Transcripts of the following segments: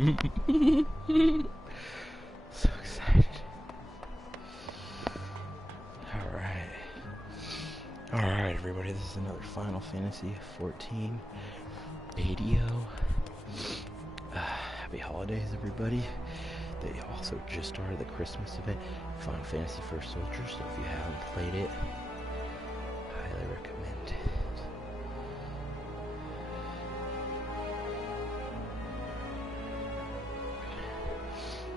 So excited. Alright everybody, this is another Final Fantasy 14 video. Happy holidays everybody. They also just started the Christmas event, Final Fantasy First Soldier, so if you haven't played it, highly recommend it.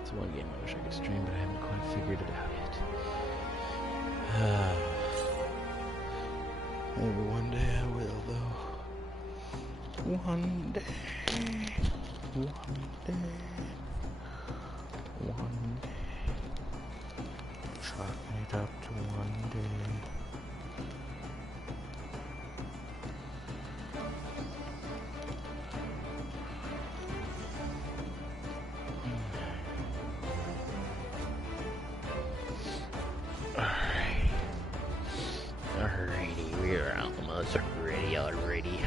It's one game I wish I could stream, but I haven't quite figured it out yet. Maybe one day I will, though. One day. Chalking it up to one day. Alrighty, we're almost ready already.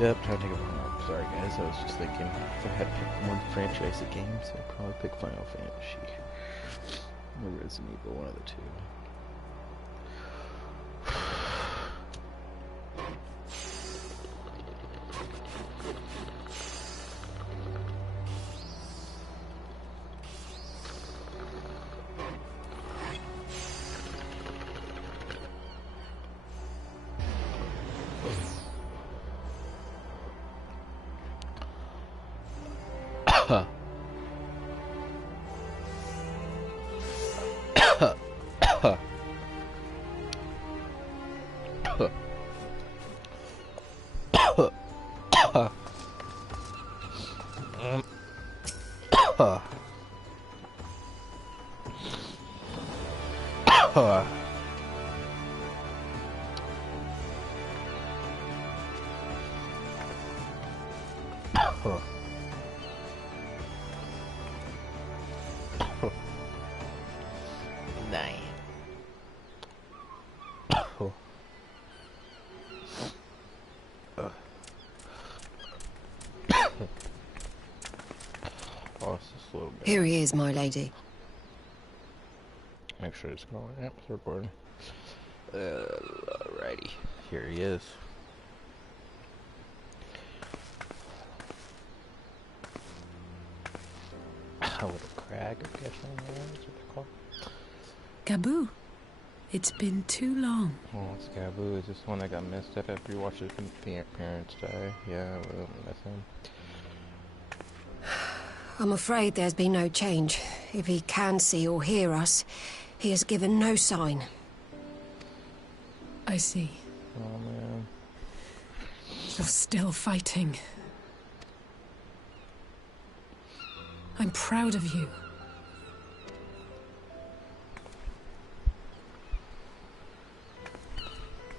Yep, trying to take a one. Sorry guys, I was just thinking if I had to pick one franchise of games, I'd probably pick Final Fantasy or Resident Evil, one of the two. Here he is, my lady. Make sure it's going. Yep, it's recording. Alrighty, here he is. A little crag, I guess. That's what they're called. Gabu, it's been too long. Oh, it's Gabu. Is this one that got messed up after you watched his parents die? Yeah, well, that's him. I'm afraid there's been no change. If he can see or hear us, he has given no sign. I see. Oh, man. You're still fighting. I'm proud of you.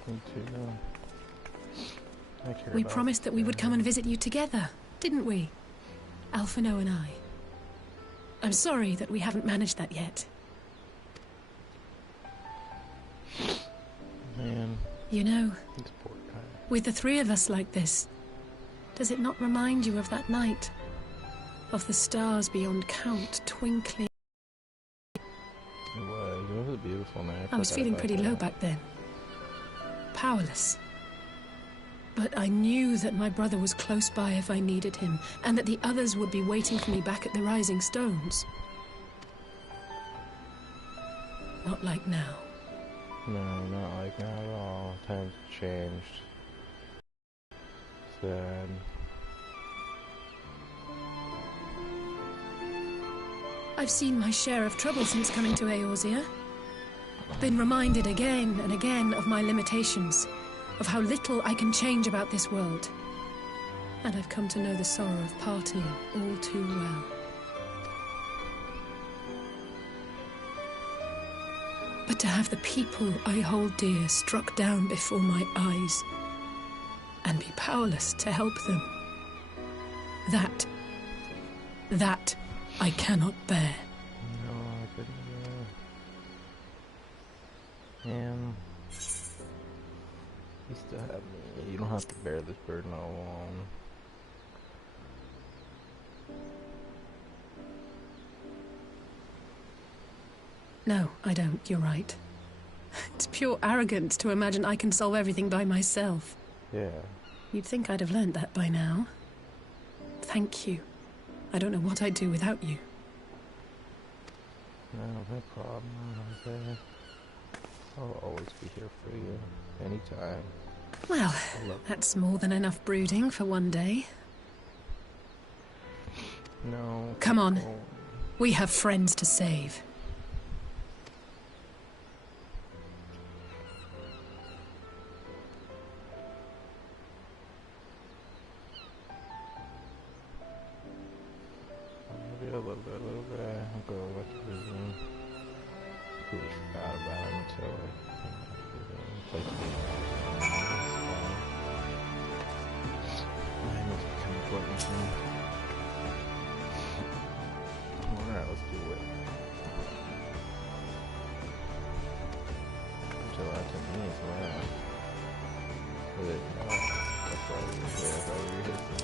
Me too. We promised that we would come and visit you together, didn't we? Alphino and I. I'm sorry that we haven't managed that yet. Man. You know, with the three of us like this, does it not remind you of that night? Of the stars beyond count twinkling? It was a beautiful night. I was feeling pretty low back then. Powerless. But I knew that my brother was close by if I needed him, and that the others would be waiting for me back at the Rising Stones. Not like now. No, not like now at all. Times have changed. Sad. I've seen my share of trouble since coming to Eorzea. Been reminded again and again of my limitations, of how little I can change about this world. And I've come to know the sorrow of parting all too well. But to have the people I hold dear struck down before my eyes, and be powerless to help them, that I cannot bear. No, I couldn't do it. You still have me. You don't have to bear this burden alone. No, I don't. You're right. It's pure arrogance to imagine I can solve everything by myself. Yeah. You'd think I'd have learned that by now. Thank you. I don't know what I'd do without you. No problem, Jose. I'll always be here for you. Anytime. Well, that's more than enough brooding for one day. No. Come on. We have friends to save. A little bit. I'll go with the prison. Completely forgot about him until I know it's kind of important to me. Alright, let's do it. Until I can meet wow. Wait, no. That's why we were here. I thought we were here for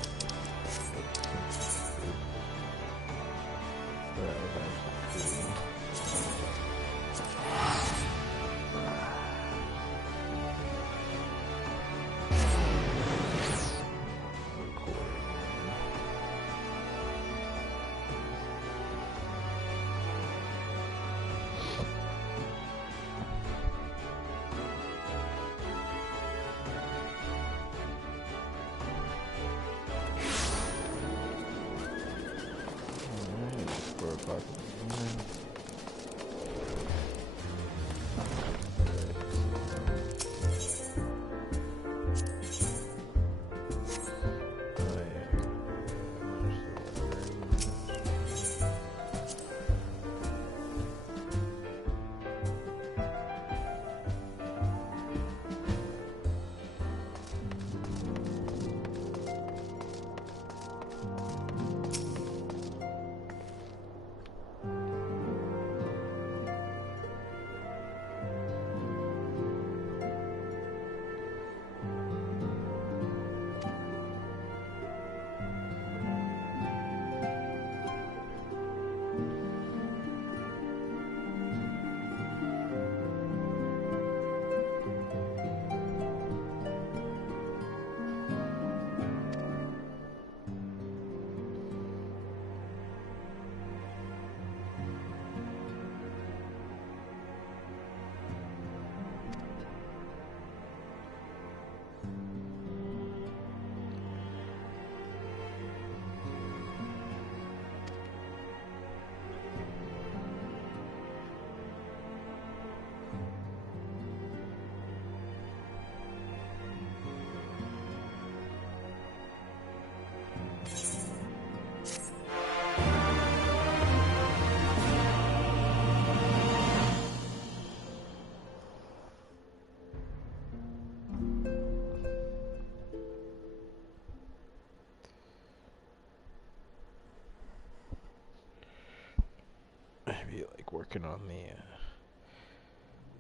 maybe like working on the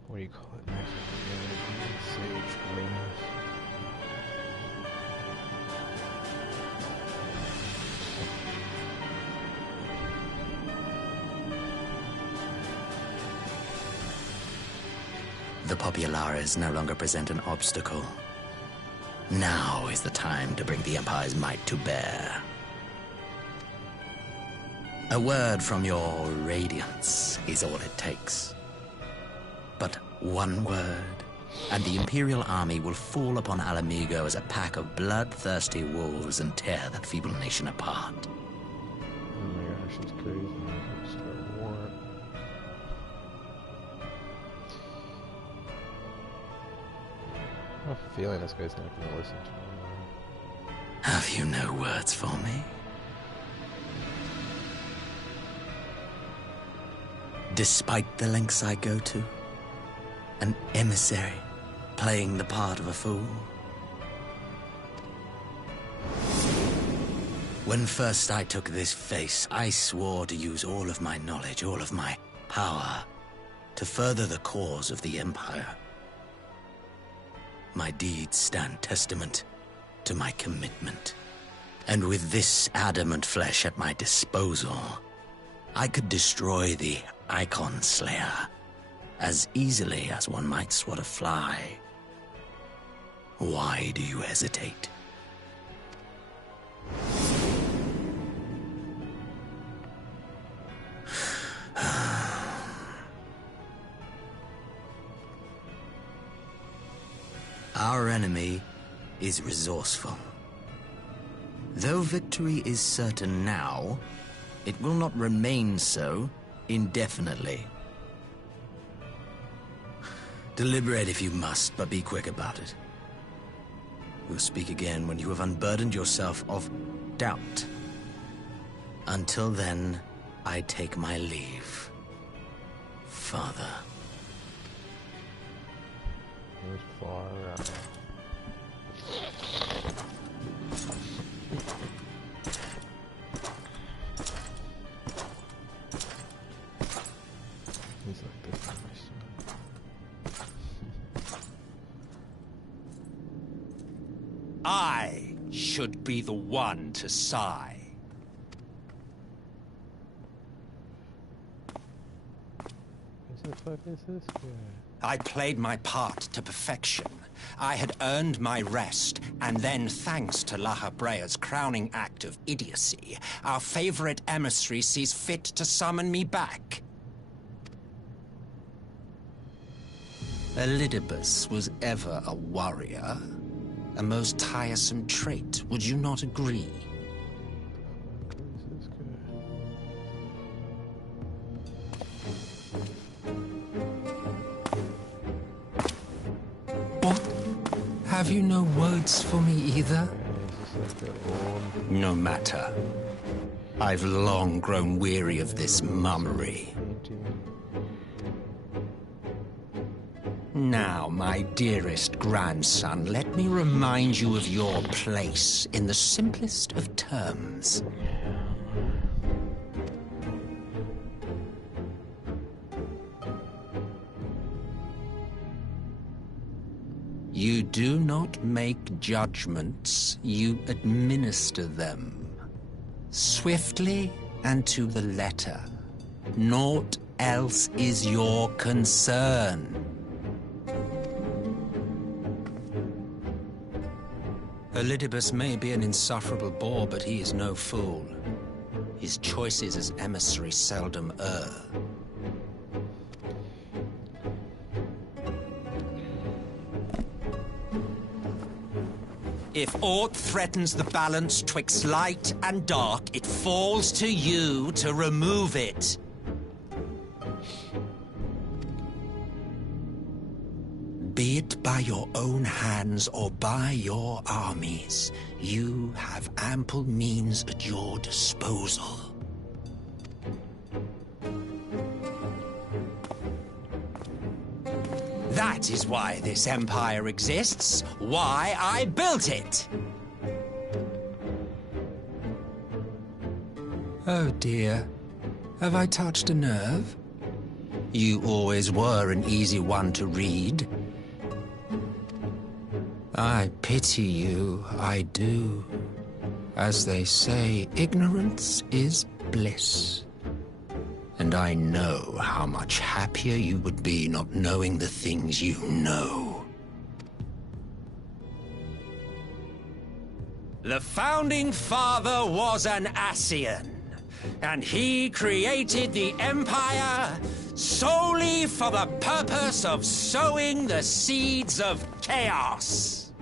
what do you call it next? Sage wings. the Populares no longer present an obstacle. Now is the time to bring the Empire's might to bear. A word from your Radiance is all it takes. But one word, and the Imperial army will fall upon Ala Mhigo as a pack of bloodthirsty wolves and tear that feeble nation apart. Oh my gosh, it's crazy. Start a war. I have a feeling this guy's not going to listen to me. Have you no words for me? Despite the lengths I go to, an emissary playing the part of a fool. When first I took this face, I swore to use all of my knowledge, all of my power, to further the cause of the Empire. My deeds stand testament to my commitment. And with this adamant flesh at my disposal, I could destroy the Icon Slayer as easily as one might swat a fly. Why do you hesitate? Our enemy is resourceful. Though victory is certain now, it will not remain so indefinitely. Deliberate if you must, but be quick about it. We'll speak again when you have unburdened yourself of doubt. Until then, I take my leave. Father. It was far out. He's like this. I should be the one to sigh. Who the fuck is this guy? I played my part to perfection. I had earned my rest, and then, thanks to La Habrea's crowning act of idiocy, our favorite emissary sees fit to summon me back. Elidibus was ever a warrior. A most tiresome trait, would you not agree? Who is this guy? What? Have you no words for me either? Is this like that old No matter. I've long grown weary of this mummery. painting? Now, my dearest grandson, let me remind you of your place in the simplest of terms. You do not make judgments, you administer them. Swiftly and to the letter. Naught else is your concern. Elidibus may be an insufferable bore, but he is no fool. His choices as emissary seldom err. If aught threatens the balance twixt light and dark, it falls to you to remove it. Be it by your own hands or by your armies, you have ample means at your disposal. That is why this empire exists, why I built it. Oh dear, have I touched a nerve? You always were an easy one to read. I pity you, I do. As they say, ignorance is bliss. And I know how much happier you would be not knowing the things you know. The Founding Father was an Ascian, and he created the Empire solely for the purpose of sowing the seeds of chaos.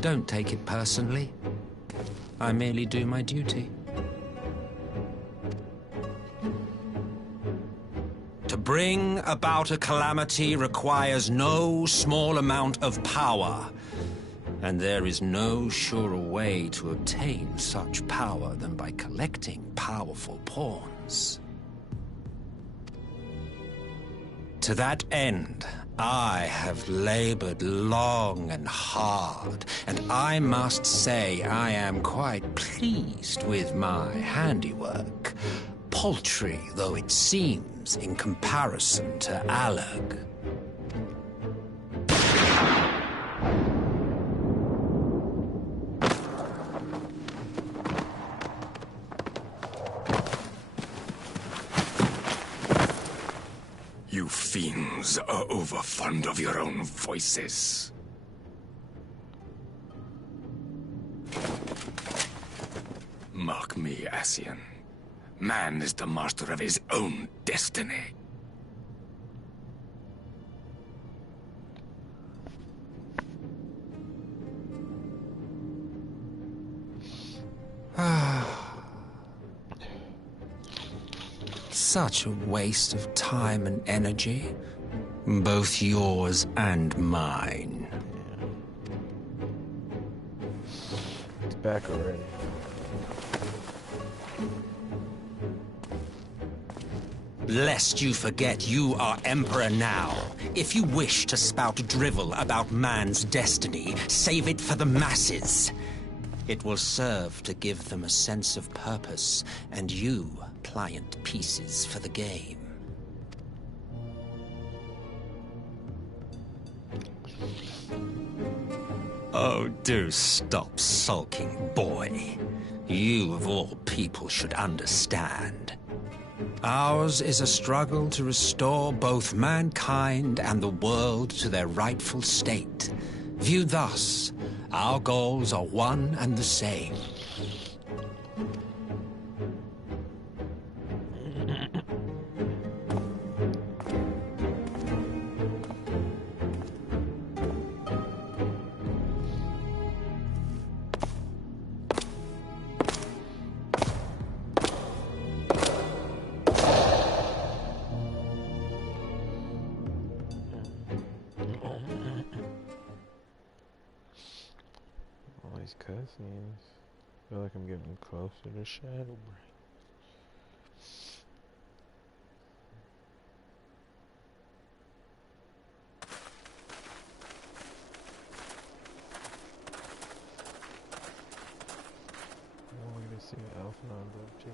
Don't take it personally. I merely do my duty. To bring about a calamity requires no small amount of power, and there is no surer way to obtain such power than by collecting powerful pawns. To that end, I have labored long and hard, and I must say I am quite pleased with my handiwork, paltry though it seems in comparison to Allag. You fiends are overfond of your own voices. Mark me, Ascian. Man is the master of his own destiny. Such a waste of time and energy, both yours and mine. It's back already. Lest you forget you are Emperor now. If you wish to spout drivel about man's destiny, save it for the masses. It will serve to give them a sense of purpose, and you pliant pieces for the game. Oh, do stop sulking, boy. You, of all people, should understand. Ours is a struggle to restore both mankind and the world to their rightful state. Viewed thus, our goals are one and the same. All these cutscenes. I feel like I'm getting closer to Shadowbring. Oh, we're gonna see Elfnod up to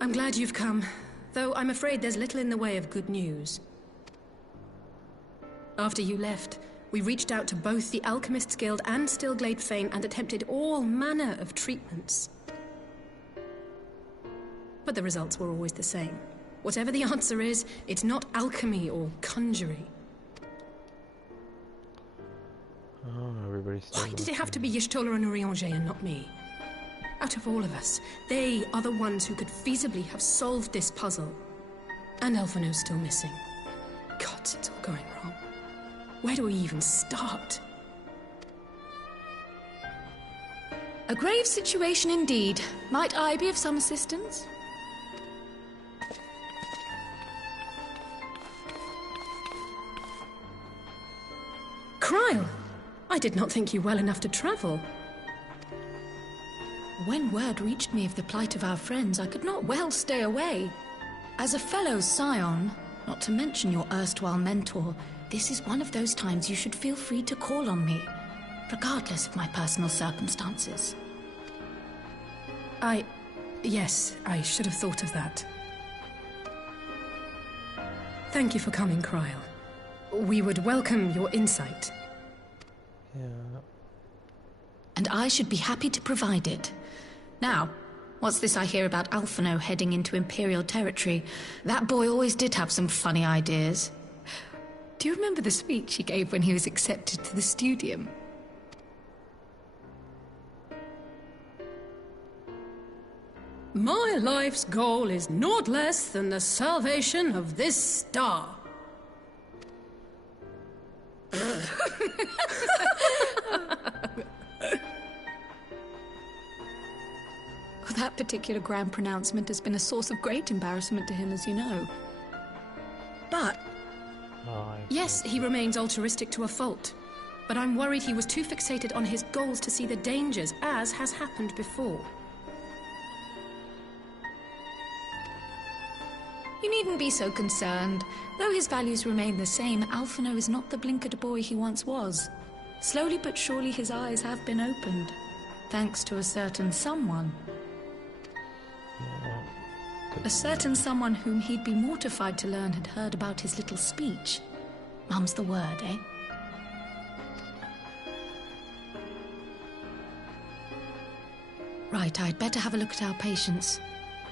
I'm glad you've come, though I'm afraid there's little in the way of good news. After you left, we reached out to both the Alchemists Guild and Stillglade Fane and attempted all manner of treatments. But the results were always the same. Whatever the answer is, it's not alchemy or conjuring. Oh, everybody's still Why did it have to be Y'shtola and Urianger and not me? Out of all of us, they are the ones who could feasibly have solved this puzzle. And Alphino's still missing. Gods, it's all going wrong. Where do we even start? A grave situation indeed. Might I be of some assistance? Krile! I did not think you well enough to travel. When word reached me of the plight of our friends, I could not well stay away. As a fellow scion, not to mention your erstwhile mentor, this is one of those times you should feel free to call on me, regardless of my personal circumstances. Yes, I should have thought of that. Thank you for coming, Krile. We would welcome your insight. Yeah. And I should be happy to provide it. Now, what's this I hear about Alphino heading into Imperial territory? That boy always did have some funny ideas. Do you remember the speech he gave when he was accepted to the Studium? My life's goal is naught less than the salvation of this star. That particular grand pronouncement has been a source of great embarrassment to him, as you know. But yes, he remains altruistic to a fault. But I'm worried he was too fixated on his goals to see the dangers, as has happened before. You needn't be so concerned. Though his values remain the same, Alphino is not the blinkered boy he once was. Slowly but surely his eyes have been opened, thanks to a certain someone. A certain someone whom he'd be mortified to learn had heard about his little speech. Mum's the word, eh? Right, I'd better have a look at our patients.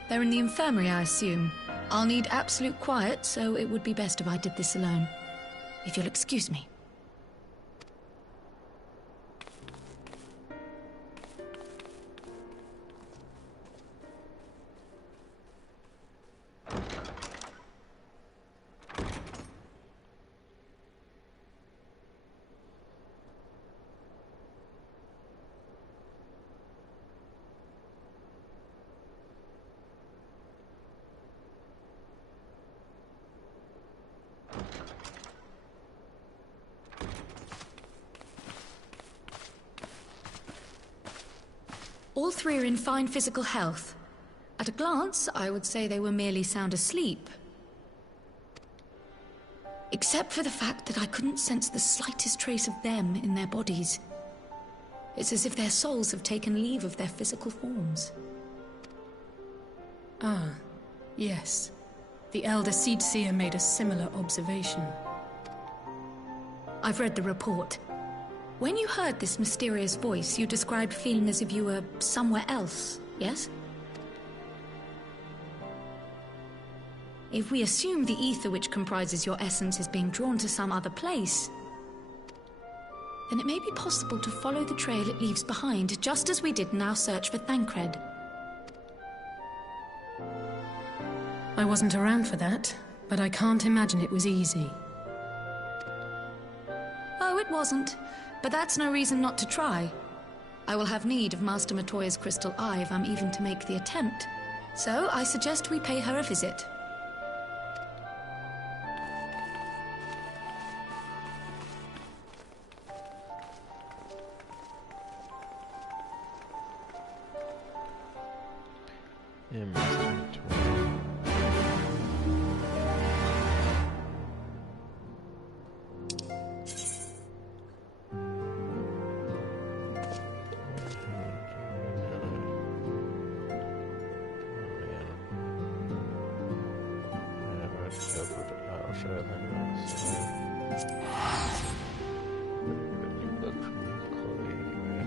They're in the infirmary, I assume. I'll need absolute quiet, so it would be best if I did this alone. If you'll excuse me. All three are in fine physical health. At a glance, I would say they were merely sound asleep. Except for the fact that I couldn't sense the slightest trace of them in their bodies. It's as if their souls have taken leave of their physical forms. Ah, yes. The Elder Seedseer made a similar observation. I've read the report. When you heard this mysterious voice, you described feeling as if you were somewhere else, yes? If we assume the ether which comprises your essence is being drawn to some other place, then it may be possible to follow the trail it leaves behind, just as we did in our search for Thancred. I wasn't around for that, but I can't imagine it was easy. Oh, it wasn't. But that's no reason not to try. I will have need of Master Matoya's crystal eye if I'm even to make the attempt. So I suggest we pay her a visit. Yeah, Master Matoya. I'll put it out. Should I have my new look from Chloe anyway.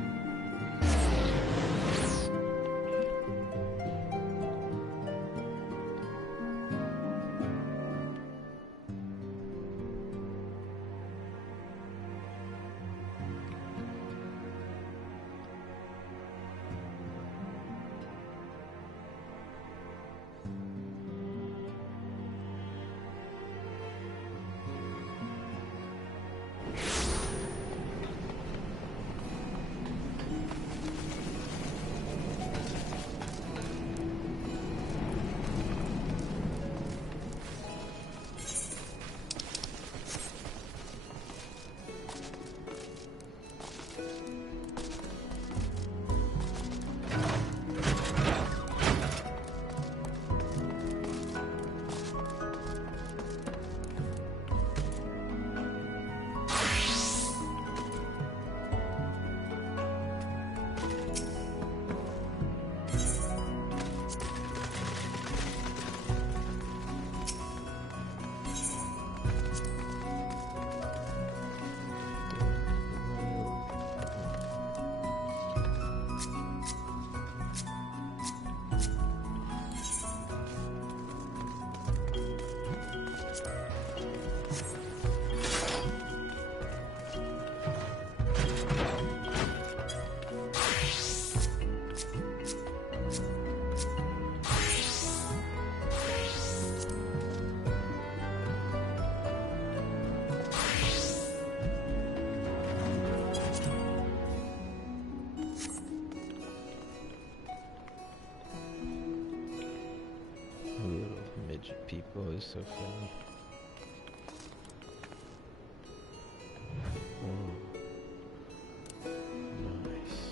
People is so funny. Nice.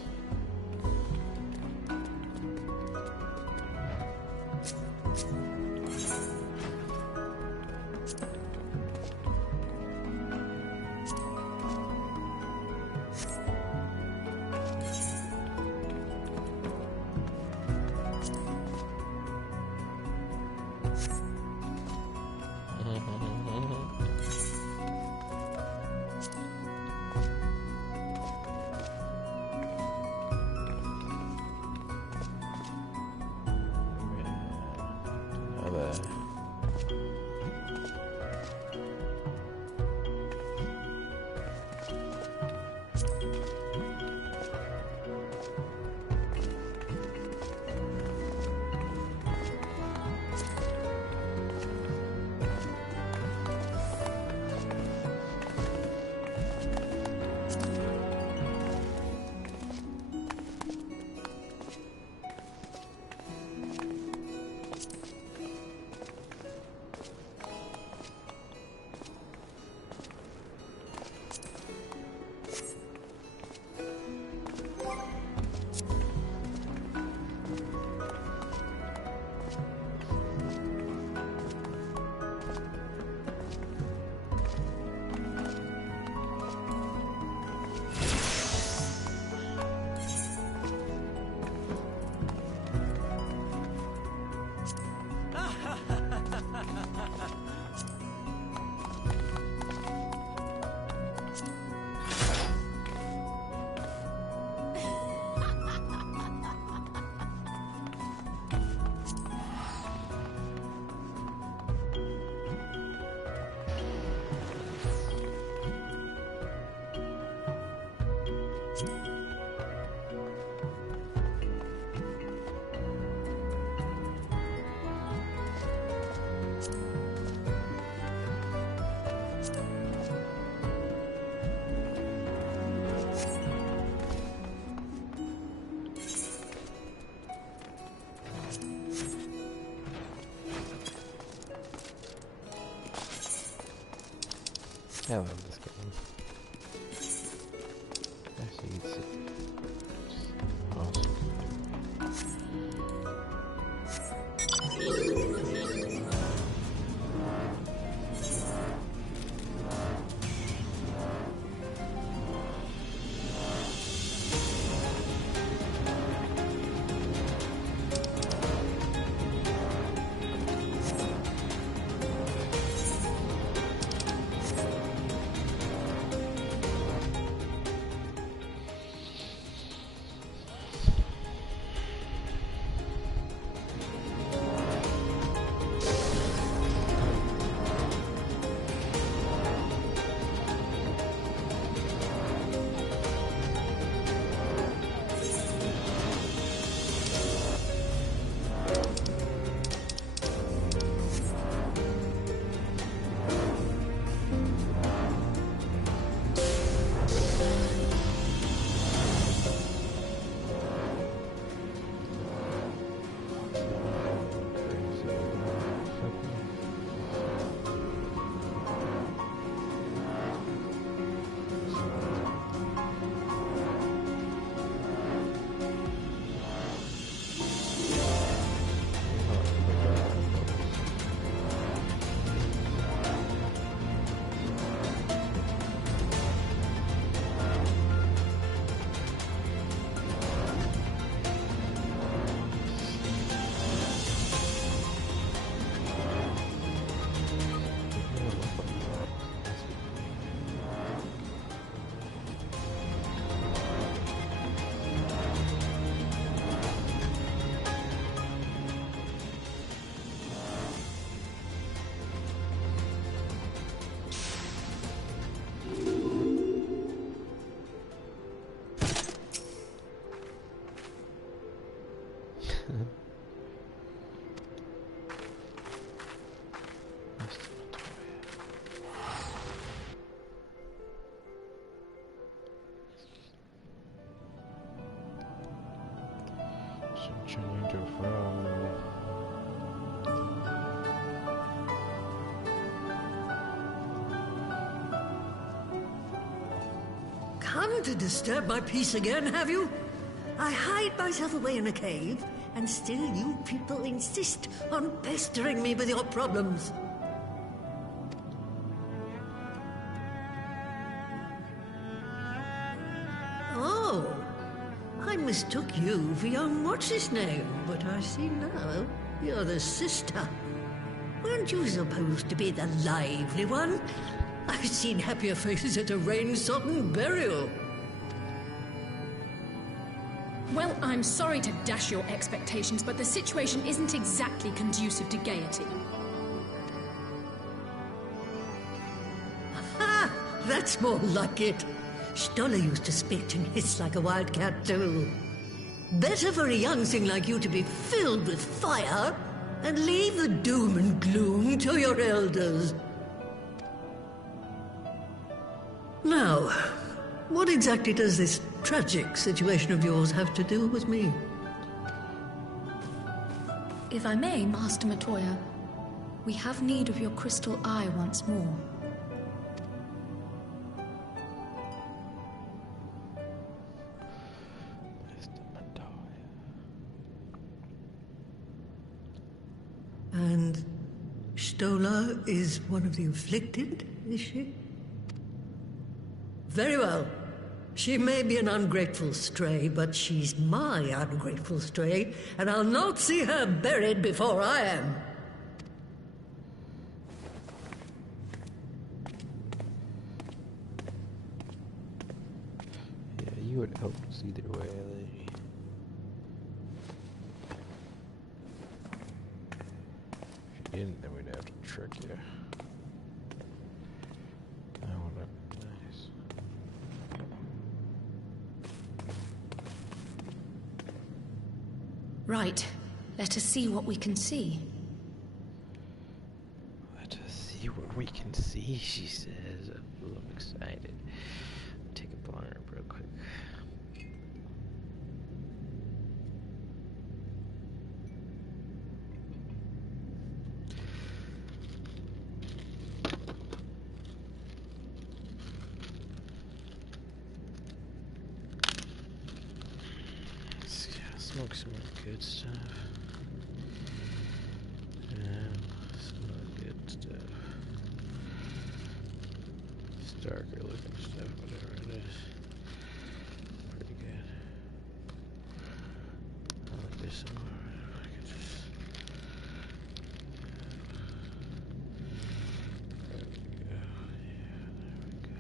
I love this game. Actually, it's awesome. from. Come to disturb my peace again, have you? I hide myself away in a cave, and still you people insist on pestering me with your problems. Oh, I mistook you for young what's-his-name, but I see now you're the sister. Weren't you supposed to be the lively one? I've seen happier faces at a rain-sodden burial. Well, I'm sorry to dash your expectations, but the situation isn't exactly conducive to gaiety. Ha! That's more like it. Stoller used to spit and hiss like a wildcat too. Better for a young thing like you to be filled with fire and leave the doom and gloom to your elders. Now, what exactly does this tragic situation of yours have to do with me? If I may, Master Matoya, we have need of your crystal eye once more. And Stoller is one of the afflicted, is she? Very well. She may be an ungrateful stray, but she's my ungrateful stray, and I'll not see her buried before I am. Yeah, you would help us either way, lady. If you didn't, then we'd have to trick you. That would have been nice. Right. Let us see what we can see. Let us see what we can see, she says. I'm excited. Take a blind real quick. Smoke some good stuff. Some good stuff. It's darker looking stuff, whatever it is. Pretty good. I like this some more. I can just. There we go. Yeah, there we go.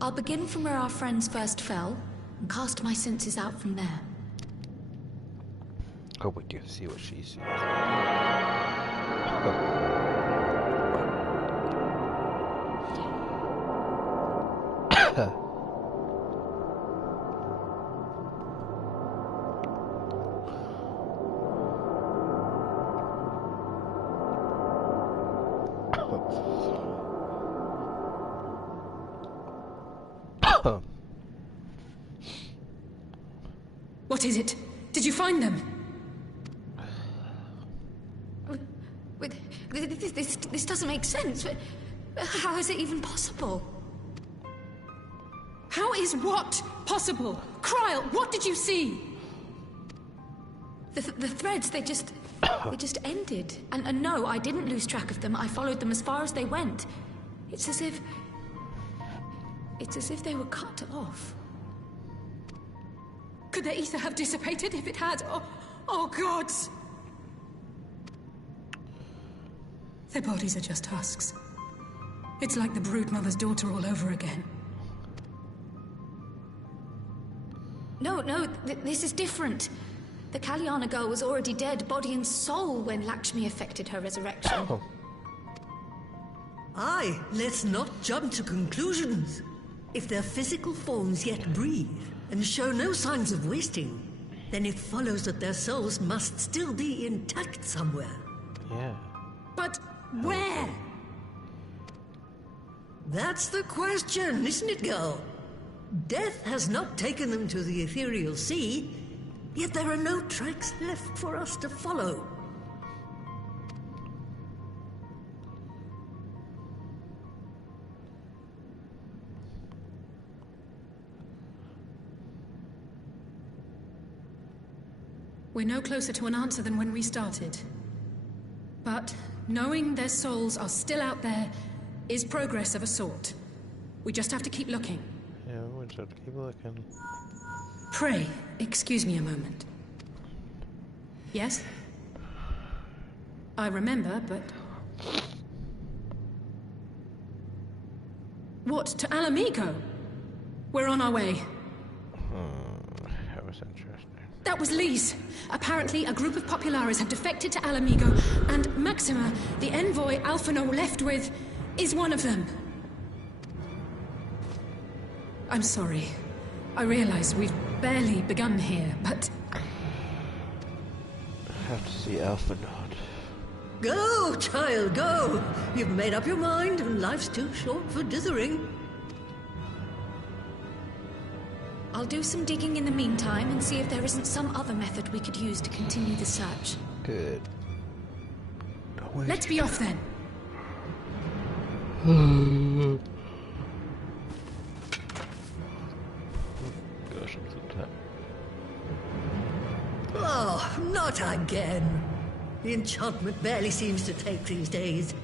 I'll begin from where our friends first fell, and cast my senses out from there. Oh, we do see what she sees. What is it? Did you find them? This doesn't make sense. How is it even possible? How is what possible? Kryl, what did you see? The threads, they just ended. And no, I didn't lose track of them. I followed them as far as they went. It's as if they were cut off. Could their ether have dissipated if it had? Oh gods! Their bodies are just husks. It's like the Broodmother's daughter all over again. No, this is different. The Kalyana girl was already dead, body and soul, when Lakshmi effected her resurrection. Aye, let's not jump to conclusions. If their physical forms yet breathe and show no signs of wasting, then it follows that their souls must still be intact somewhere. Yeah. But where? That's the question, isn't it, girl? Death has not taken them to the ethereal sea, yet there are no tracks left for us to follow. We're no closer to an answer than when we started. But knowing their souls are still out there is progress of a sort. We just have to keep looking. Yeah, we just have to keep looking. Pray, excuse me a moment. Yes? I remember, but... What, to Alamigo? We're on our way. That was interesting. That was Lise. Apparently, a group of Populares have defected to Alamigo, and Maxima, the envoy Alphino left with, is one of them. I'm sorry. I realize we've barely begun here, but... I have to see Alphanod. Go, child, go! You've made up your mind, and life's too short for dithering. I'll do some digging in the meantime and see if there isn't some other method we could use to continue the search. Good. Let's be off then. Gosh, I'm so tired. Oh, not again. The enchantment barely seems to take these days.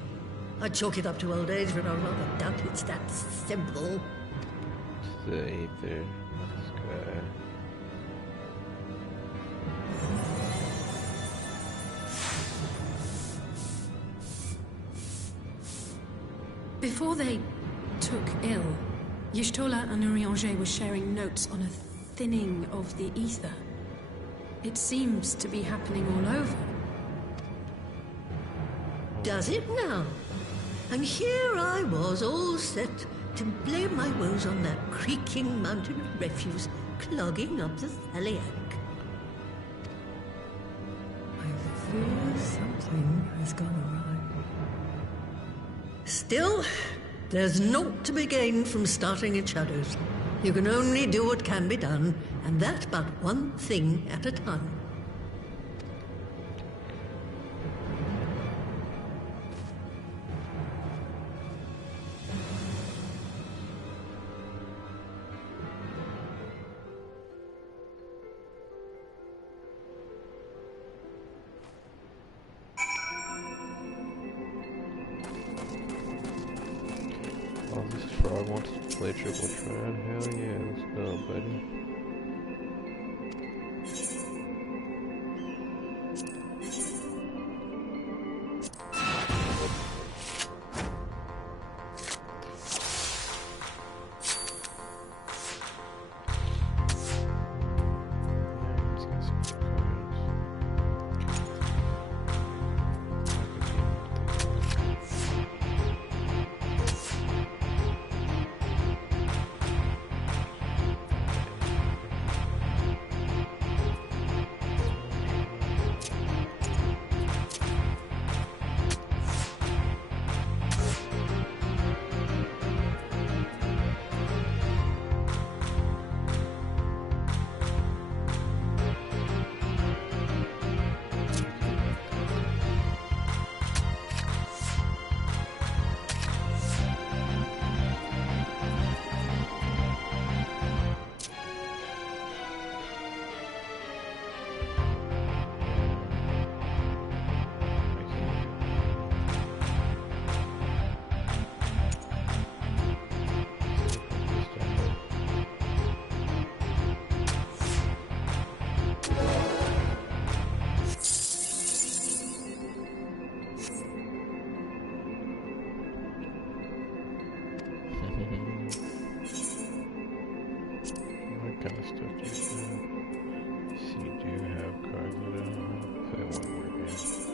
I chalk it up to old age, but I rather doubt it's that simple. The ether. Let's go. Before they took ill, Y'shtola and Urianger were sharing notes on a thinning of the ether. It seems to be happening all over. Does it now? And here I was, all set to blame my woes on that creaking mountain of refuse clogging up the Thaliak. I fear something has gone awry. Still, there's naught to be gained from starting in shadows. You can only do what can be done, and that but one thing at a time. Oh, this frog wants to play triple threat. Hell yeah, let's go, buddy. See, do you have cards that I don't have? Play one more game.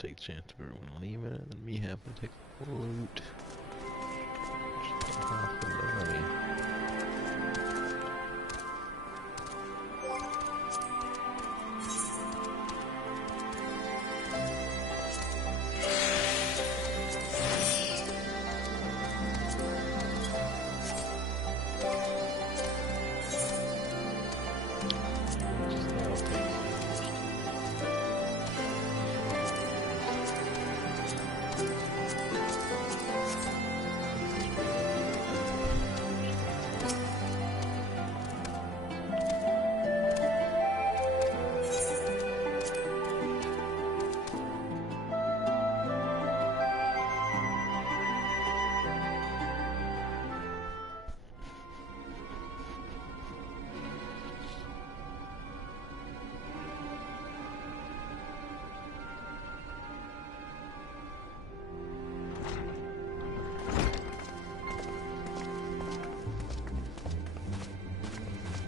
take the chance of everyone leaving and then me having to take the loot. Just half the money.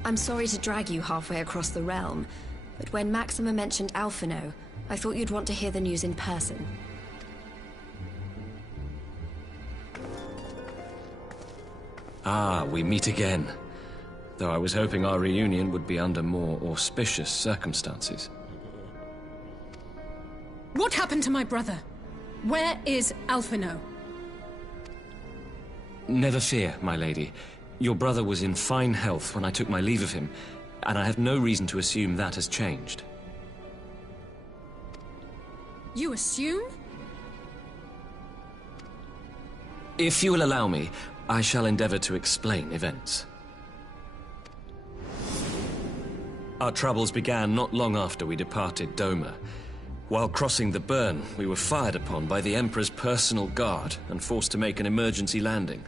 I'm sorry to drag you halfway across the realm, but when Maxima mentioned Alphino, I thought you'd want to hear the news in person. Ah, we meet again. Though I was hoping our reunion would be under more auspicious circumstances. What happened to my brother? Where is Alphino? Never fear, my lady. Your brother was in fine health when I took my leave of him, and I have no reason to assume that has changed. You assume? If you will allow me, I shall endeavor to explain events. Our troubles began not long after we departed Doma. While crossing the burn, we were fired upon by the Emperor's personal guard and forced to make an emergency landing.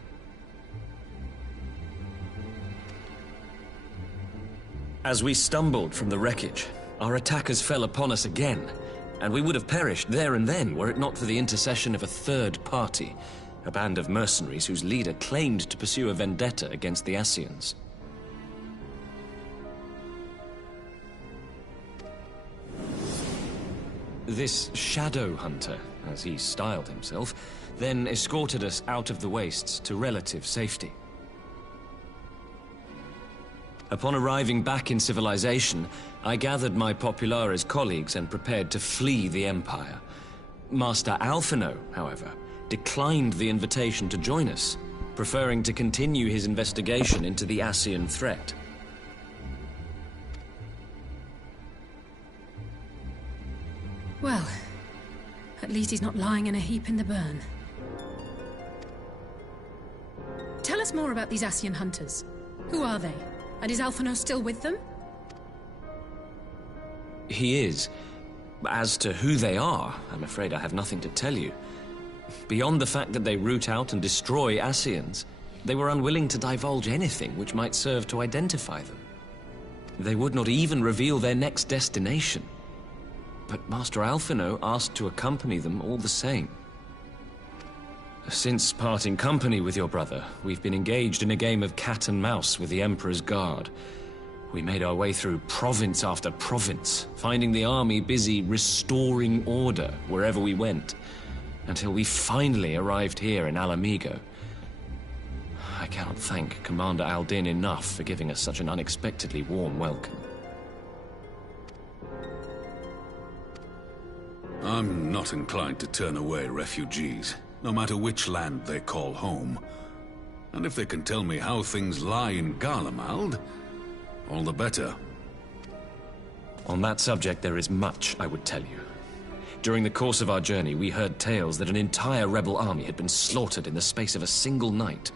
As we stumbled from the wreckage, our attackers fell upon us again, and we would have perished there and then were it not for the intercession of a third party, a band of mercenaries whose leader claimed to pursue a vendetta against the Ascians. This Shadow Hunter, as he styled himself, then escorted us out of the wastes to relative safety. Upon arriving back in civilization, I gathered my Populares colleagues and prepared to flee the Empire. Master Alphino, however, declined the invitation to join us, preferring to continue his investigation into the Ascian threat. Well, at least he's not lying in a heap in the burn. Tell us more about these Ascian hunters. Who are they? And is Alphino still with them? He is. As to who they are, I'm afraid I have nothing to tell you. Beyond the fact that they root out and destroy Ascians, they were unwilling to divulge anything which might serve to identify them. They would not even reveal their next destination. But Master Alphino asked to accompany them all the same. Since parting company with your brother, we've been engaged in a game of cat and mouse with the Emperor's Guard. We made our way through province after province, finding the army busy restoring order wherever we went, until we finally arrived here in Alamigo. I cannot thank Commander Aldin enough for giving us such an unexpectedly warm welcome. I'm not inclined to turn away refugees, no matter which land they call home. And if they can tell me how things lie in Garlemald, all the better. On that subject, there is much I would tell you. During the course of our journey, we heard tales that an entire rebel army had been slaughtered in the space of a single night.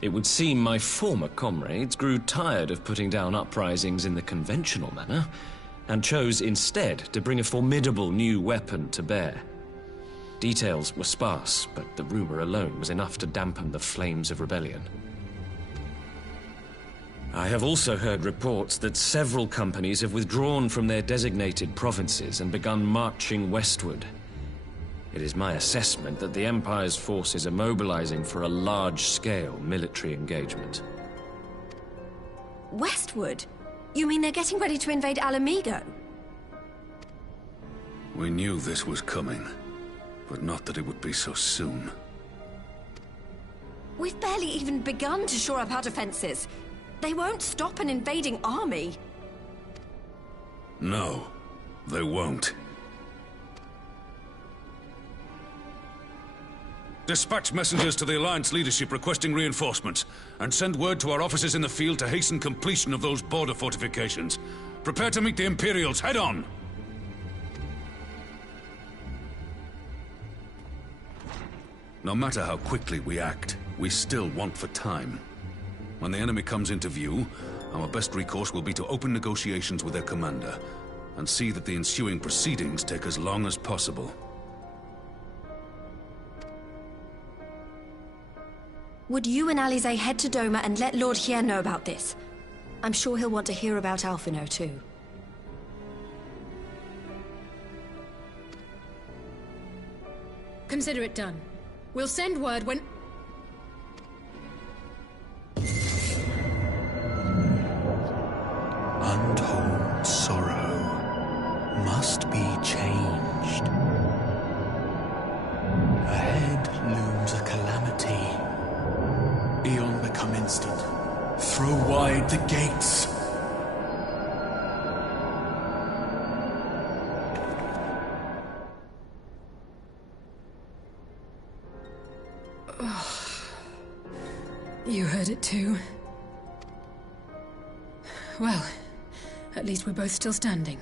It would seem my former comrades grew tired of putting down uprisings in the conventional manner, and chose instead to bring a formidable new weapon to bear. Details were sparse, but the rumor alone was enough to dampen the flames of rebellion. I have also heard reports that several companies have withdrawn from their designated provinces and begun marching westward. It is my assessment that the Empire's forces are mobilizing for a large-scale military engagement. Westward? You mean they're getting ready to invade Alamigo? We knew this was coming, but not that it would be so soon. We've barely even begun to shore up our defenses. They won't stop an invading army. No, they won't. Dispatch messengers to the Alliance leadership requesting reinforcements, and send word to our officers in the field to hasten completion of those border fortifications. Prepare to meet the Imperials head on! No matter how quickly we act, we still want for time. When the enemy comes into view, our best recourse will be to open negotiations with their commander, and see that the ensuing proceedings take as long as possible. Would you and Alisaie head to Doma and let Lord Hien know about this? I'm sure he'll want to hear about Alphinaud too. Consider it done. We'll send word when... Untold sorrow must be changed. Ahead looms a calamity. Eon become instant. Throw wide the gates. You heard it too. Well, at least we're both still standing.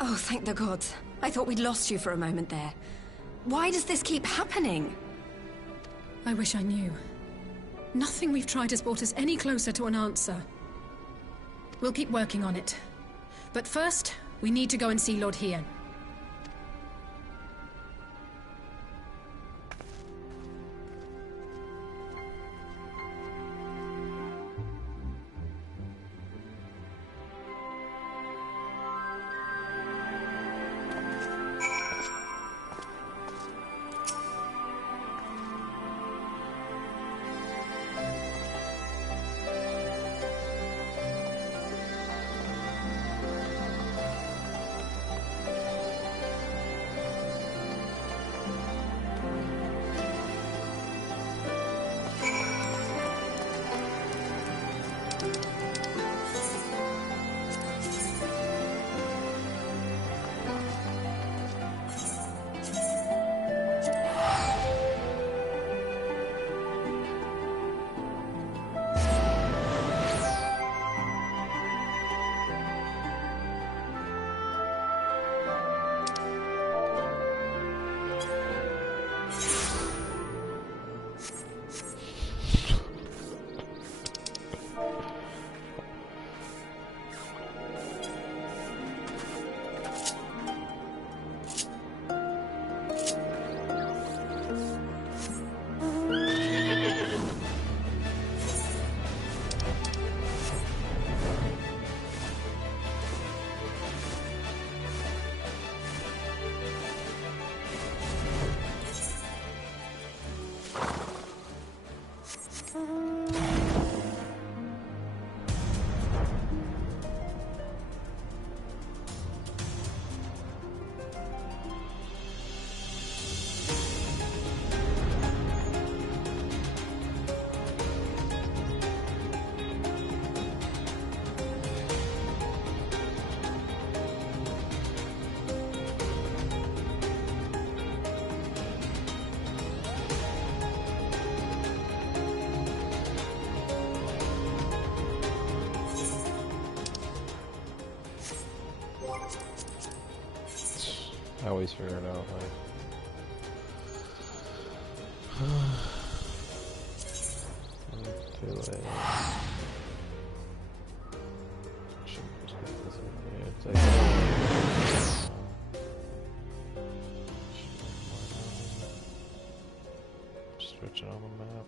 Oh, thank the gods. I thought we'd lost you for a moment there. Why does this keep happening? I wish I knew. Nothing we've tried has brought us any closer to an answer. We'll keep working on it. But first, we need to go and see Lord Hien. I always figure it out, like... Too late. Switch it on the map.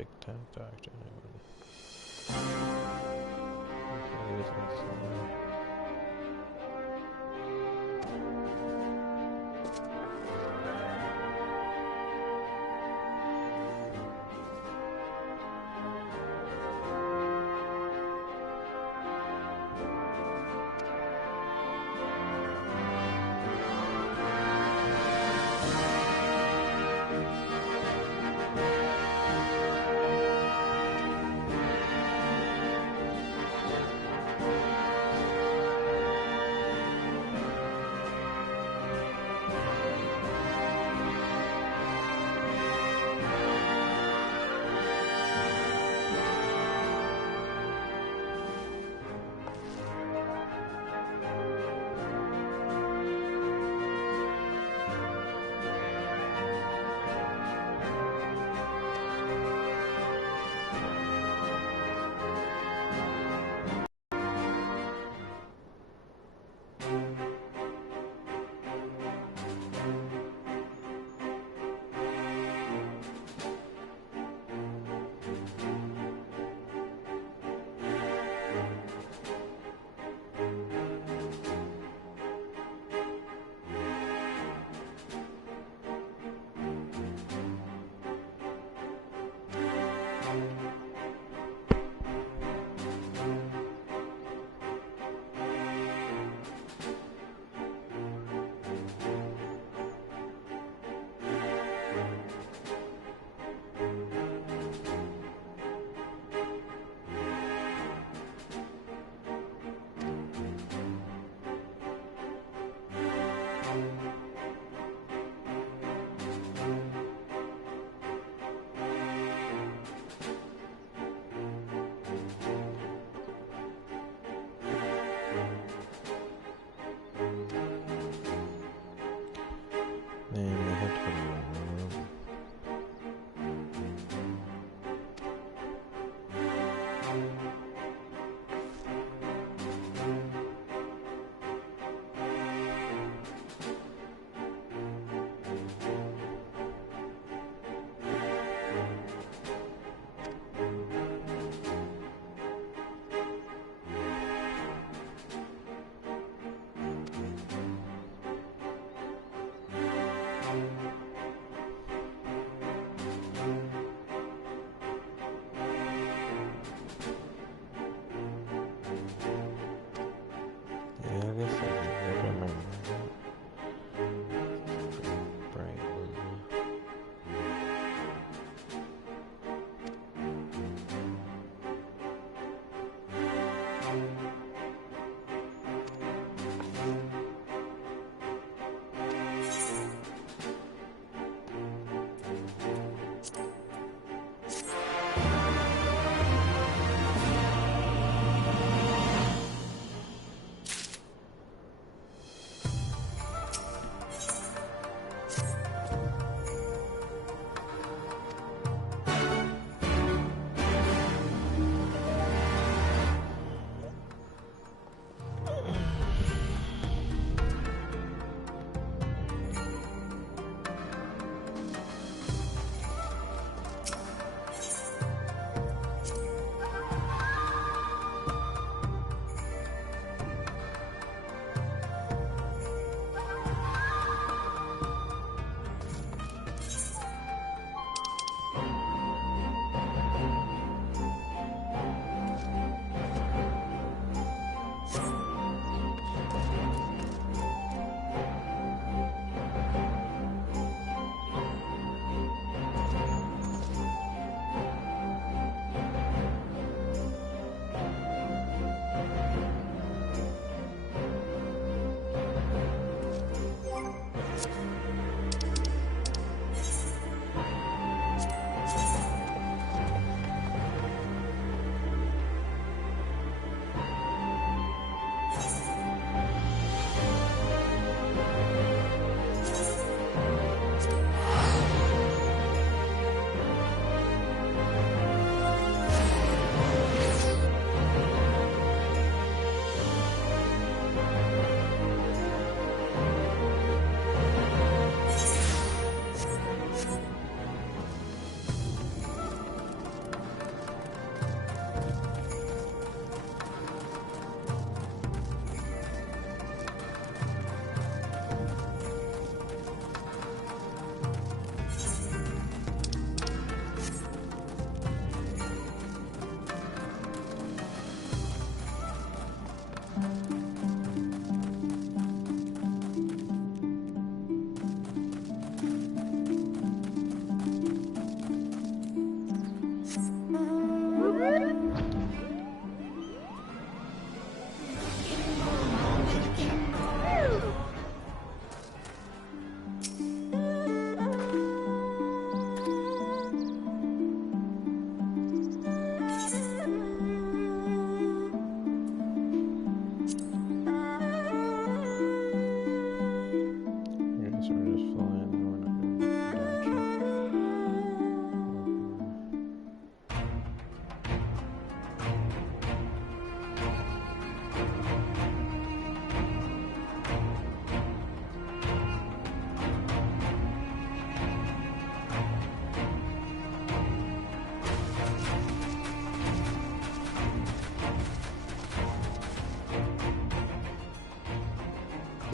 specific time doctor.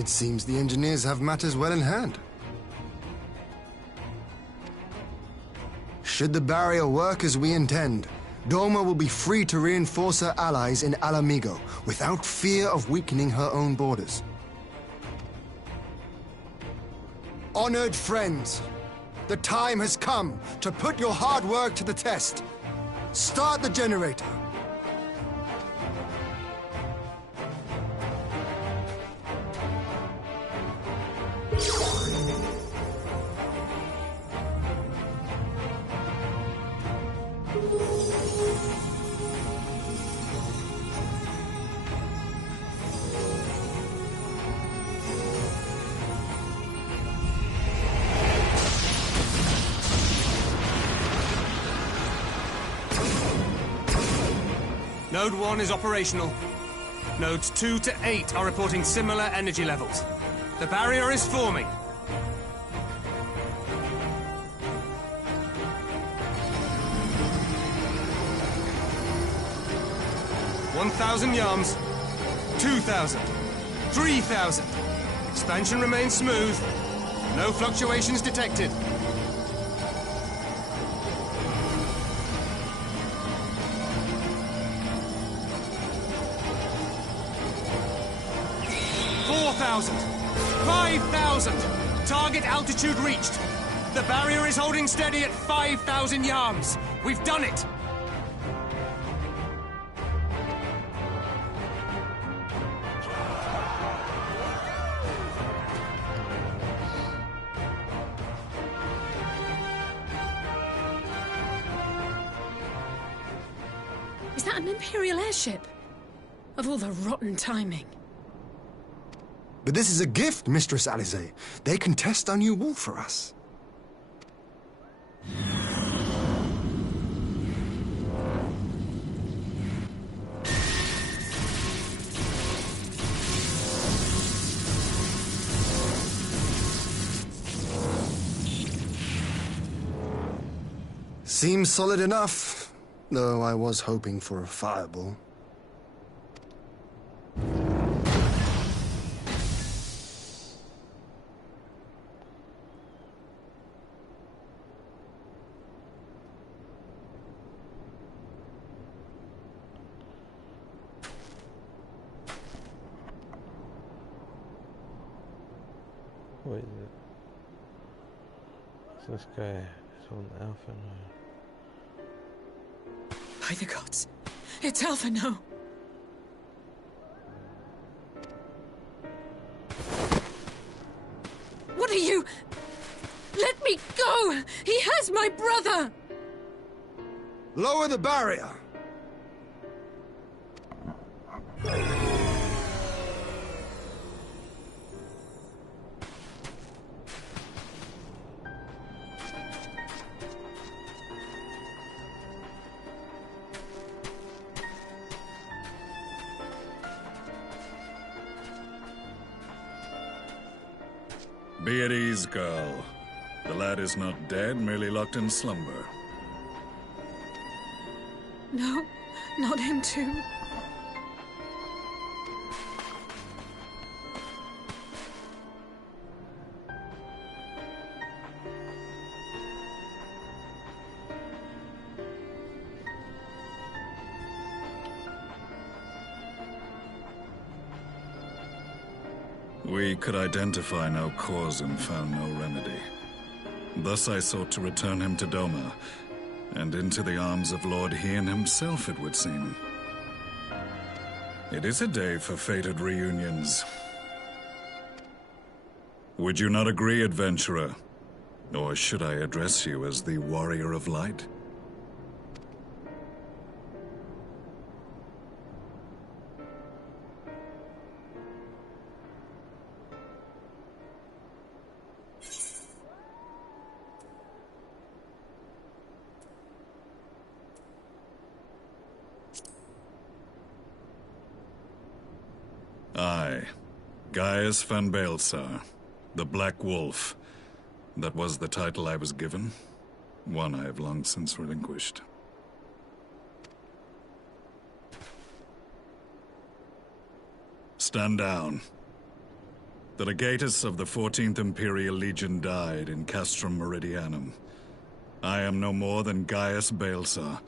It seems the engineers have matters well in hand. Should the barrier work as we intend, Doma will be free to reinforce her allies in Alamigo without fear of weakening her own borders. Honored friends, the time has come to put your hard work to the test. Start the generator. Node 1 is operational. Nodes 2 to 8 are reporting similar energy levels. The barrier is forming. 1,000 yards. 2,000. 3,000. Expansion remains smooth. No fluctuations detected. 4,000! 5,000! Target altitude reached! The barrier is holding steady at 5,000 yards! We've done it! Is that an Imperial airship? Of all the rotten timing. But this is a gift, Mistress Alisaie. They can test our new wall for us. Seems solid enough, though I was hoping for a fireball. What is it? So this guy is on Alpha now. By the gods, it's Alphinaud. What are you? Let me go! He has my brother! Lower the barrier! Be at ease, girl. The lad is not dead, merely locked in slumber. No, not him too. We could identify no cause and found no remedy. Thus I sought to return him to Doma, and into the arms of Lord Hien himself, it would seem. It is a day for fated reunions. Would you not agree, adventurer? Or should I address you as the Warrior of Light? I, Gaius van Baelsar, the Black Wolf. That was the title I was given, one I have long since relinquished. Stand down. The legatus of the 14th Imperial Legion died in Castrum Meridianum. I am no more than Gaius Baelsar,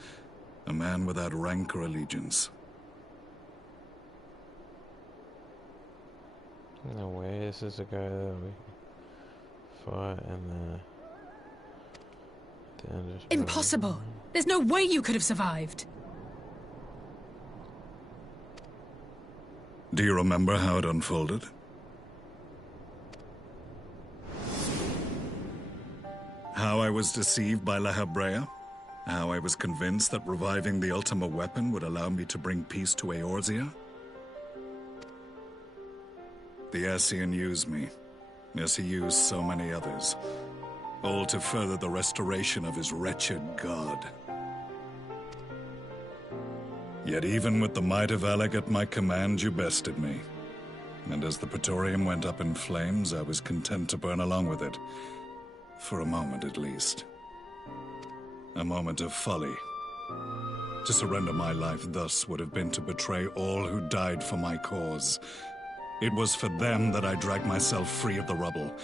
a man without rank or allegiance. No way, this is a guy that we fought in the end of... Impossible! There's no way you could have survived! Do you remember how it unfolded? How I was deceived by La Habrea? How I was convinced that reviving the Ultima weapon would allow me to bring peace to Eorzea? The Ascian used me, as he used so many others, all to further the restoration of his wretched god. Yet even with the might of Alec at my command, you bested me. And as the Praetorium went up in flames, I was content to burn along with it. For a moment at least. A moment of folly. To surrender my life thus would have been to betray all who died for my cause. It was for them that I dragged myself free of the rubble,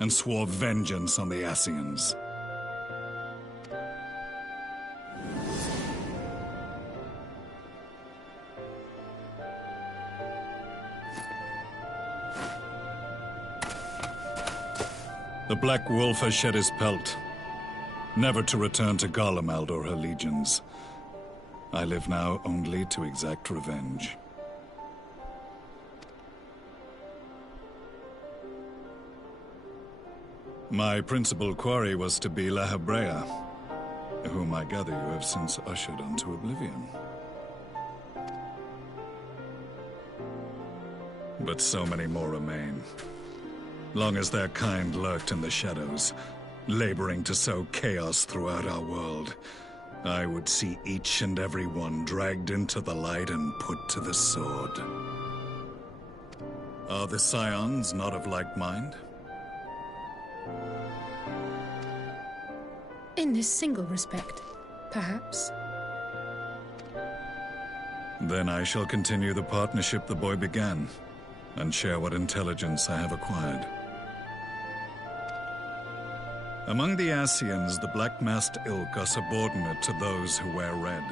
and swore vengeance on the Ascians. The Black Wolf has shed his pelt, never to return to Garlemald or her legions. I live now only to exact revenge. My principal quarry was to be La Habrea, whom I gather you have since ushered onto oblivion. But so many more remain. Long as their kind lurked in the shadows, laboring to sow chaos throughout our world, I would see each and every one dragged into the light and put to the sword. Are the Scions not of like mind? In this single respect, perhaps. Then I shall continue the partnership the boy began, and share what intelligence I have acquired. Among the Ascians, the Black-Masked Ilk are subordinate to those who wear red.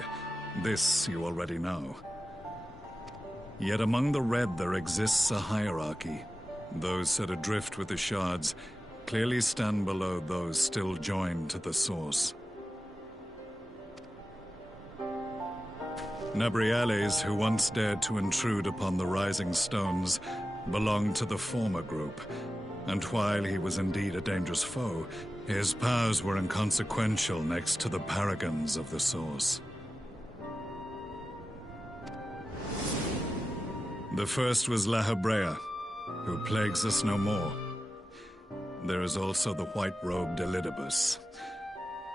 This you already know. Yet among the Red there exists a hierarchy. Those set adrift with the Shards clearly stand below those still joined to the Source. Nabriales, who once dared to intrude upon the Rising Stones, belonged to the former group, and while he was indeed a dangerous foe, his powers were inconsequential next to the paragons of the Source. The first was La Habrea, who plagues us no more. There is also the white-robed Elidibus,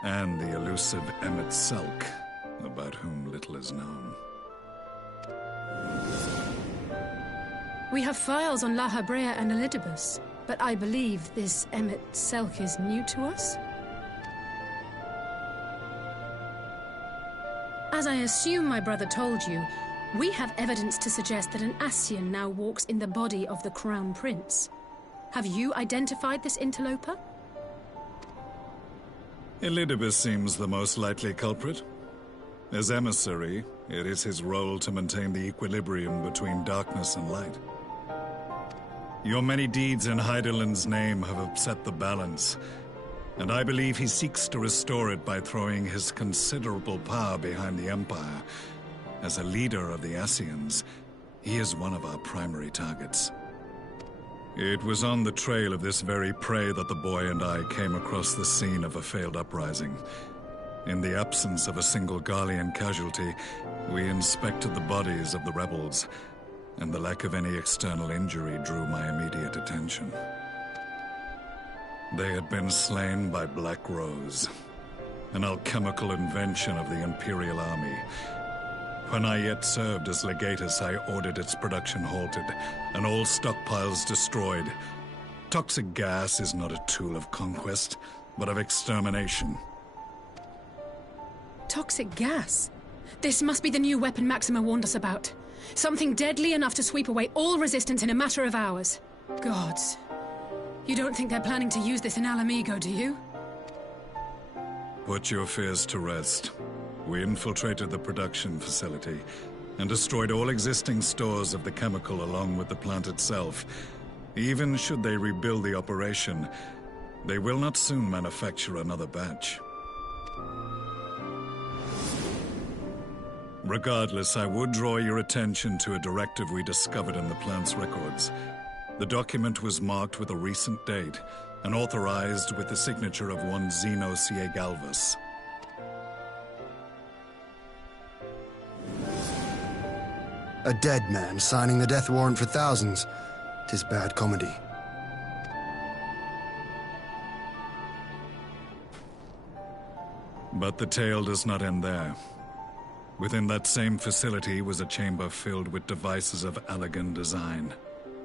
and the elusive Emmet Selk, about whom little is known. We have files on La Habrea and Elidibus, but I believe this Emmet Selk is new to us? As I assume my brother told you, we have evidence to suggest that an Ascian now walks in the body of the Crown Prince. Have you identified this interloper? Elidibus seems the most likely culprit. As emissary, it is his role to maintain the equilibrium between darkness and light. Your many deeds in Hydaelyn's name have upset the balance, and I believe he seeks to restore it by throwing his considerable power behind the Empire. As a leader of the Ascians, he is one of our primary targets. It was on the trail of this very prey that the boy and I came across the scene of a failed uprising. In the absence of a single Garlean casualty, we inspected the bodies of the rebels, and the lack of any external injury drew my immediate attention. They had been slain by Black Rose, an alchemical invention of the Imperial Army. When I yet served as legatus, I ordered its production halted, and all stockpiles destroyed. Toxic gas is not a tool of conquest, but of extermination. Toxic gas? This must be the new weapon Maxima warned us about. Something deadly enough to sweep away all resistance in a matter of hours. Gods. You don't think they're planning to use this in Alamigo, do you? Put your fears to rest. We infiltrated the production facility and destroyed all existing stores of the chemical along with the plant itself. Even should they rebuild the operation, they will not soon manufacture another batch. Regardless, I would draw your attention to a directive we discovered in the plant's records. The document was marked with a recent date and authorized with the signature of one Zeno Ciegalvus. A dead man signing the death warrant for thousands. 'Tis bad comedy. But the tale does not end there. Within that same facility was a chamber filled with devices of elegant design.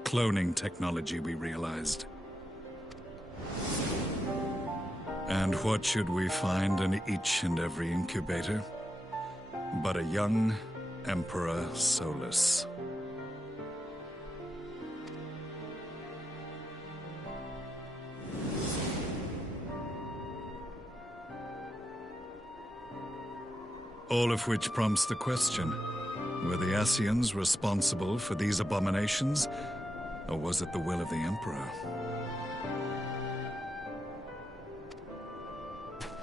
Cloning technology, we realized. And what should we find in each and every incubator? But a young Emperor Solus. All of which prompts the question, were the Ascians responsible for these abominations, or was it the will of the Emperor?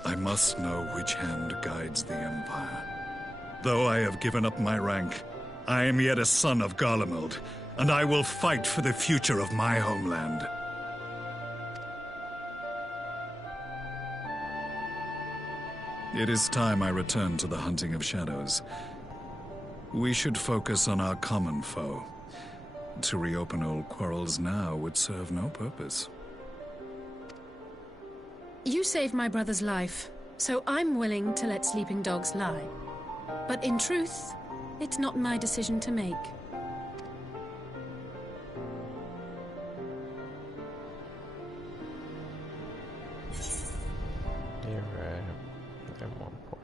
I must know which hand guides the Empire. Though I have given up my rank, I am yet a son of Garlemald, and I will fight for the future of my homeland. It is time I return to the hunting of shadows. We should focus on our common foe. To reopen old quarrels now would serve no purpose. You saved my brother's life, so I'm willing to let sleeping dogs lie. But in truth, it's not my decision to make. You're right. At one point,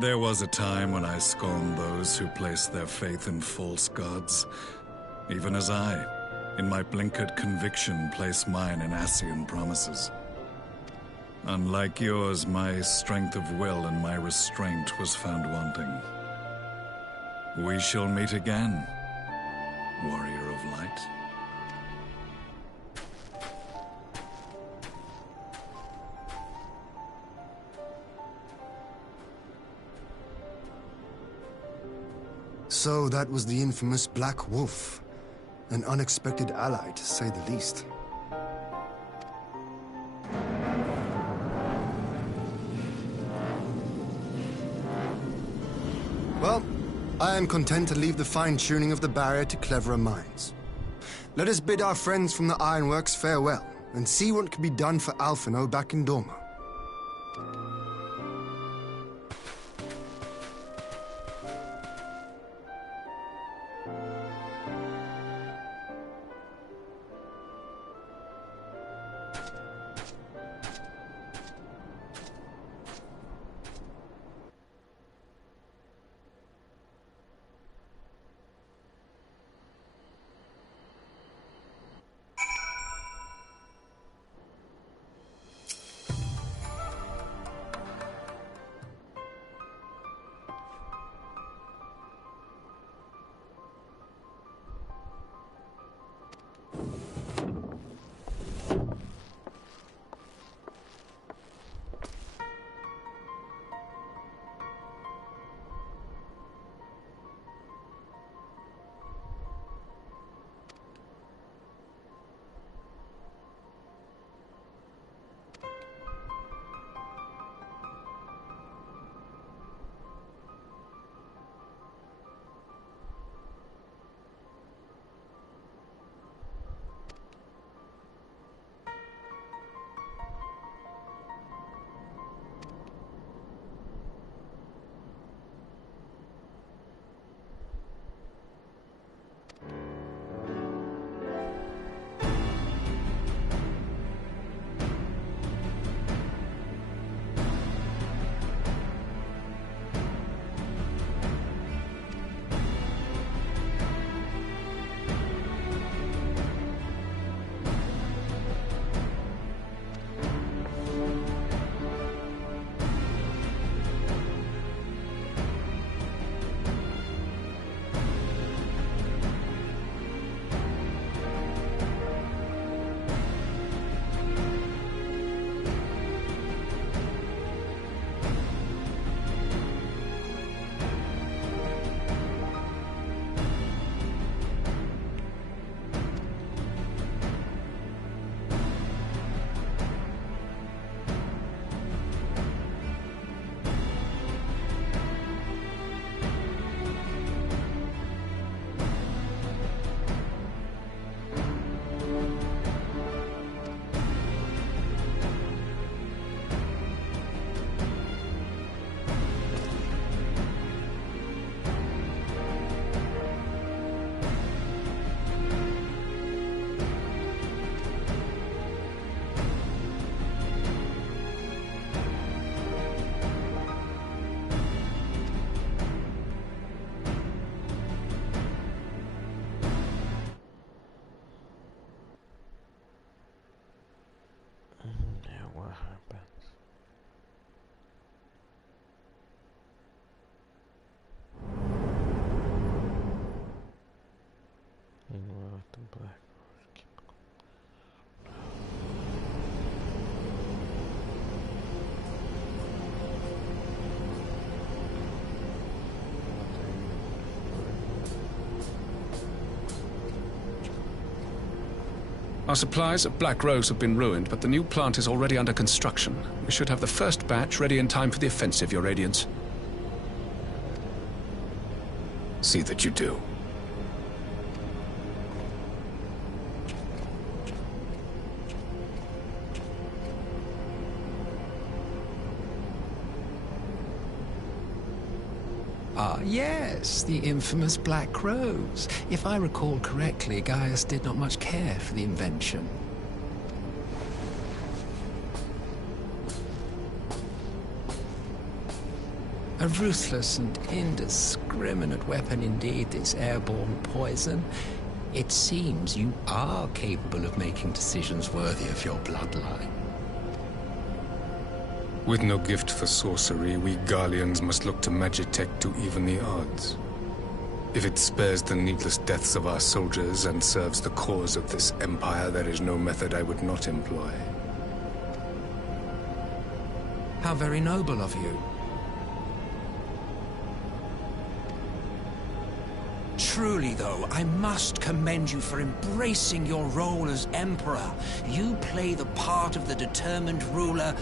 There was a time when I scorned those who placed their faith in false gods, even as I, in my blinkered conviction, place mine in Ascian promises. Unlike yours, my strength of will and my restraint was found wanting. We shall meet again, warrior of light. So that was the infamous Black Wolf. An unexpected ally, to say the least. Well, I am content to leave the fine-tuning of the barrier to cleverer minds. Let us bid our friends from the Ironworks farewell, and see what can be done for Alphinaud back in Dormo. Our supplies at Black Rose have been ruined, but the new plant is already under construction. We should have the first batch ready in time for the offensive, Your Radiance. See that you do. Ah, yes, the infamous Black Rose. If I recall correctly, Gaius did not much care for the invention. A ruthless and indiscriminate weapon indeed, this airborne poison. It seems you are capable of making decisions worthy of your bloodline. With no gift for sorcery, we Garleans must look to Magitech to even the odds. If it spares the needless deaths of our soldiers and serves the cause of this empire, there is no method I would not employ. How very noble of you. Truly, though, I must commend you for embracing your role as Emperor. You play the part of the determined ruler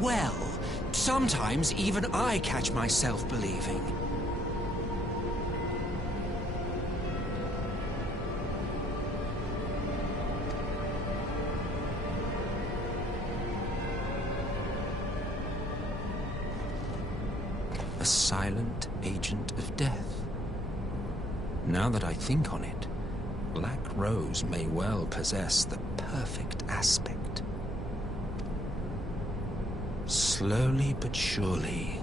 well. Sometimes even I catch myself believing. A silent agent of death. Now that I think on it, Black Rose may well possess the perfect aspect. Slowly but surely,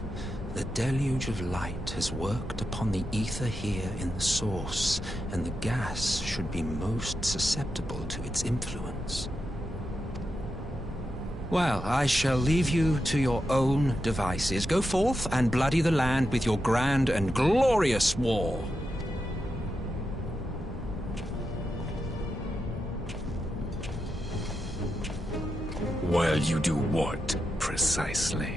the deluge of light has worked upon the ether here in the source, and the gas should be most susceptible to its influence. Well, I shall leave you to your own devices. Go forth and bloody the land with your grand and glorious war. While you do what, precisely?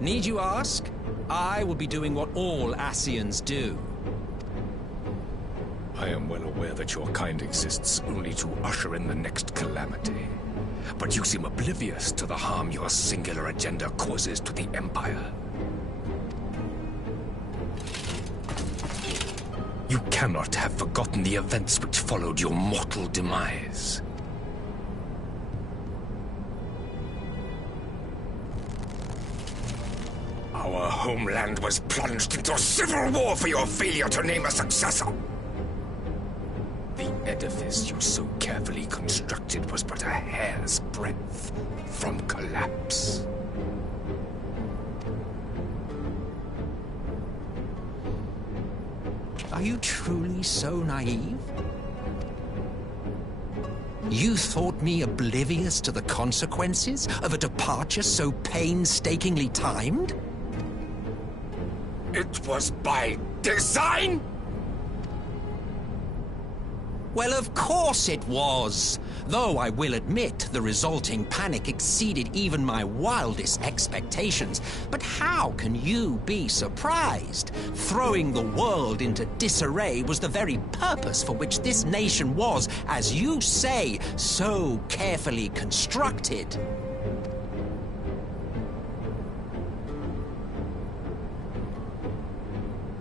Need you ask? I will be doing what all Ascians do. I am well aware that your kind exists only to usher in the next calamity. But you seem oblivious to the harm your singular agenda causes to the Empire. You cannot have forgotten the events which followed your mortal demise. Our homeland was plunged into civil war for your failure to name a successor. The edifice you so carefully constructed was but a hair's breadth from collapse. Are you truly so naive? You thought me oblivious to the consequences of a departure so painstakingly timed? It was by design? Well, of course it was. Though I will admit the resulting panic exceeded even my wildest expectations. But how can you be surprised? Throwing the world into disarray was the very purpose for which this nation was, as you say, so carefully constructed.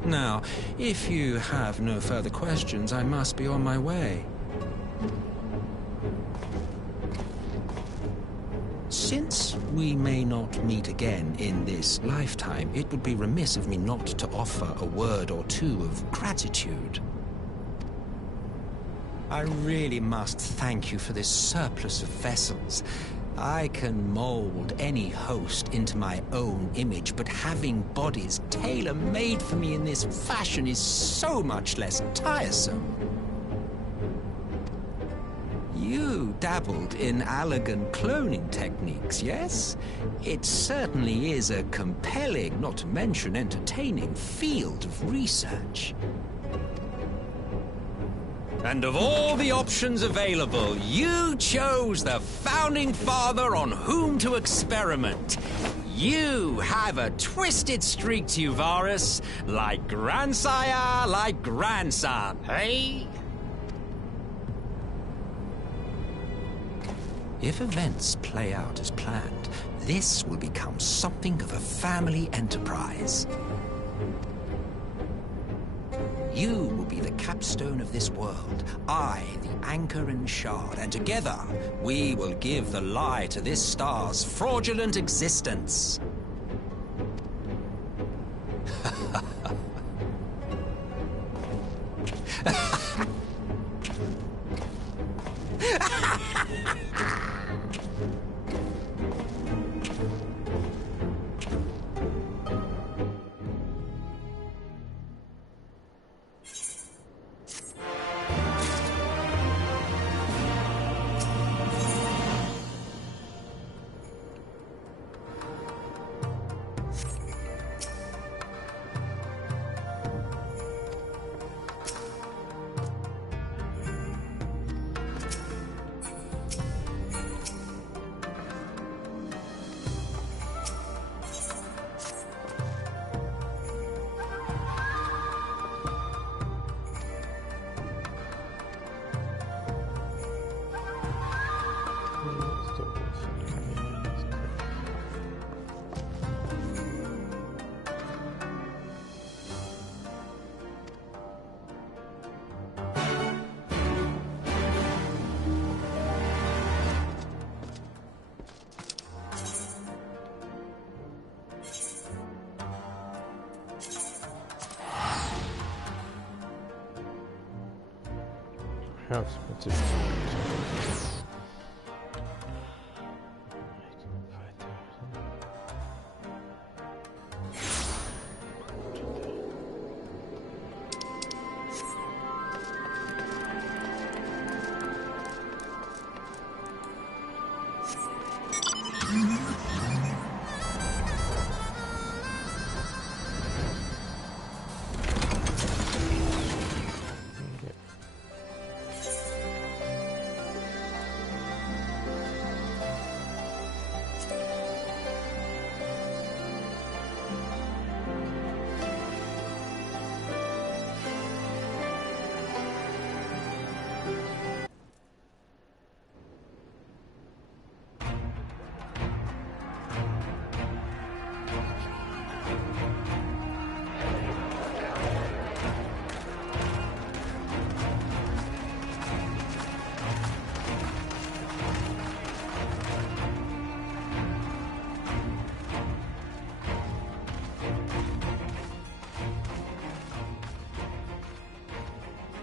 Now, if you have no further questions, I must be on my way. Since we may not meet again in this lifetime, it would be remiss of me not to offer a word or two of gratitude. I really must thank you for this surplus of vessels. I can mold any host into my own image, but having bodies tailor-made for me in this fashion is so much less tiresome. You dabbled in Allagan cloning techniques, yes? It certainly is a compelling, not to mention entertaining, field of research. And of all the options available, you chose the founding father on whom to experiment. You have a twisted streak to you, Varus. Like grandsire, like grandson, hey? If events play out as planned, this will become something of a family enterprise. You will be the capstone of this world, I the anchor and shard, and together we will give the lie to this star's fraudulent existence. How expensive?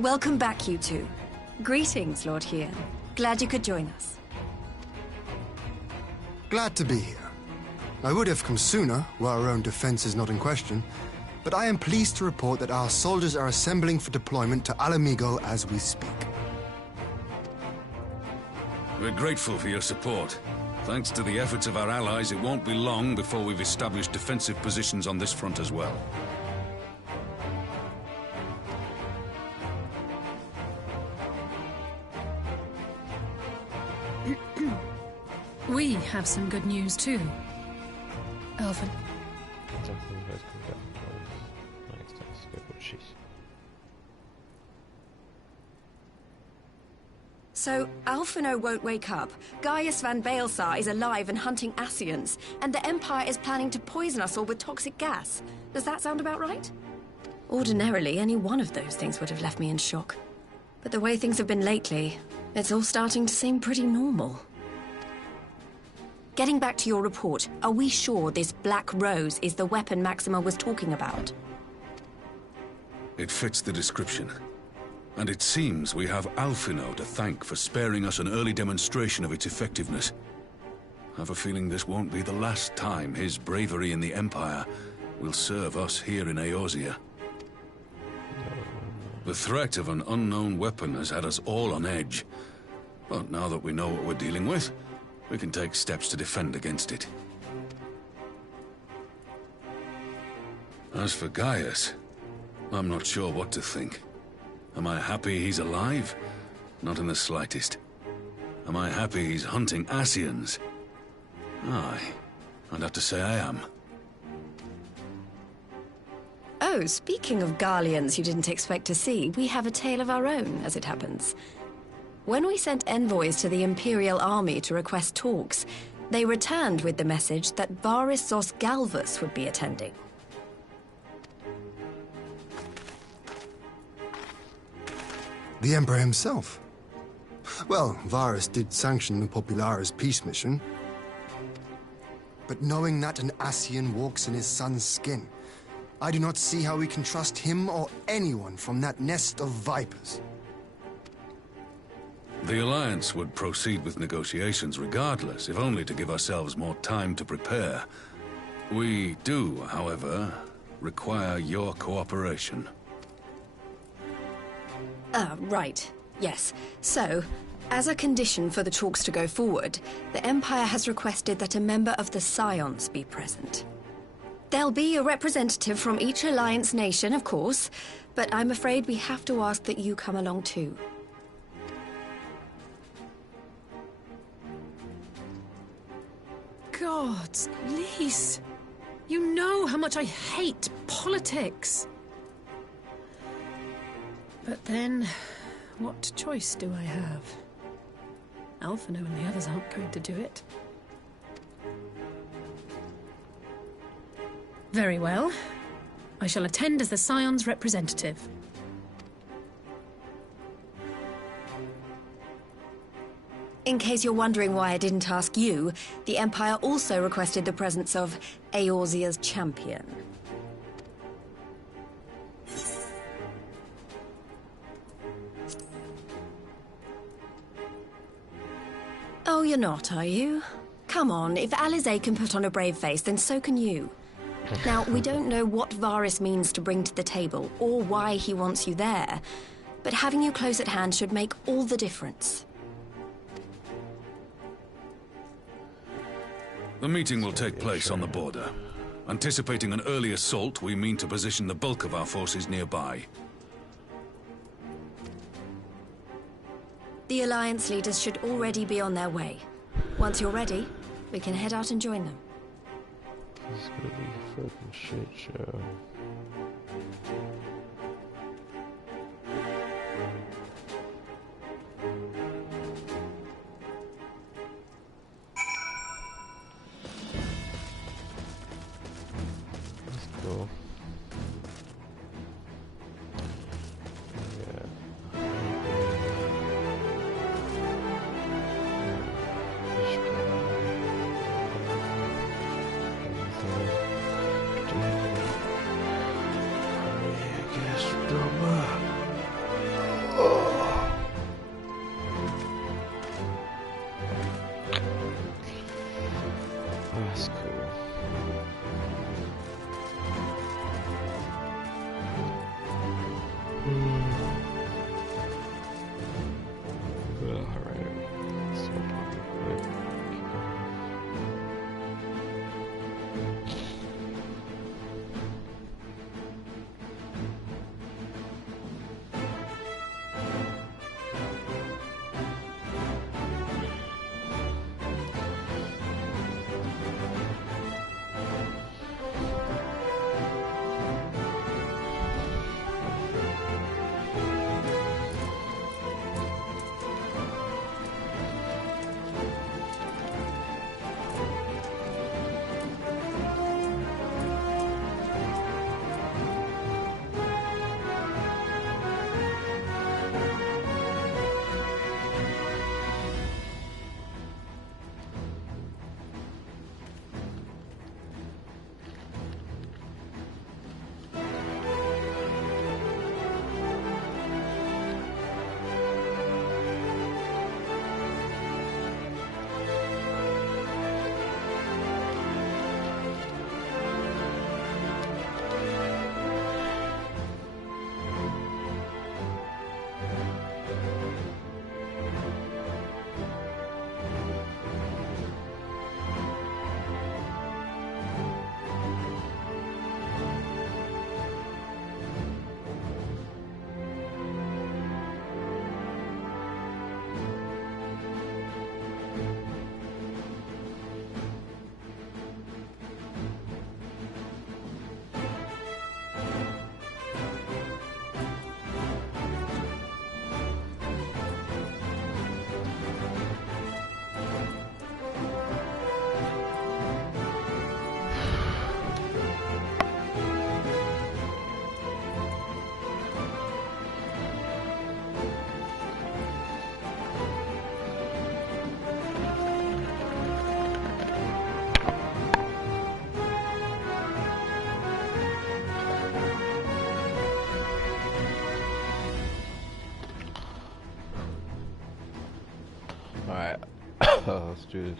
Welcome back, you two. Greetings, Lord Hien. Glad you could join us. Glad to be here. I would have come sooner, where our own defense is not in question, but I am pleased to report that our soldiers are assembling for deployment to Ala Mhigo as we speak. We're grateful for your support. Thanks to the efforts of our allies, it won't be long before we've established defensive positions on this front as well. We have some good news too. Elvin. So, Alphinaud won't wake up, Gaius van Baelsar is alive and hunting Ascians, and the Empire is planning to poison us all with toxic gas. Does that sound about right? Ordinarily, any one of those things would have left me in shock. But the way things have been lately, it's all starting to seem pretty normal. Getting back to your report, are we sure this Black Rose is the weapon Maxima was talking about? It fits the description. And it seems we have Alphinaud to thank for sparing us an early demonstration of its effectiveness. I have a feeling this won't be the last time his bravery in the Empire will serve us here in Eorzea. The threat of an unknown weapon has had us all on edge. But now that we know what we're dealing with, we can take steps to defend against it. As for Gaius, I'm not sure what to think. Am I happy he's alive? Not in the slightest. Am I happy he's hunting Ascians? Aye. I'd have to say I am. Oh, speaking of Garleans you didn't expect to see, we have a tale of our own, as it happens. When we sent envoys to the Imperial Army to request talks, they returned with the message that Varys Zos Galvus would be attending. The Emperor himself. Well, Varys did sanction the Popularis peace mission. But knowing that an Ascian walks in his son's skin, I do not see how we can trust him or anyone from that nest of vipers. The Alliance would proceed with negotiations regardless, if only to give ourselves more time to prepare. We do, however, require your cooperation. Right. Yes. So, as a condition for the talks to go forward, the Empire has requested that a member of the Scions be present. There'll be a representative from each Alliance nation, of course, but I'm afraid we have to ask that you come along too. Gods, Lise, you know how much I hate politics. But then, what choice do I have? Alphino and the others aren't going to do it. Very well. I shall attend as the Scion's representative. In case you're wondering why I didn't ask you, the Empire also requested the presence of Eorzea's champion. Oh, you're not, are you? Come on, if Alisaie can put on a brave face, then so can you. Now, we don't know what Varys means to bring to the table, or why he wants you there, but having you close at hand should make all the difference. The meeting will take place on the border. Anticipating an early assault, we mean to position the bulk of our forces nearby. The Alliance leaders should already be on their way. Once you're ready, we can head out and join them. This is gonna be a fucking shit show. That's cool. That's cool. Alright. So probably quick. Alright. Let's do this.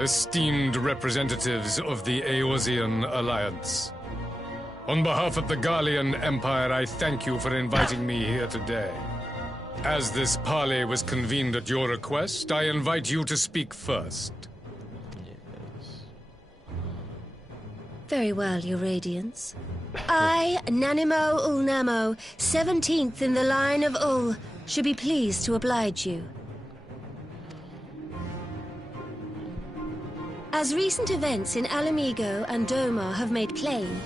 Esteemed representatives of the Eorzean Alliance, on behalf of the Garlean Empire, I thank you for inviting me here today. As this parley was convened at your request, I invite you to speak first. Very well, Your Radiance. I, Nanimo Ulnamo, 17th in the line of Ul, should be pleased to oblige you. As recent events in Alamigo and Doma have made plain,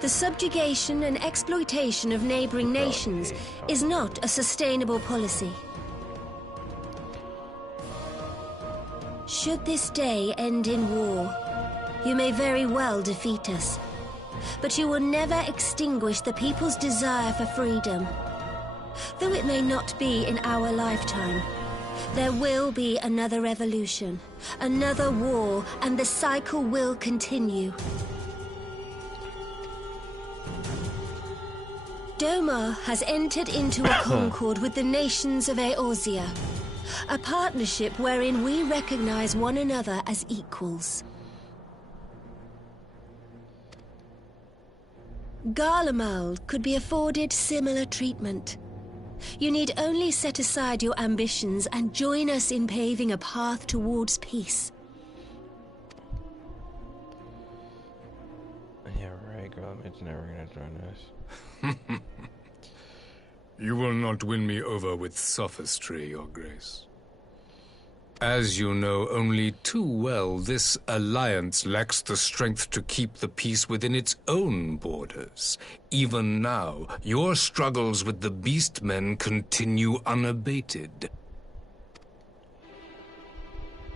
the subjugation and exploitation of neighboring nations is not a sustainable policy. Should this day end in war, you may very well defeat us, but you will never extinguish the people's desire for freedom. Though it may not be in our lifetime, there will be another revolution, another war, and the cycle will continue. Doma has entered into a concord with the nations of Eorzea, a partnership wherein we recognize one another as equals. Garlemald could be afforded similar treatment. You need only set aside your ambitions and join us in paving a path towards peace. Yeah, right, Garlemald's never gonna join us. You will not win me over with sophistry, Your Grace. As you know only too well, this alliance lacks the strength to keep the peace within its own borders. Even now, your struggles with the Beastmen continue unabated.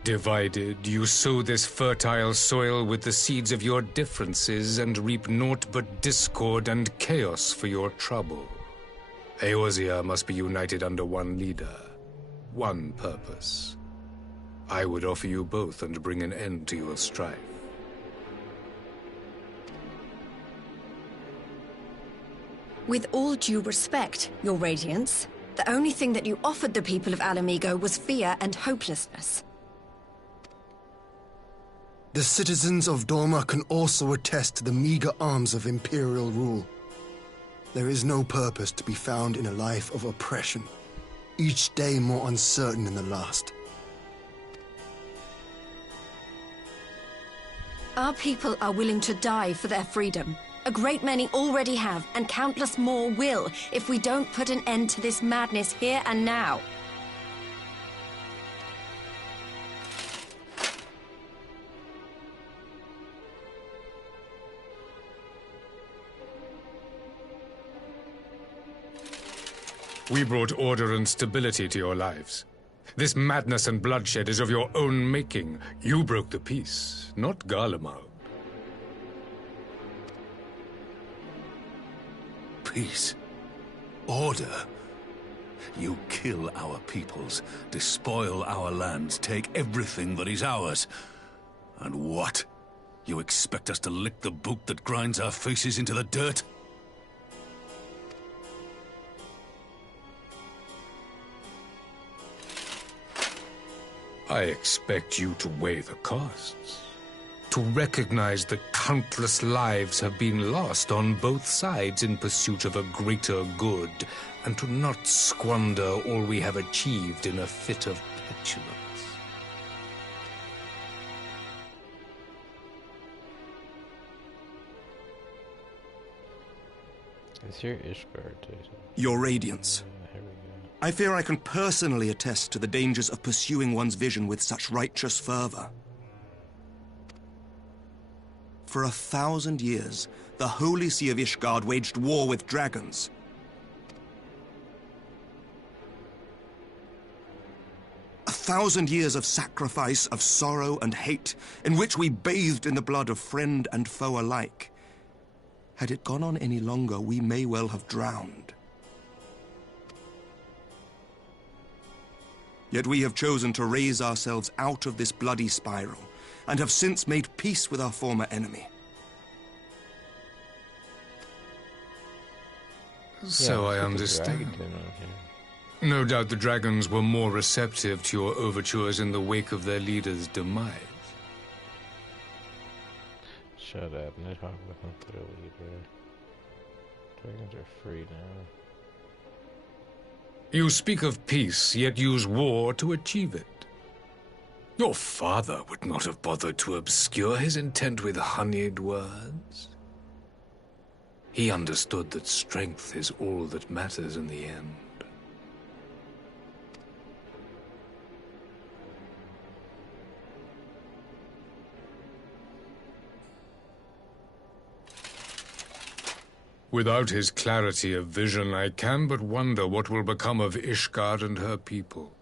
Divided, you sow this fertile soil with the seeds of your differences and reap naught but discord and chaos for your trouble. Eorzea must be united under one leader, one purpose. I would offer you both and bring an end to your strife. With all due respect, Your Radiance, the only thing that you offered the people of Alamigo was fear and hopelessness. The citizens of Doma can also attest to the meager arms of Imperial rule. There is no purpose to be found in a life of oppression, each day more uncertain than the last. Our people are willing to die for their freedom. A great many already have, and countless more will, if we don't put an end to this madness here and now. We brought order and stability to your lives. This madness and bloodshed is of your own making. You broke the peace, not Garlemald. Peace. Order. You kill our peoples, despoil our lands, take everything that is ours. And what? You expect us to lick the boot that grinds our faces into the dirt? I expect you to weigh the costs. To recognize that countless lives have been lost on both sides in pursuit of a greater good, and to not squander all we have achieved in a fit of petulance. Is here Ishgard, dude? Your Radiance. I fear I can personally attest to the dangers of pursuing one's vision with such righteous fervor. For 1,000 years, the Holy See of Ishgard waged war with dragons. A 1,000 years of sacrifice, of sorrow and hate, in which we bathed in the blood of friend and foe alike. Had it gone on any longer, we may well have drowned. Yet we have chosen to raise ourselves out of this bloody spiral, and have since made peace with our former enemy. So I understand. No doubt the dragons were more receptive to your overtures in the wake of their leader's demise. Shut up, Nidhogg wasn't their leader. Dragons are free now. You speak of peace, yet use war to achieve it. Your father would not have bothered to obscure his intent with honeyed words. He understood that strength is all that matters in the end. Without his clarity of vision, I can but wonder what will become of Ishgard and her people.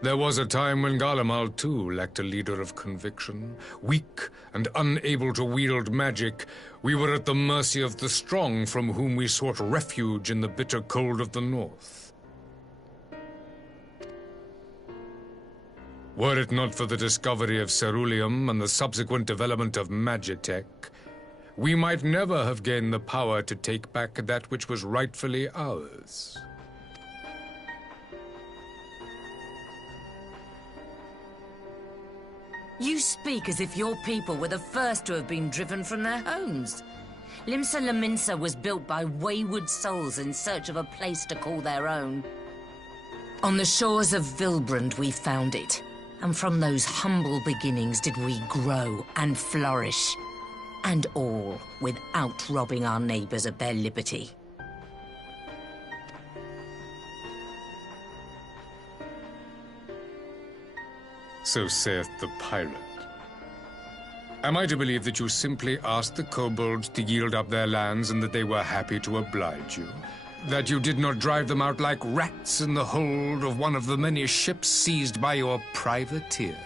There was a time when Garlemald too lacked a leader of conviction. Weak and unable to wield magic, we were at the mercy of the strong from whom we sought refuge in the bitter cold of the north. Were it not for the discovery of Ceruleum and the subsequent development of Magitech, we might never have gained the power to take back that which was rightfully ours. You speak as if your people were the first to have been driven from their homes. Limsa Lominsa was built by wayward souls in search of a place to call their own. On the shores of Vilbrand we found it. And from those humble beginnings did we grow and flourish. And all without robbing our neighbors of their liberty. So saith the pirate. Am I to believe that you simply asked the kobolds to yield up their lands and that they were happy to oblige you? That you did not drive them out like rats in the hold of one of the many ships seized by your privateers?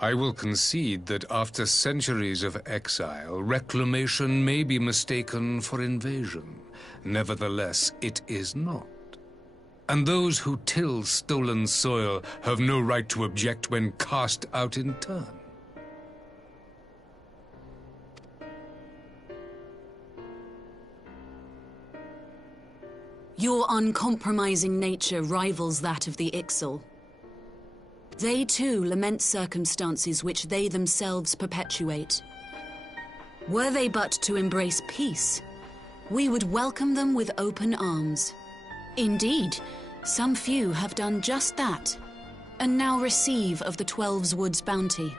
I will concede that after centuries of exile, reclamation may be mistaken for invasion. Nevertheless, it is not. And those who till stolen soil have no right to object when cast out in turn. Your uncompromising nature rivals that of the Ixal. They too lament circumstances which they themselves perpetuate. Were they but to embrace peace, we would welcome them with open arms. Indeed, some few have done just that, and now receive of the Twelves Wood's bounty.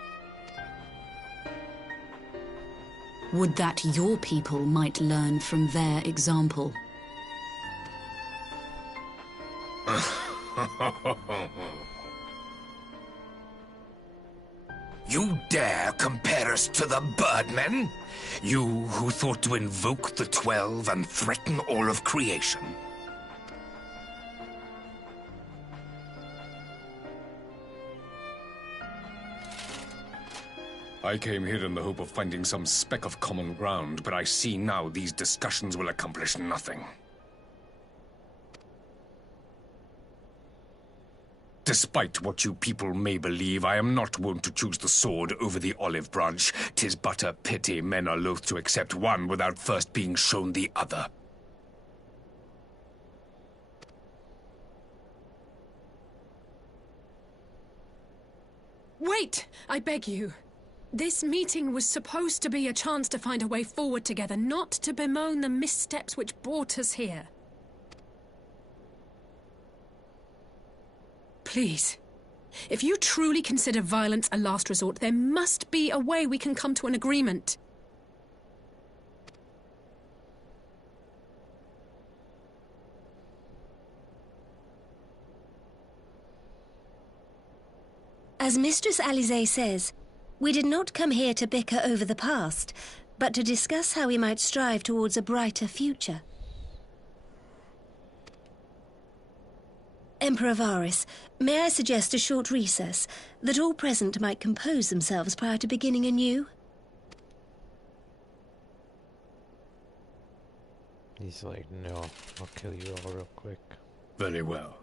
Would that your people might learn from their example. You dare compare us to the Birdmen? You who thought to invoke the 12 and threaten all of creation? I came here in the hope of finding some speck of common ground, but I see now these discussions will accomplish nothing. Despite what you people may believe, I am not wont to choose the sword over the olive branch. 'Tis but a pity men are loath to accept one without first being shown the other. Wait! I beg you. This meeting was supposed to be a chance to find a way forward together, not to bemoan the missteps which brought us here. Please. If you truly consider violence a last resort, there must be a way we can come to an agreement. As Mistress Alisaie says, we did not come here to bicker over the past, but to discuss how we might strive towards a brighter future. Emperor Varys, may I suggest a short recess, that all present might compose themselves prior to beginning anew? He's like, no, I'll kill you all real quick. Very well.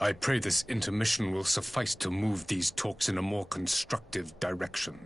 I pray this intermission will suffice to move these talks in a more constructive direction.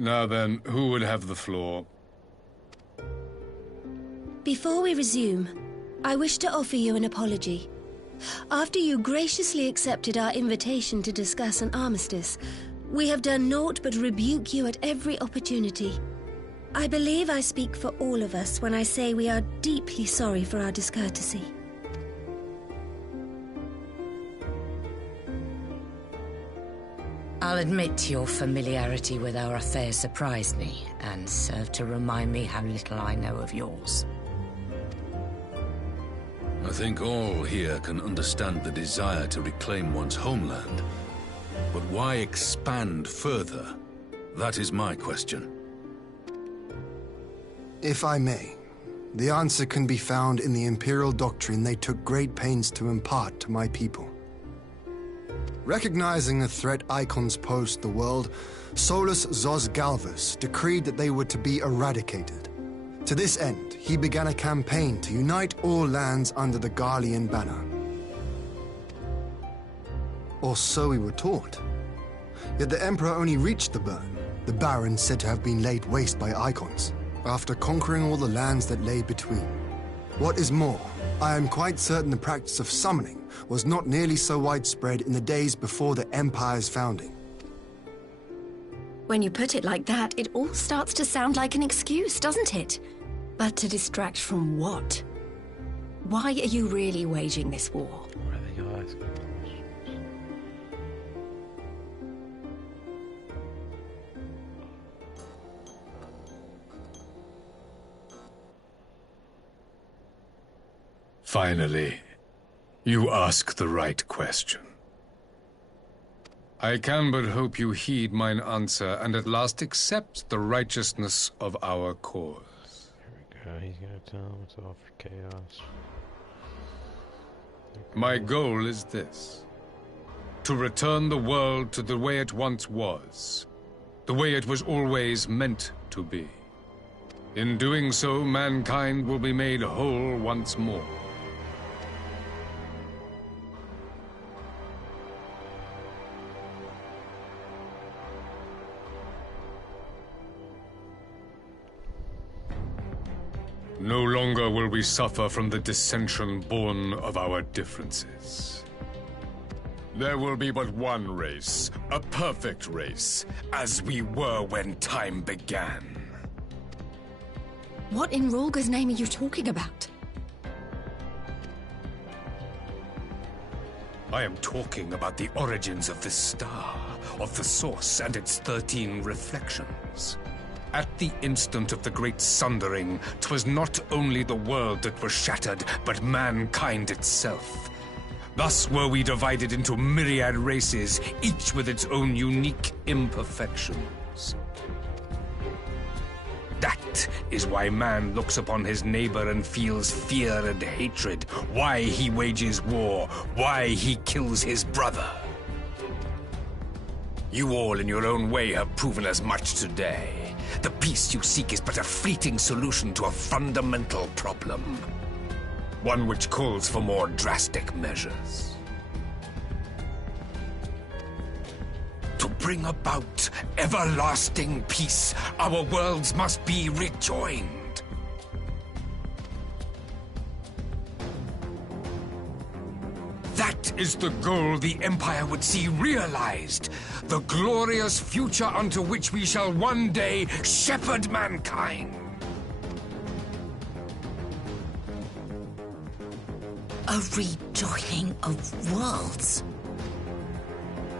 Now then, who would have the floor? Before we resume, I wish to offer you an apology. After you graciously accepted our invitation to discuss an armistice, we have done naught but rebuke you at every opportunity. I believe I speak for all of us when I say we are deeply sorry for our discourtesy. I'll admit your familiarity with our affair surprised me, and served to remind me how little I know of yours. I think all here can understand the desire to reclaim one's homeland. But why expand further? That is my question. If I may, the answer can be found in the Imperial doctrine they took great pains to impart to my people. Recognizing the threat Icons posed to the world, Solus Zos Galvus decreed that they were to be eradicated. To this end, he began a campaign to unite all lands under the Garlean banner. Or so we were taught. Yet the Emperor only reached the burn, the Baron said to have been laid waste by Icons, after conquering all the lands that lay between. What is more, I am quite certain the practice of summoning was not nearly so widespread in the days before the Empire's founding. When you put it like that, it all starts to sound like an excuse, doesn't it? But to distract from what? Why are you really waging this war? Why are they all asking? Finally, you ask the right question. I can but hope you heed mine answer and at last accept the righteousness of our cause. Here we go, he's gonna tell him it's all for chaos. My goal is this: to return the world to the way it once was, the way it was always meant to be. In doing so, mankind will be made whole once more. No longer will we suffer from the dissension born of our differences. There will be but one race, a perfect race, as we were when time began. What in Rhalgr's name are you talking about? I am talking about the origins of the star, of the source and its 13 reflections. At the instant of the great sundering, 'twas not only the world that was shattered, but mankind itself. Thus were we divided into myriad races, each with its own unique imperfections. That is why man looks upon his neighbor and feels fear and hatred, why he wages war, why he kills his brother. You all in your own way have proven as much today. The peace you seek is but a fleeting solution to a fundamental problem. One which calls for more drastic measures. To bring about everlasting peace, our worlds must be rejoined. That is the goal the Empire would see realized. The glorious future unto which we shall one day shepherd mankind. A rejoining of worlds.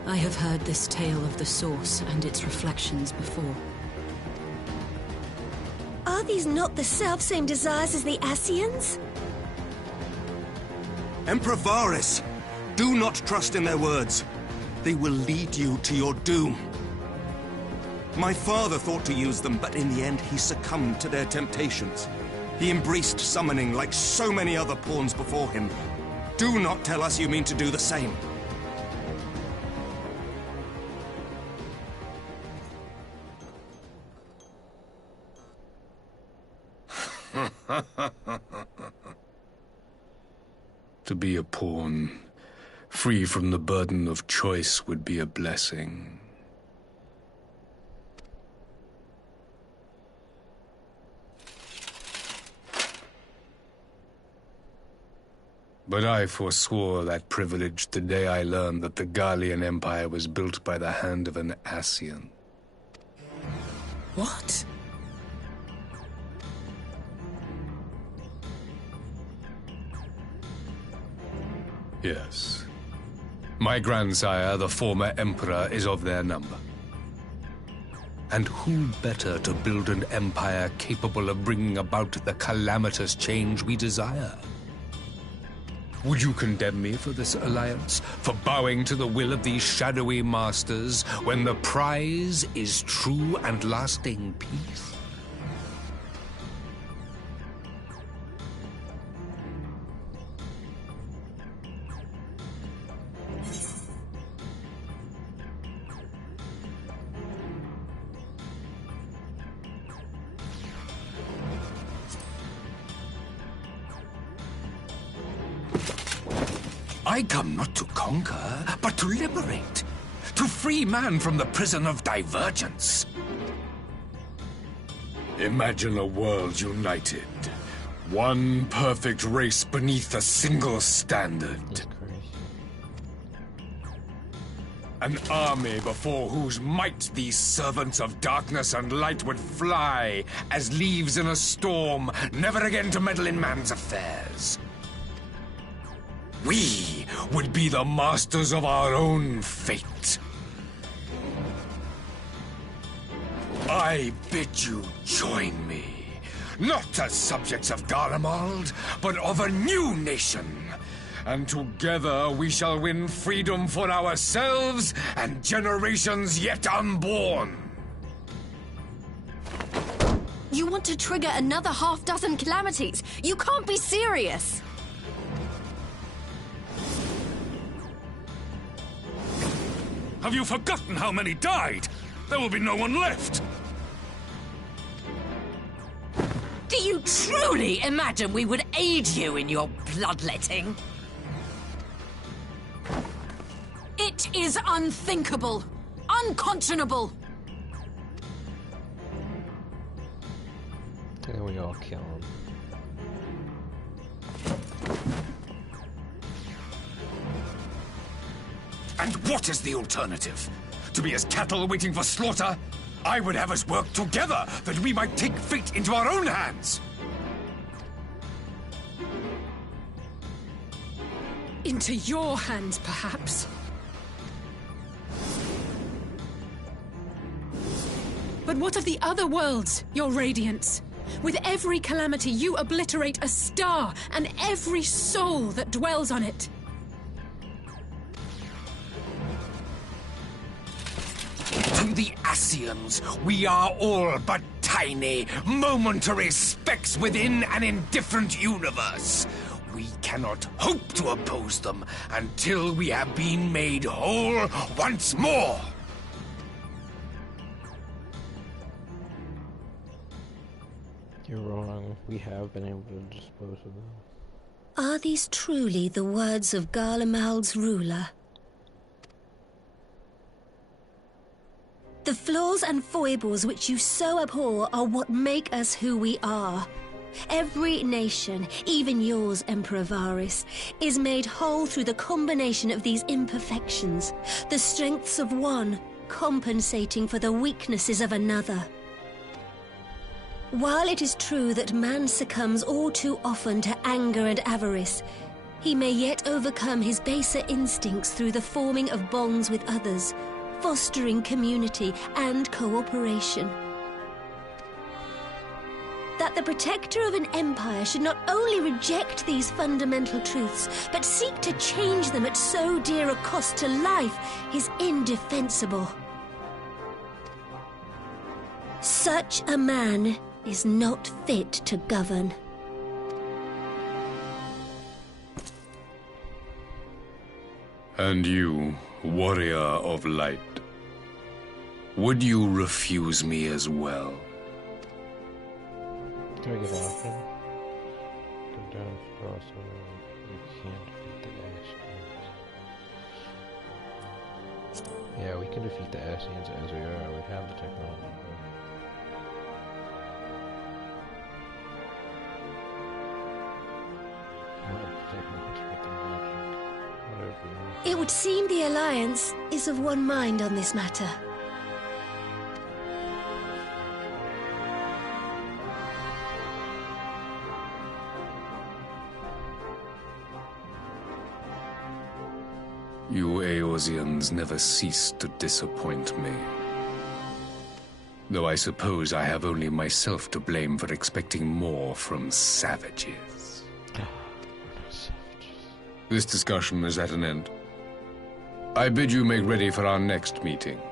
I have heard this tale of the Source and its reflections before. Are these not the self-same desires as the Ascians? Emperor Varys, do not trust in their words. They will lead you to your doom. My father thought to use them, but in the end he succumbed to their temptations. He embraced summoning like so many other pawns before him. Do not tell us you mean to do the same. To be a pawn, free from the burden of choice, would be a blessing. But I forswore that privilege the day I learned that the Garlean Empire was built by the hand of an Ascian. What? Yes. My grandsire, the former Emperor, is of their number. And who better to build an empire capable of bringing about the calamitous change we desire? Would you condemn me for this alliance? For bowing to the will of these shadowy masters when the prize is true and lasting peace? I come not to conquer, but to liberate. To free man from the prison of divergence. Imagine a world united. One perfect race beneath a single standard. An army before whose might these servants of darkness and light would fly as leaves in a storm, never again to meddle in man's affairs. We would be the masters of our own fate. I bid you join me, not as subjects of Garlemald, but of a new nation. And together we shall win freedom for ourselves and generations yet unborn. You want to trigger another half-dozen calamities? You can't be serious! Have you forgotten how many died? There will be no one left! Do you truly imagine we would aid you in your bloodletting? It is unthinkable! Unconscionable! And we all kill him. And what is the alternative? To be as cattle waiting for slaughter? I would have us work together that we might take fate into our own hands. Into your hands, perhaps. But what of the other worlds, your radiance? With every calamity, you obliterate a star and every soul that dwells on it. To the Ascians, we are all but tiny, momentary specks within an indifferent universe. We cannot hope to oppose them until we have been made whole once more. You're wrong. We have been able to dispose of them. Are these truly the words of Garlemald's ruler? The flaws and foibles which you so abhor are what make us who we are. Every nation, even yours, Emperor Varys, is made whole through the combination of these imperfections, the strengths of one compensating for the weaknesses of another. While it is true that man succumbs all too often to anger and avarice, he may yet overcome his baser instincts through the forming of bonds with others, fostering community and cooperation. That the protector of an empire should not only reject these fundamental truths, but seek to change them at so dear a cost to life is indefensible. Such a man is not fit to govern. And you, warrior of light, would you refuse me as well? Can we get off him? Go down for us, we can't defeat the Ascians. Yeah, we can defeat the Ascians as we are. We have the technology. It would seem the Alliance is of one mind on this matter. You Eorzeans never cease to disappoint me. Though I suppose I have only myself to blame for expecting more from savages. This discussion is at an end. I bid you make ready for our next meeting.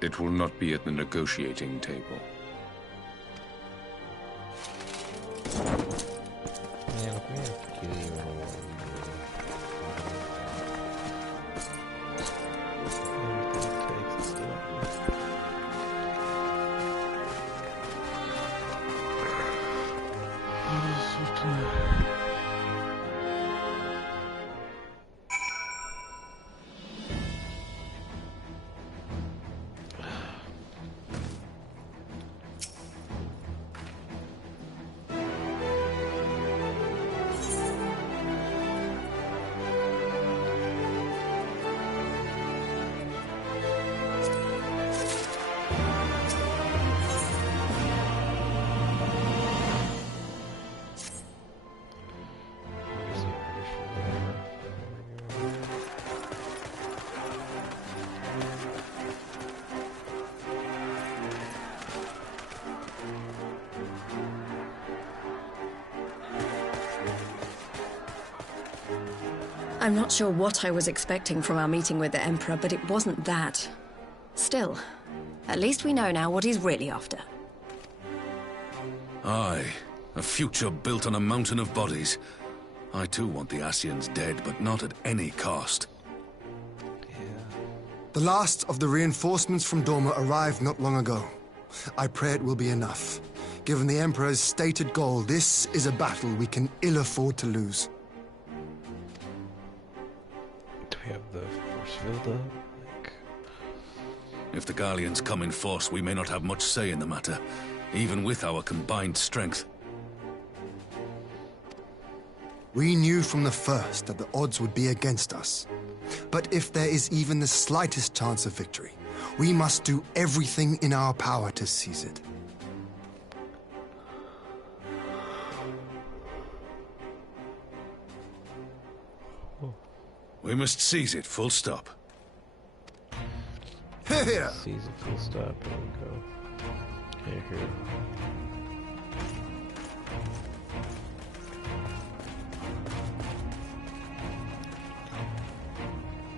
It will not be at the negotiating table. Man, if we have to kill you in a war, I'm not sure what I was expecting from our meeting with the Emperor, but it wasn't that. Still, at least we know now what he's really after. Aye, a future built on a mountain of bodies. I too want the Ascians dead, but not at any cost. The last of the reinforcements from Dorma arrived not long ago. I pray it will be enough. Given the Emperor's stated goal, this is a battle we can ill afford to lose. Do we have the force field up? If the Garleans come in force, we may not have much say in the matter, even with our combined strength. We knew from the first that the odds would be against us. But if there is even the slightest chance of victory, we must do everything in our power to seize it. We must seize it, full stop. Here! Seize it, full stop. Here we go. Here.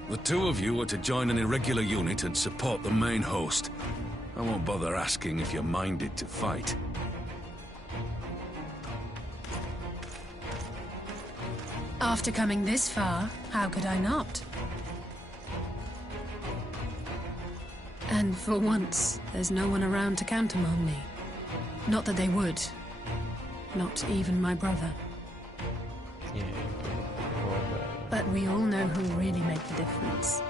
The two of you are to join an irregular unit and support the main host. I won't bother asking if you're minded to fight. After coming this far, how could I not? And for once, there's no one around to countermand me. Not that they would. Not even my brother. Yeah. But we all know who'll really make the difference.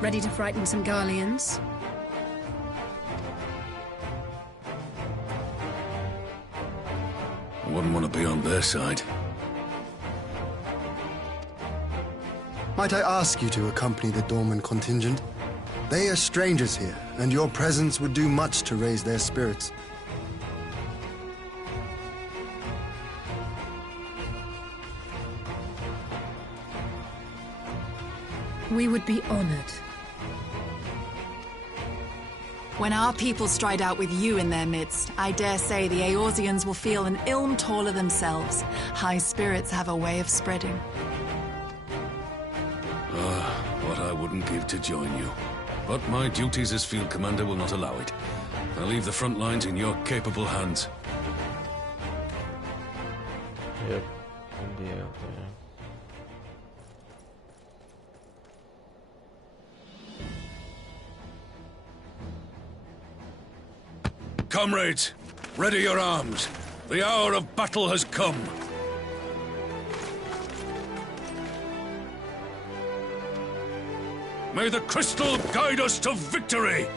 Ready to frighten some Garleans? I wouldn't want to be on their side. Might I ask you to accompany the Dorman contingent? They are strangers here, and your presence would do much to raise their spirits. We would be honored. When our people stride out with you in their midst, I dare say the Eorzeans will feel an ilm taller themselves. High spirits have a way of spreading. What I wouldn't give to join you. But my duties as field commander will not allow it. I'll leave the front lines in your capable hands. Yep. We'll be out there. Comrades, ready your arms. The hour of battle has come. May the crystal guide us to victory!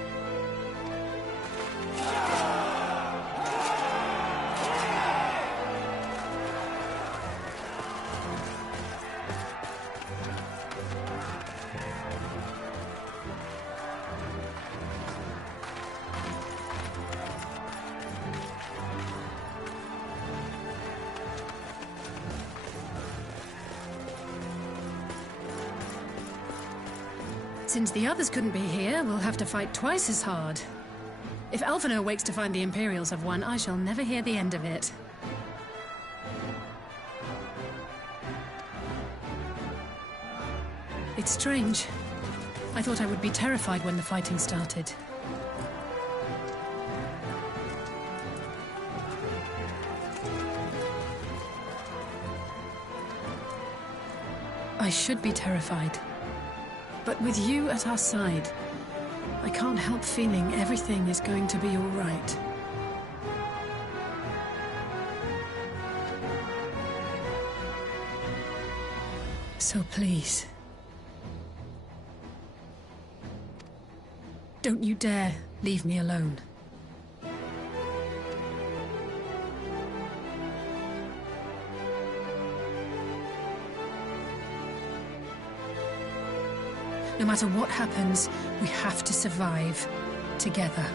Since the others couldn't be here, we'll have to fight twice as hard. If Alphinaud wakes to find the Imperials have won, I shall never hear the end of it. It's strange. I thought I would be terrified when the fighting started. I should be terrified. But with you at our side, I can't help feeling everything is going to be all right. So please, don't you dare leave me alone. No matter what happens, we have to survive together.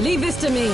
Leave this to me.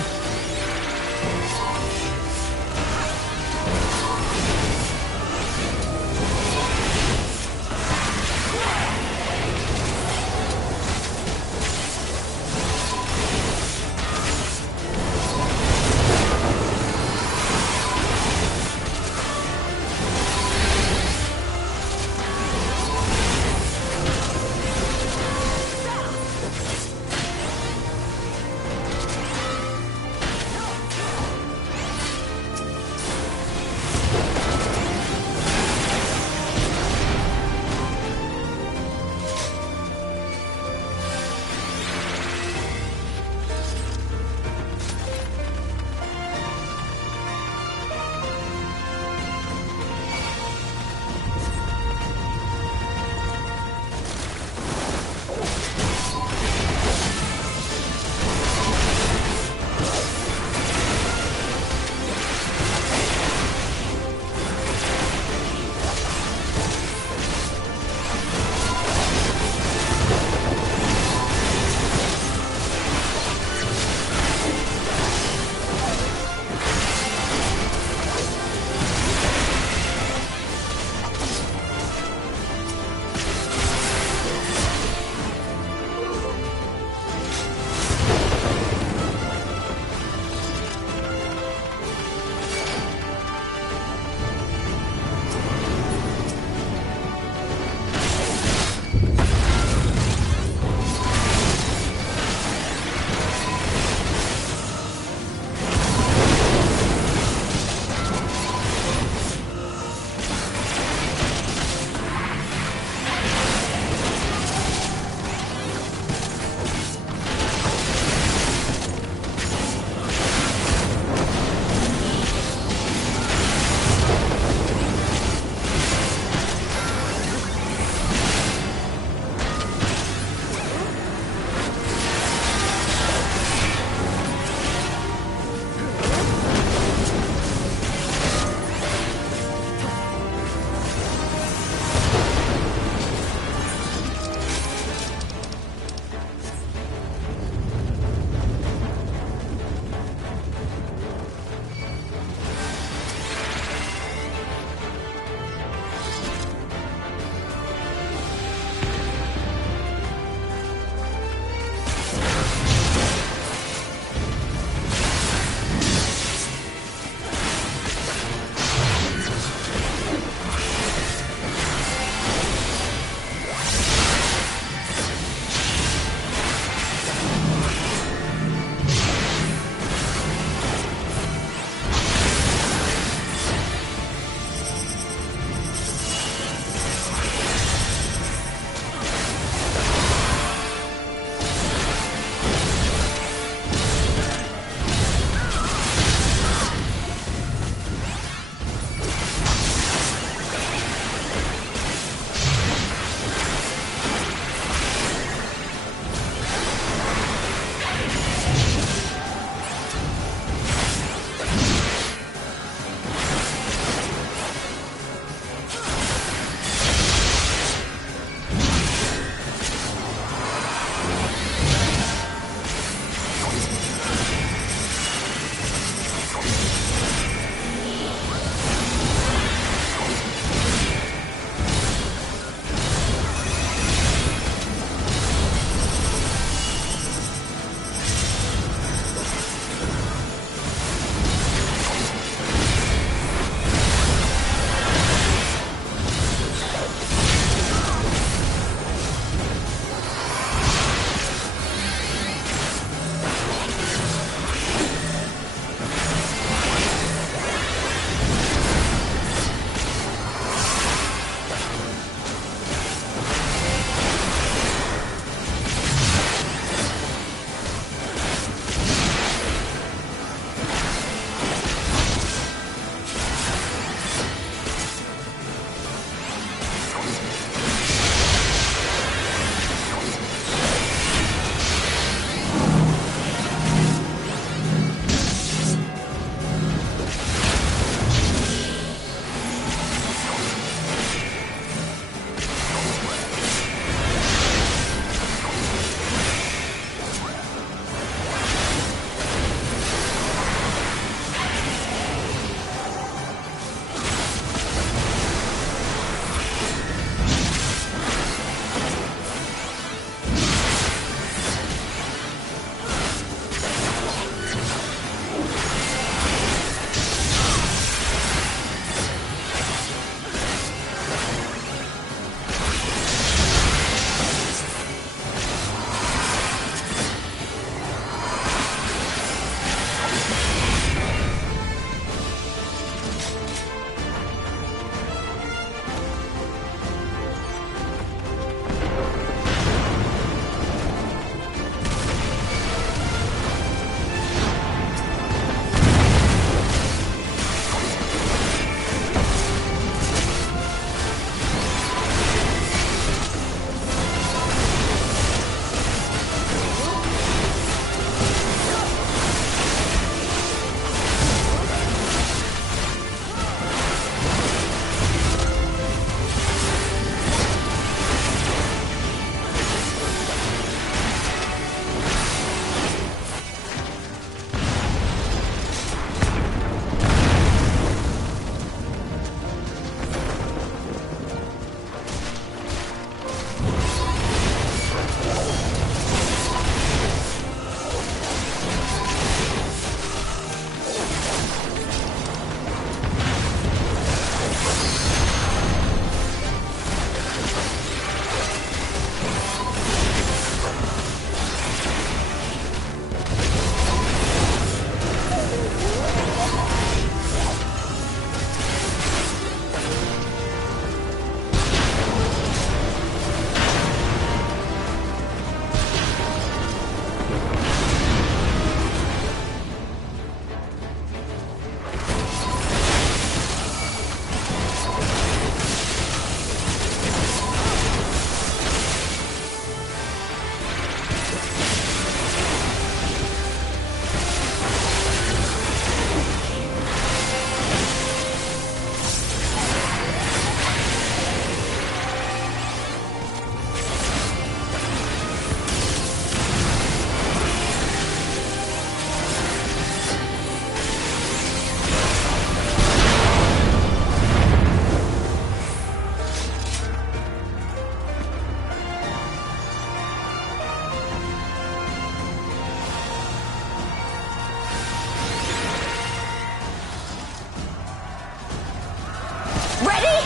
Ready?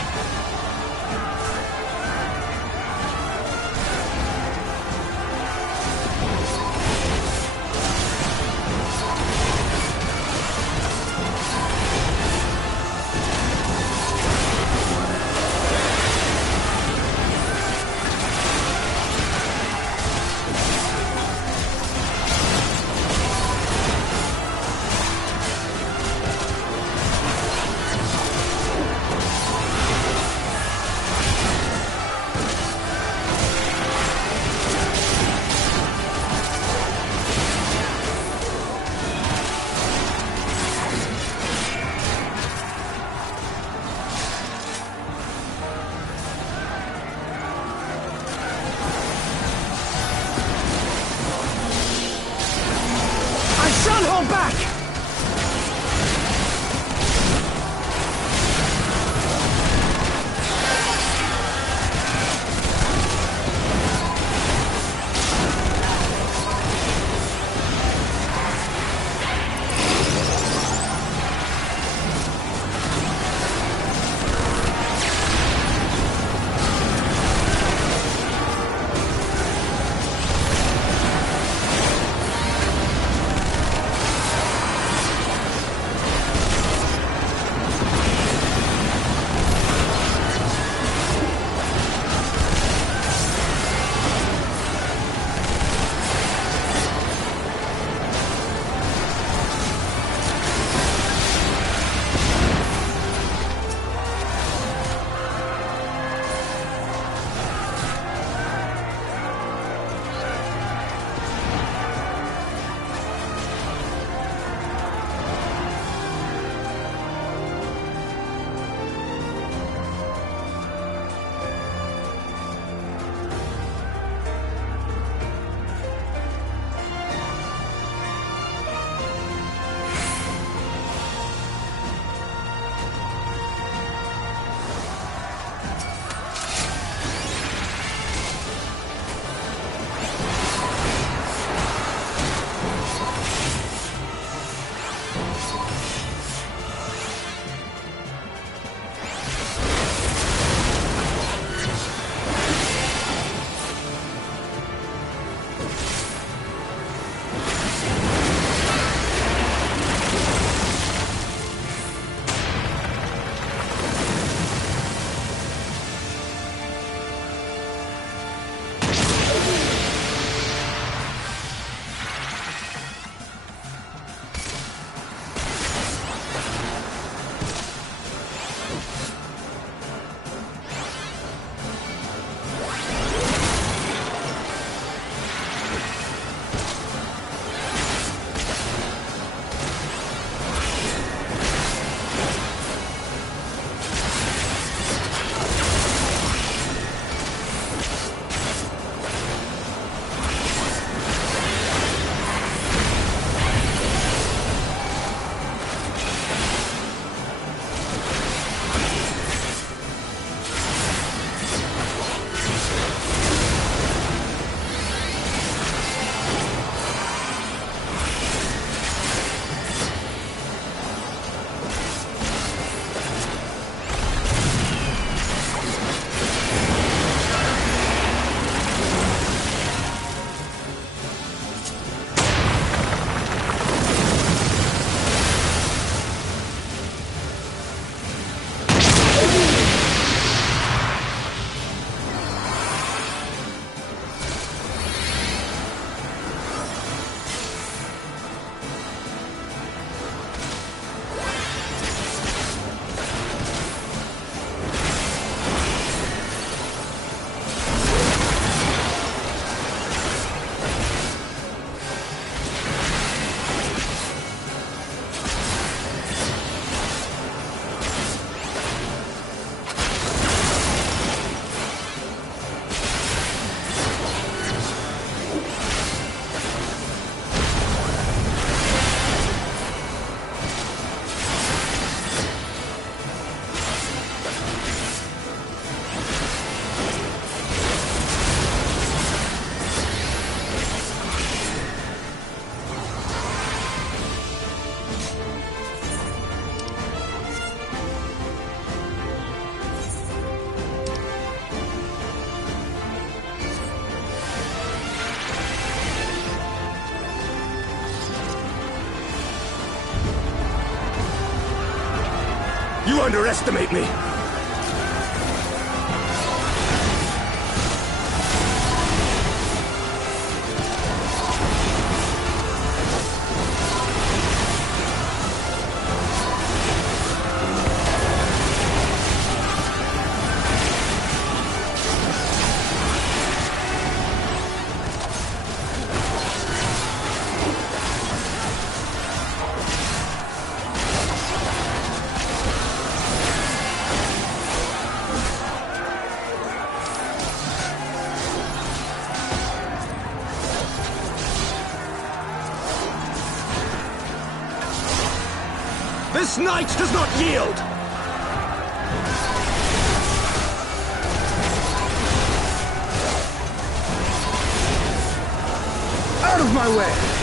You underestimate me! This knight does not yield! Out of my way!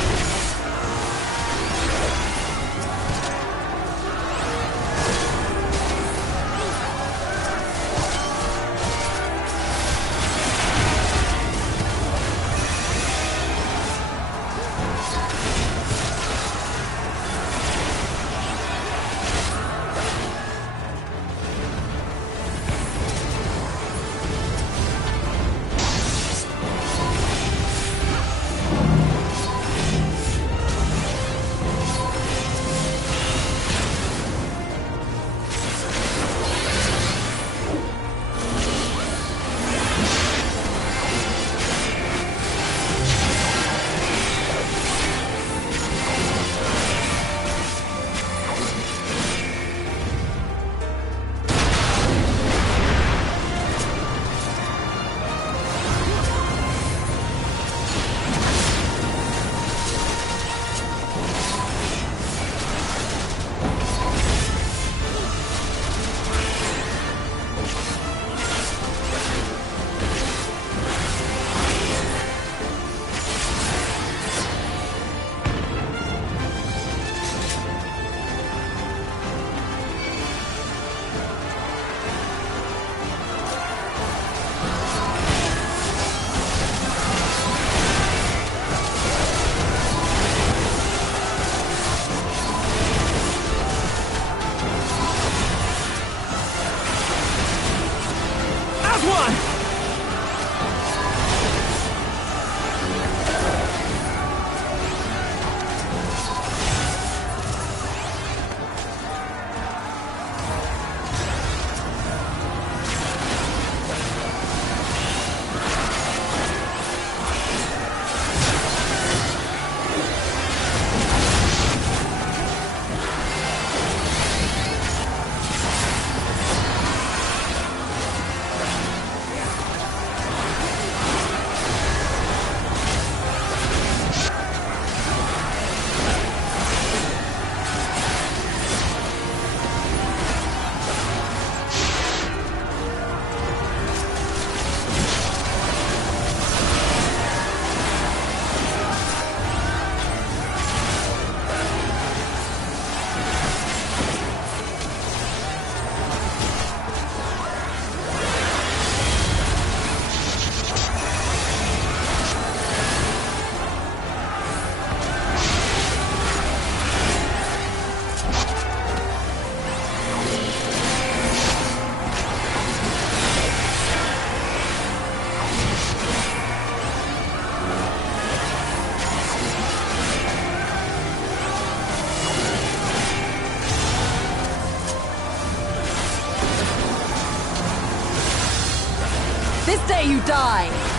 This day you die!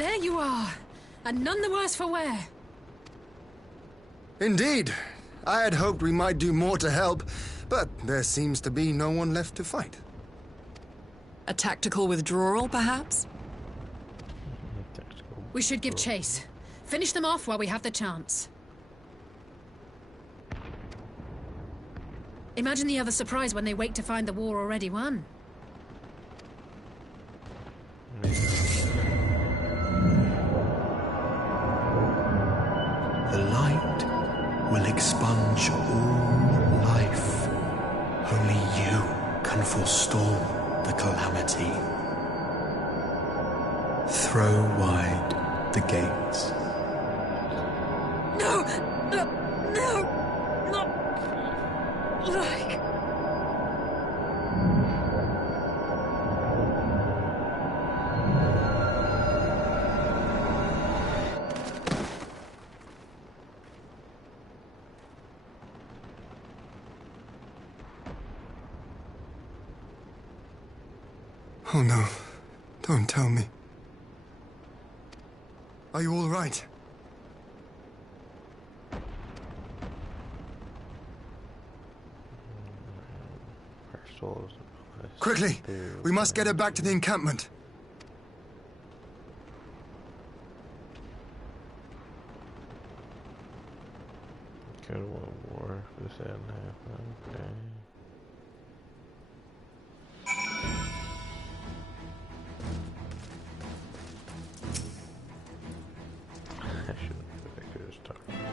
There you are, and none the worse for wear. Indeed. I had hoped we might do more to help, but there seems to be no one left to fight. A tactical withdrawal, perhaps? We should give chase. Finish them off while we have the chance. Imagine the other surprise when they wake to find the war already won. The light will expunge all life. Only you can forestall the calamity. Throw wide the gates. No! No! No! Not... like... Oh no. Don't tell me. Are you all right? Quickly! We must get her back to the encampment. Go to war if this hadn't happened. Okay. I could have just talked about it.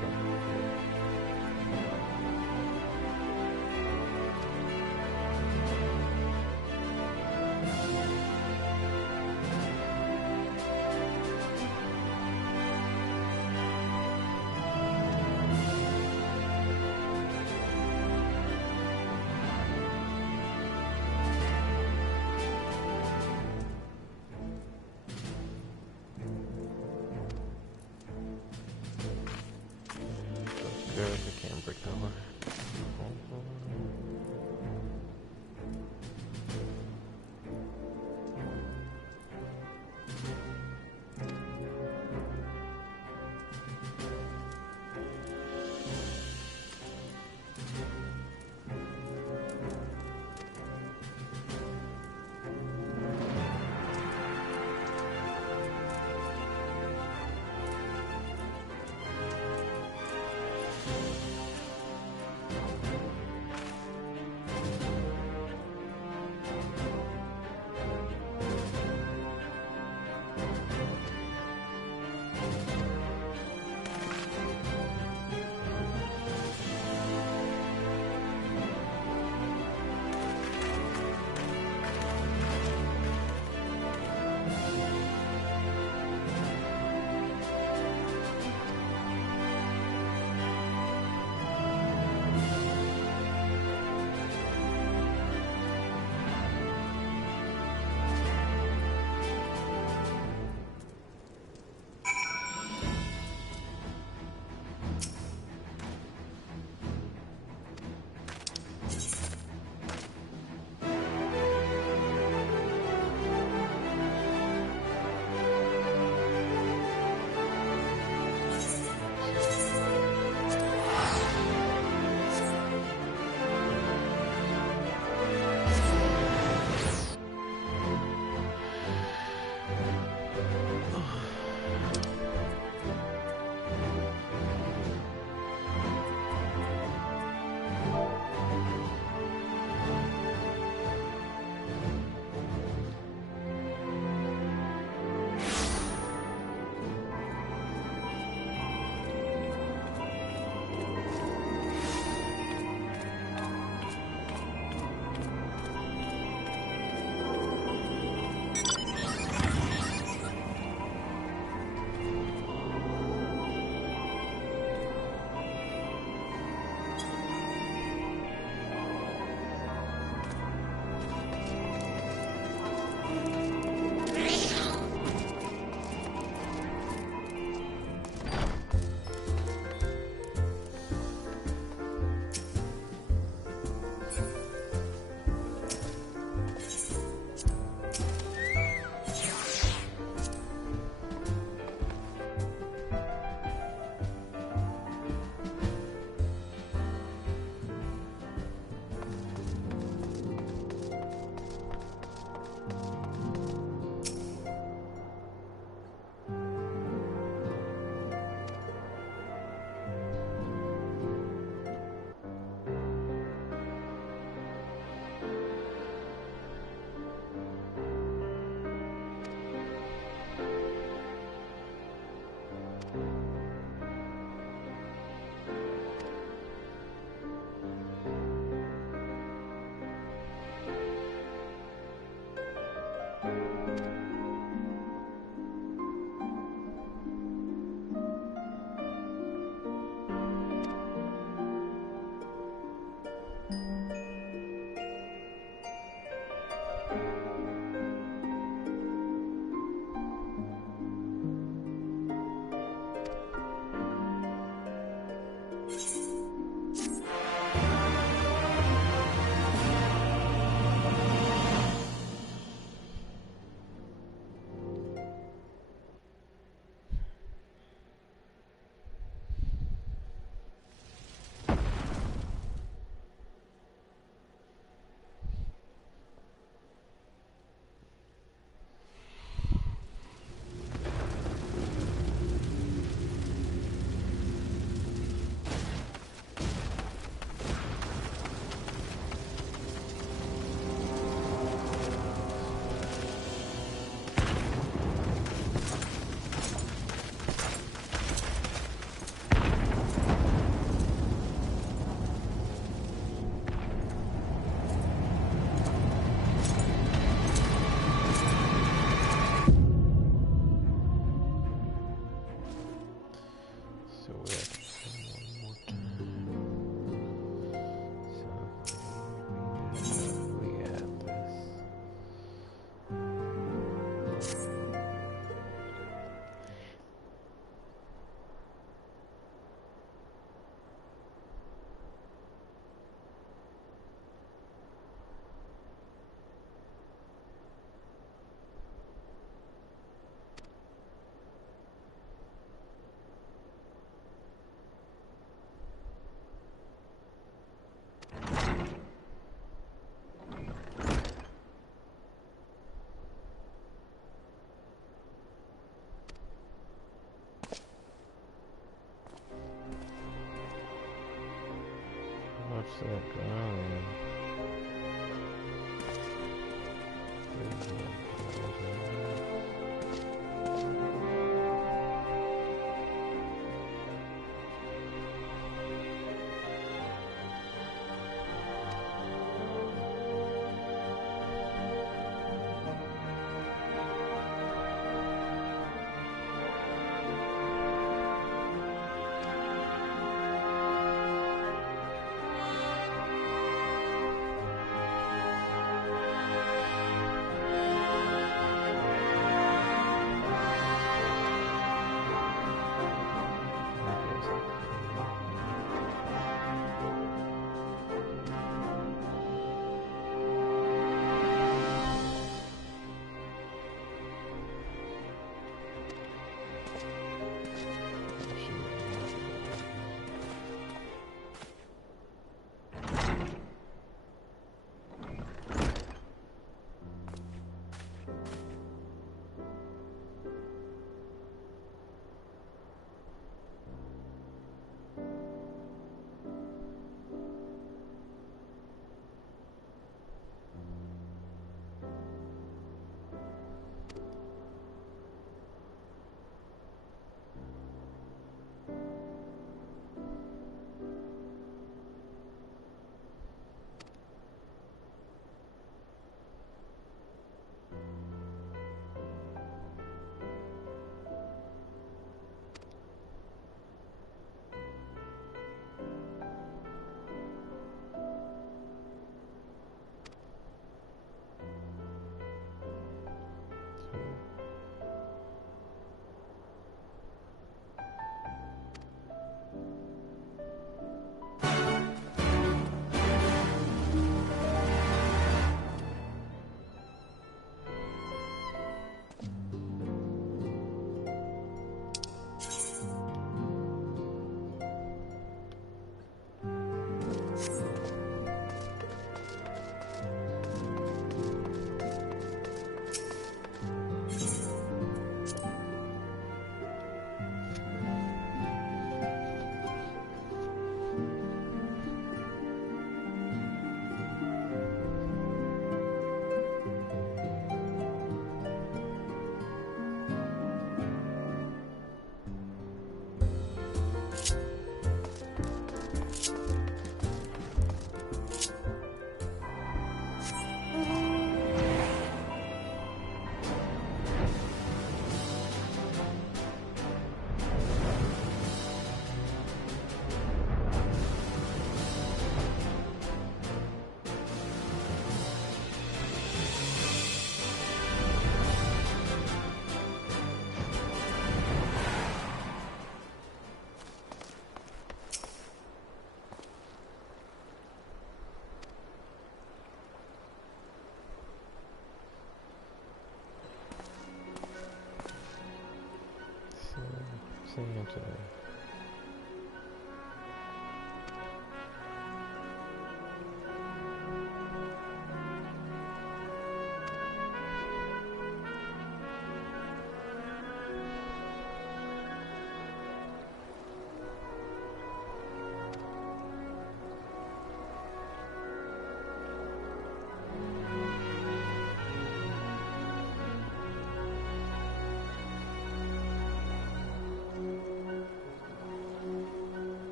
today.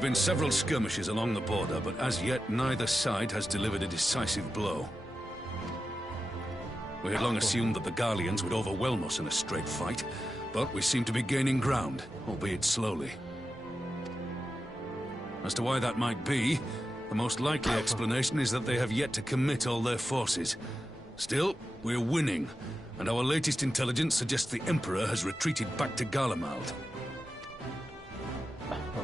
have been several skirmishes along the border, but as yet neither side has delivered a decisive blow. We had long assumed that the Garleans would overwhelm us in a straight fight, but we seem to be gaining ground, albeit slowly. As to why that might be, the most likely explanation is that they have yet to commit all their forces. Still, we're winning, and our latest intelligence suggests the Emperor has retreated back to Garlemald.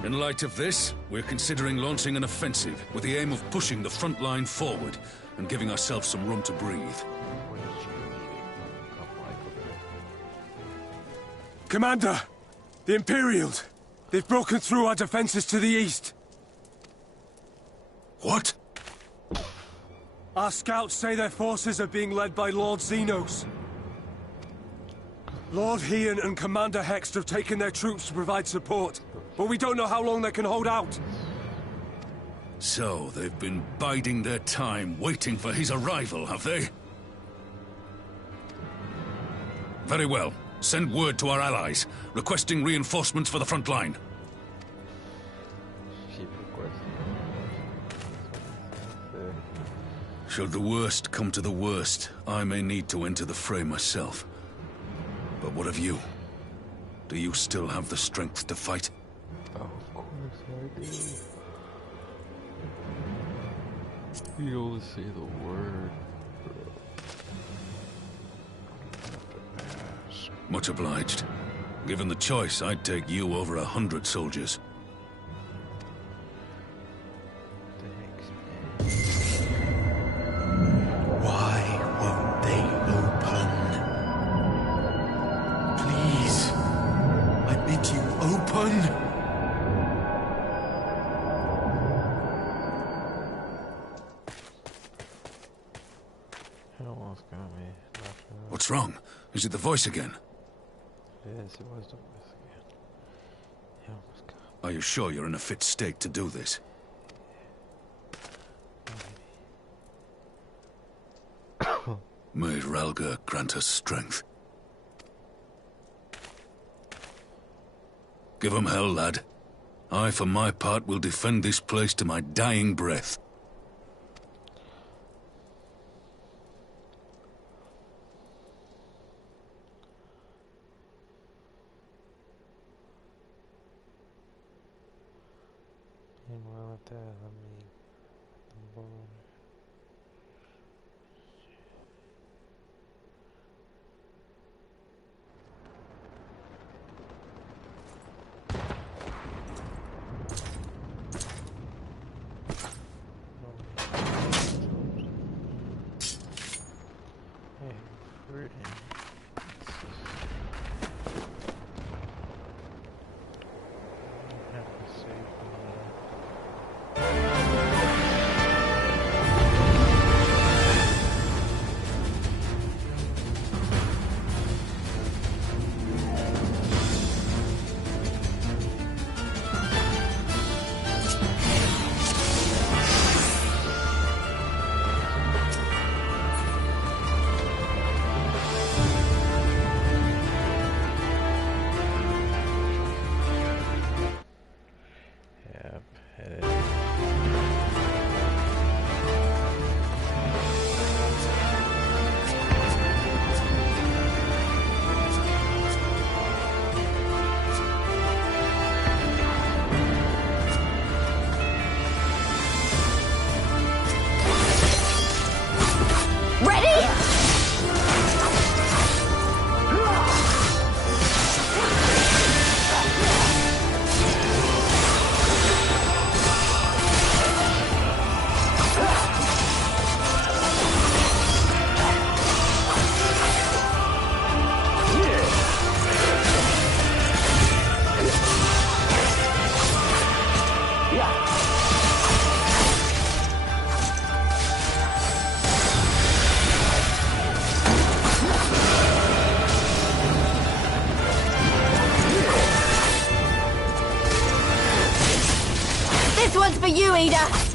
In light of this, we're considering launching an offensive with the aim of pushing the front line forward and giving ourselves some room to breathe. Commander! The Imperials! They've broken through our defenses to the east! What? Our scouts say their forces are being led by Lord Xenos. Lord Hien and Commander Hext have taken their troops to provide support, but we don't know how long they can hold out. So, they've been biding their time, waiting for his arrival, have they? Very well. Send word to our allies, requesting reinforcements for the front line. Should the worst come to the worst, I may need to enter the fray myself. But what of you? Do you still have the strength to fight? Of course I do. You only say the word. Much obliged. Given the choice, I'd take you over 100 soldiers. Why won't they open? Please, I bid you open. What's wrong? Is it the voice again? Yes, it was the voice again. He almost got Are you sure you're in a fit state to do this? May Ralga grant us strength. Give 'em hell, lad. I, for my part, will defend this place to my dying breath. Meanwhile, at that, let me the ball. one's for you, Ada!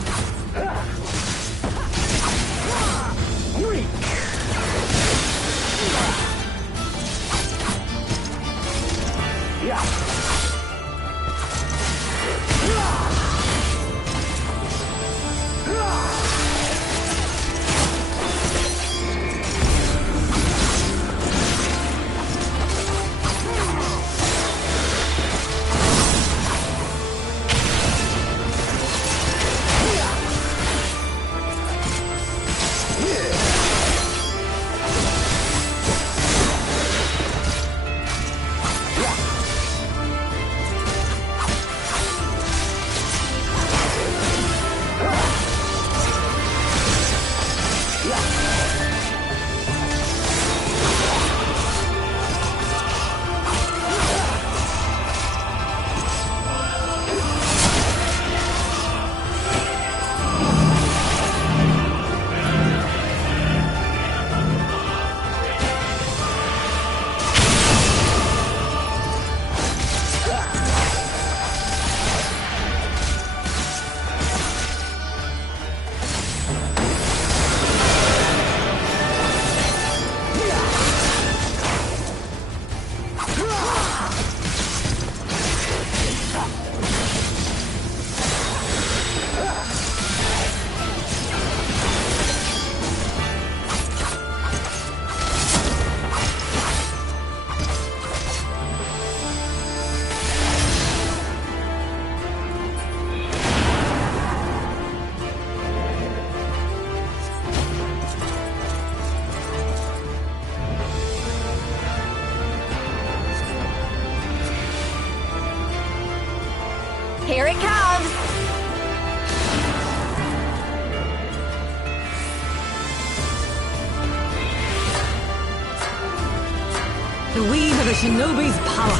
The weave of a shinobi's power.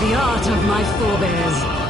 The art of my forebears.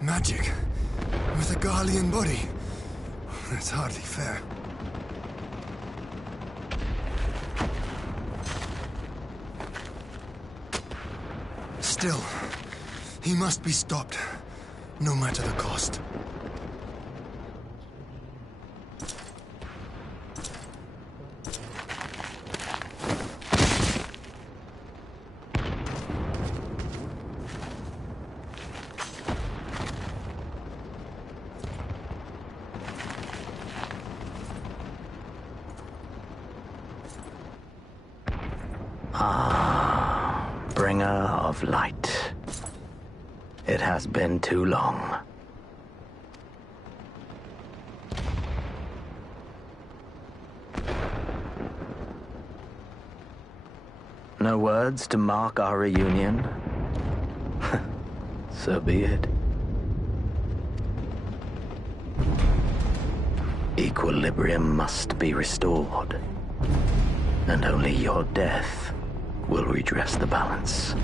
Magic? With a Garlean body? That's hardly fair. Still, he must be stopped, no matter the cost. Bringer of light. It has been too long. No words to mark our reunion? So be it. Equilibrium must be restored, and only your death will redress the balance.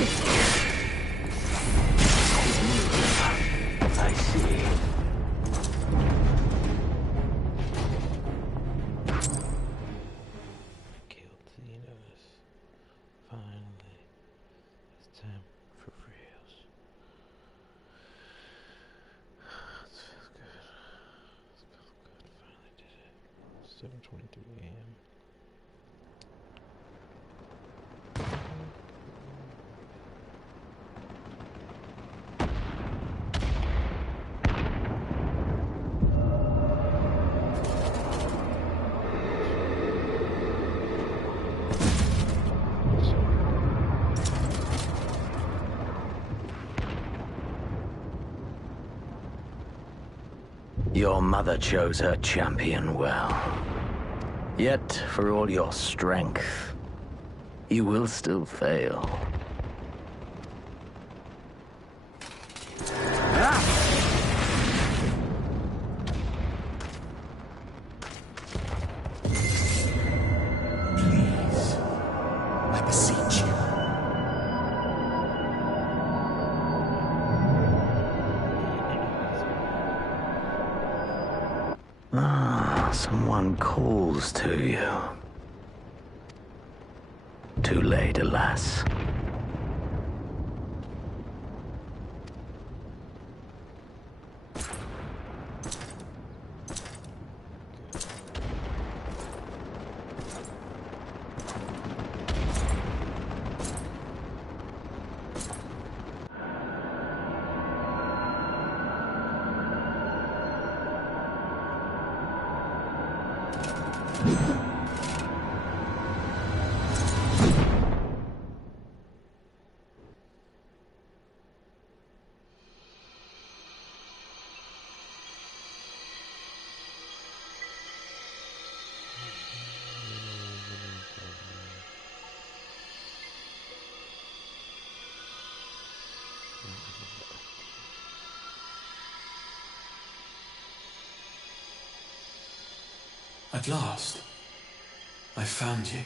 I see. Killed Xenos. Finally. It's time for reals. This feels good. This feels good. Finally did it. 7:23 a.m. Your mother chose her champion well. Yet, for all your strength, you will still fail. Please, I beseech you. Someone calls to you. Too late, alas. At last, I found you.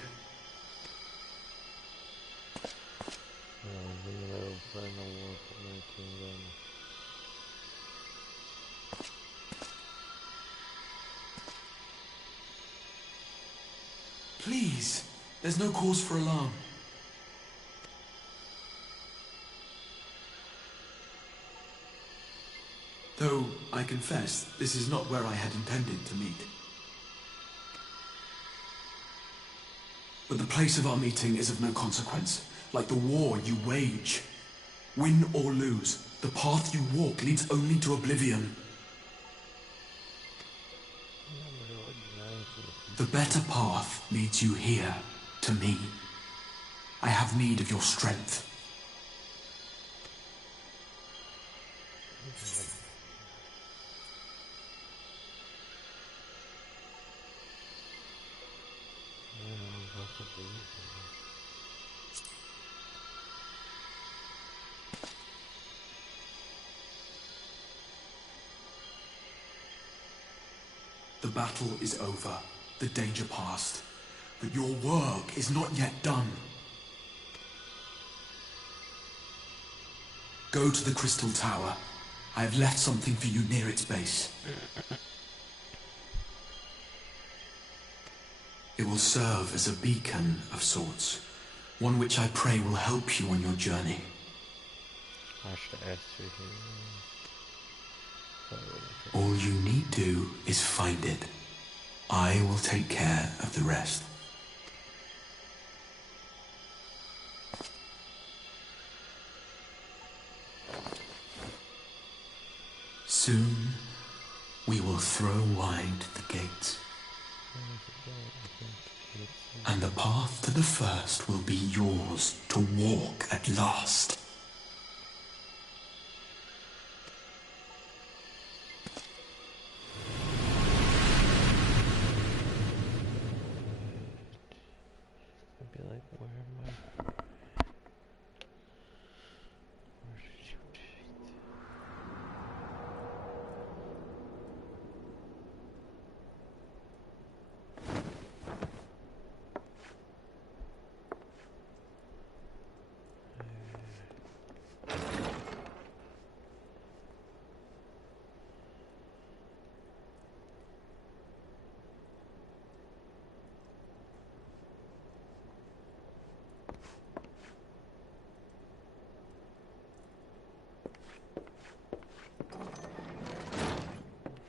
Please, there's no cause for alarm. Though, I confess, this is not where I had intended to meet. But the place of our meeting is of no consequence, like the war you wage. Win or lose, the path you walk leads only to oblivion. The better path leads you here, to me. I have need of your strength. The battle is over, the danger past, but your work is not yet done. Go to the Crystal Tower. I have left something for you near its base. It will serve as a beacon of sorts, one which I pray will help you on your journey. I should ask you. All you need do is find it. I will take care of the rest. Soon, we will throw wide the gates. And the path to the first will be yours to walk at last. I'd be like, where am I? Where did you take that?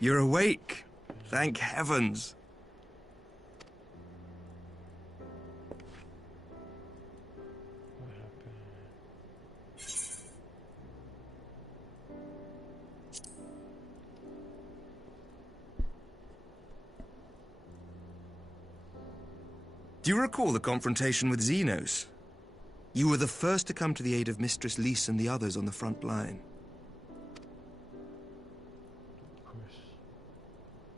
You're awake. Thank heavens. Do you recall the confrontation with Xenos? You were the first to come to the aid of Mistress Lys and the others on the front line. Of course.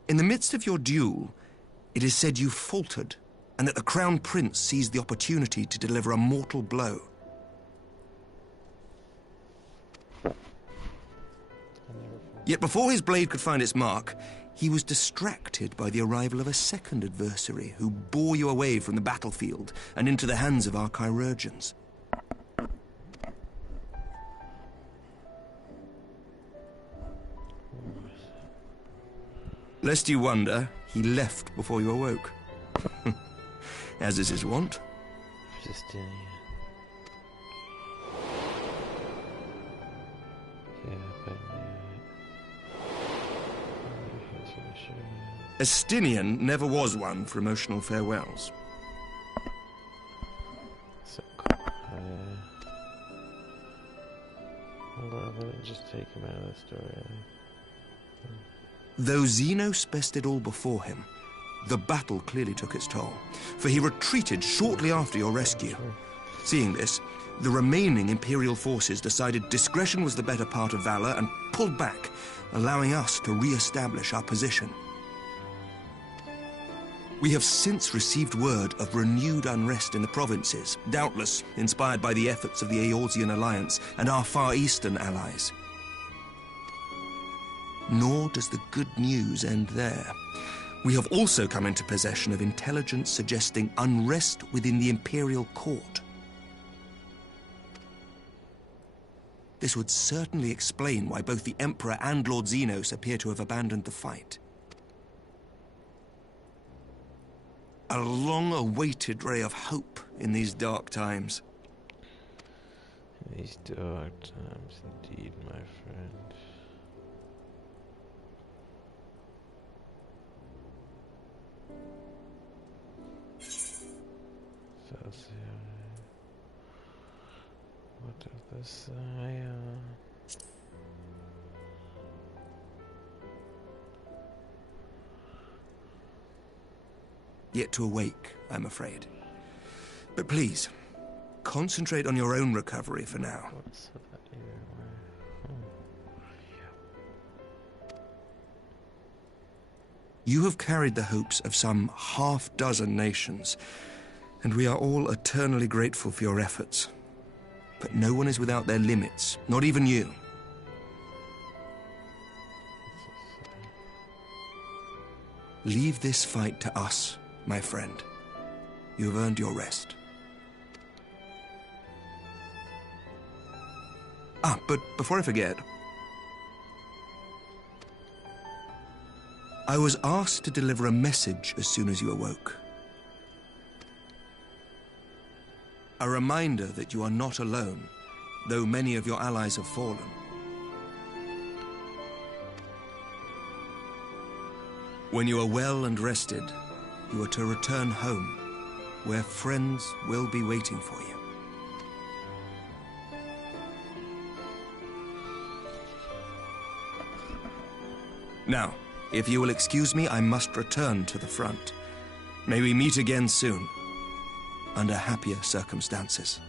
In the midst of your duel, it is said you faltered, and that the Crown Prince seized the opportunity to deliver a mortal blow. Yet before his blade could find its mark, he was distracted by the arrival of a second adversary who bore you away from the battlefield and into the hands of our chirurgeons. Lest you wonder, he left before you awoke. As is his wont. Justinian. Yeah, but Estinian never was one for emotional farewells. So, well, let me just take him out of the story. Though Xenos bested all before him, the battle clearly took its toll, for he retreated shortly after your rescue. Seeing this, the remaining Imperial forces decided discretion was the better part of valor and pulled back, allowing us to re-establish our position. We have since received word of renewed unrest in the provinces, doubtless inspired by the efforts of the Eorzean Alliance and our Far Eastern allies. Nor does the good news end there. We have also come into possession of intelligence suggesting unrest within the Imperial Court. This would certainly explain why both the Emperor and Lord Xenos appear to have abandoned the fight. A long-awaited ray of hope in these dark times. These dark times indeed, my friend. What of the Sire? Yet to awake, I'm afraid. But please, concentrate on your own recovery for now. You have carried the hopes of some half-dozen nations, and we are all eternally grateful for your efforts. But no one is without their limits, not even you. Leave this fight to us, my friend. You have earned your rest. But before I forget, I was asked to deliver a message as soon as you awoke. A reminder that you are not alone, though many of your allies have fallen. When you are well and rested, you are to return home, where friends will be waiting for you. Now, if you will excuse me, I must return to the front. May we meet again soon, under happier circumstances.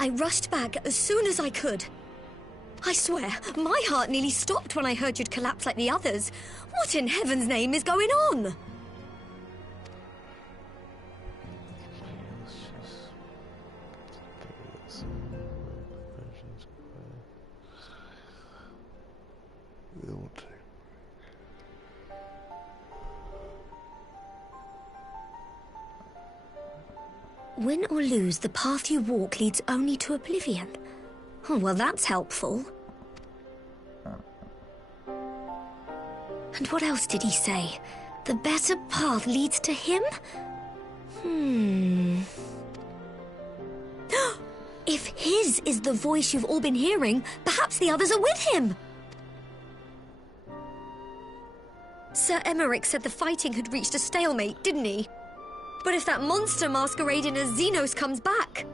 I rushed back as soon as I could. I swear, my heart nearly stopped when I heard you'd collapse like the others. What in heaven's name is going on? Win or lose, the path you walk leads only to oblivion. Oh, well, that's helpful. And what else did he say? The better path leads to him? If his is the voice you've all been hearing, perhaps the others are with him. Sir Emmerich said the fighting had reached a stalemate, didn't he? But if that monster masquerading as Xenos comes back...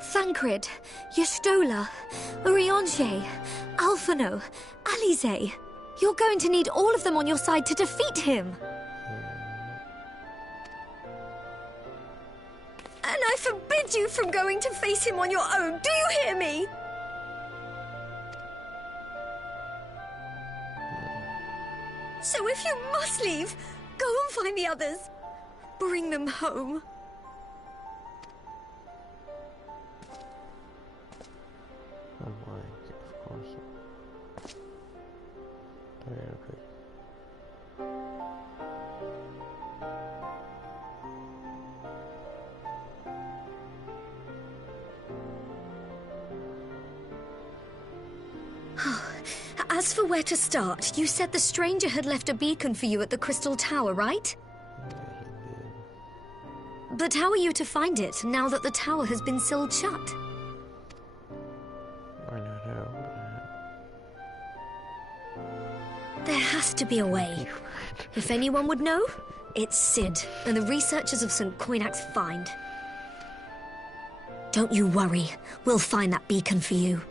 Thancred, Y'shtola, Urianger, Alphino, Alisaie... You're going to need all of them on your side to defeat him. And I forbid you from going to face him on your own. Do you hear me? So if you must leave, go and find the others. Bring them home. Oh my, of course. Okay. As for where to start, you said the stranger had left a beacon for you at the Crystal Tower, right? But how are you to find it, now that the tower has been sealed shut? I don't know. There has to be a way. If anyone would know, it's Cid, and the researchers of St. Coinac's find. Don't you worry, we'll find that beacon for you.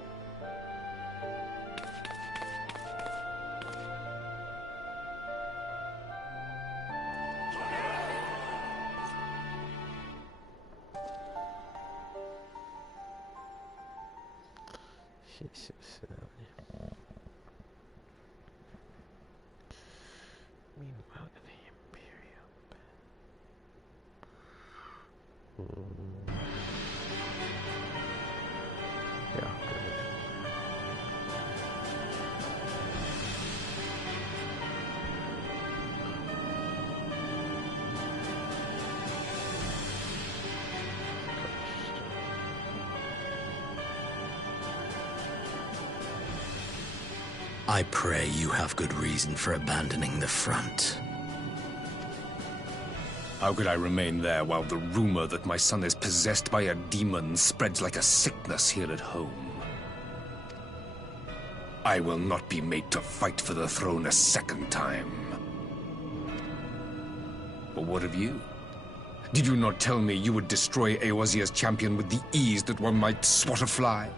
Jesus. Meanwhile, in the Imperial. Yeah, I pray you have good reason for abandoning the front. How could I remain there while the rumor that my son is possessed by a demon spreads like a sickness here at home? I will not be made to fight for the throne a second time. But what of you? Did you not tell me you would destroy Eorzea's champion with the ease that one might swat a fly?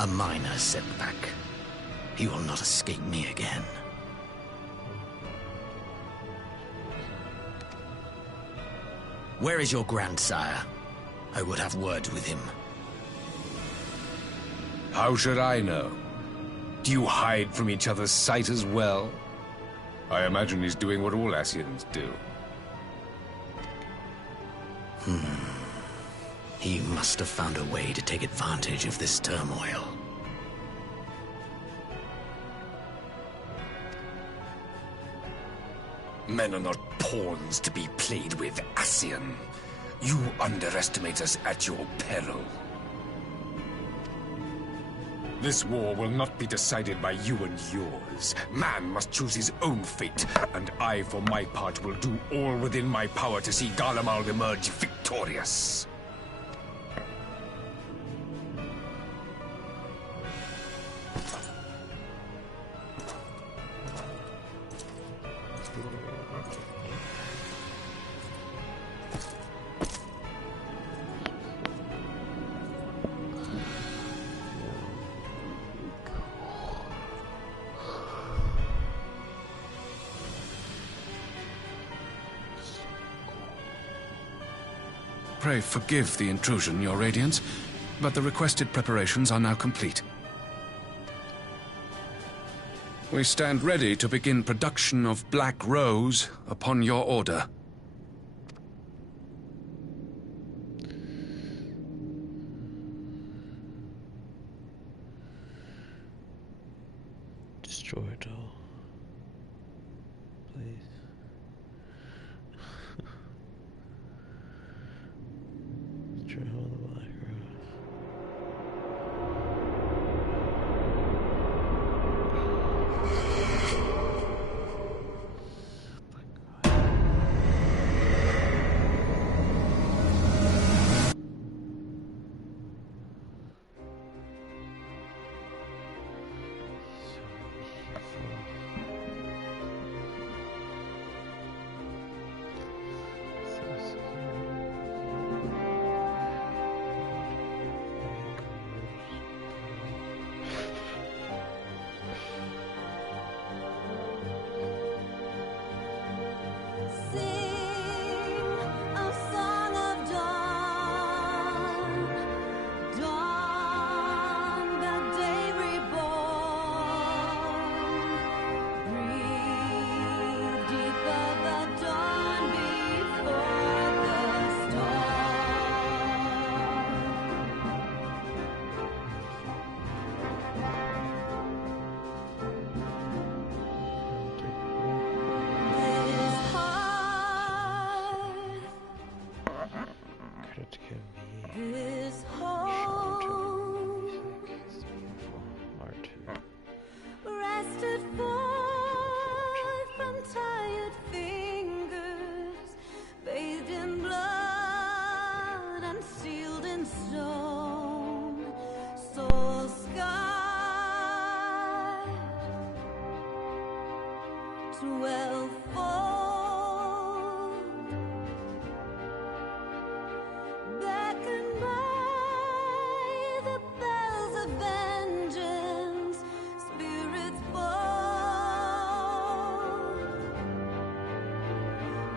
A minor setback. He will not escape me again. Where is your grandsire? I would have words with him. How should I know? Do you hide from each other's sight as well? I imagine he's doing what all Ascians do. He must have found a way to take advantage of this turmoil. Men are not pawns to be played with, Ascian. You underestimate us at your peril. This war will not be decided by you and yours. Man must choose his own fate, and I, for my part, will do all within my power to see Garlemald emerge victorious. Pray forgive the intrusion, Your Radiance, but the requested preparations are now complete. We stand ready to begin production of Black Rose upon your order. Destroy it all. Please. Destroy all the Black Rose. This home rested forth from tired fingers, bathed in blood and sealed in stone, soul scarred, 12-fold, beckoned by the bells of vengeance, spirits bold,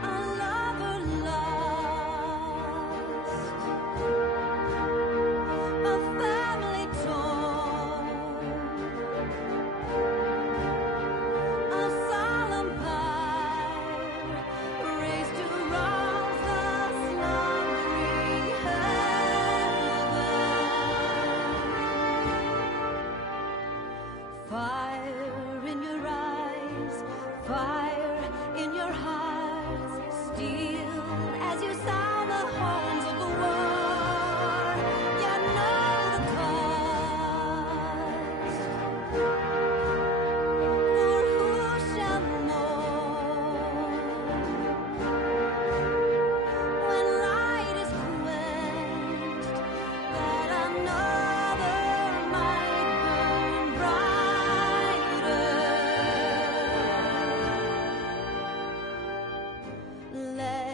a lover lost, a family torn, a solemn pyre raised to rouse the slumbering heaven. Fire in your eyes, fire in your hearts, steel as you sound the horns of the war. You know the cost, for who shall mourn when light is quenched, that another might burn brighter? Let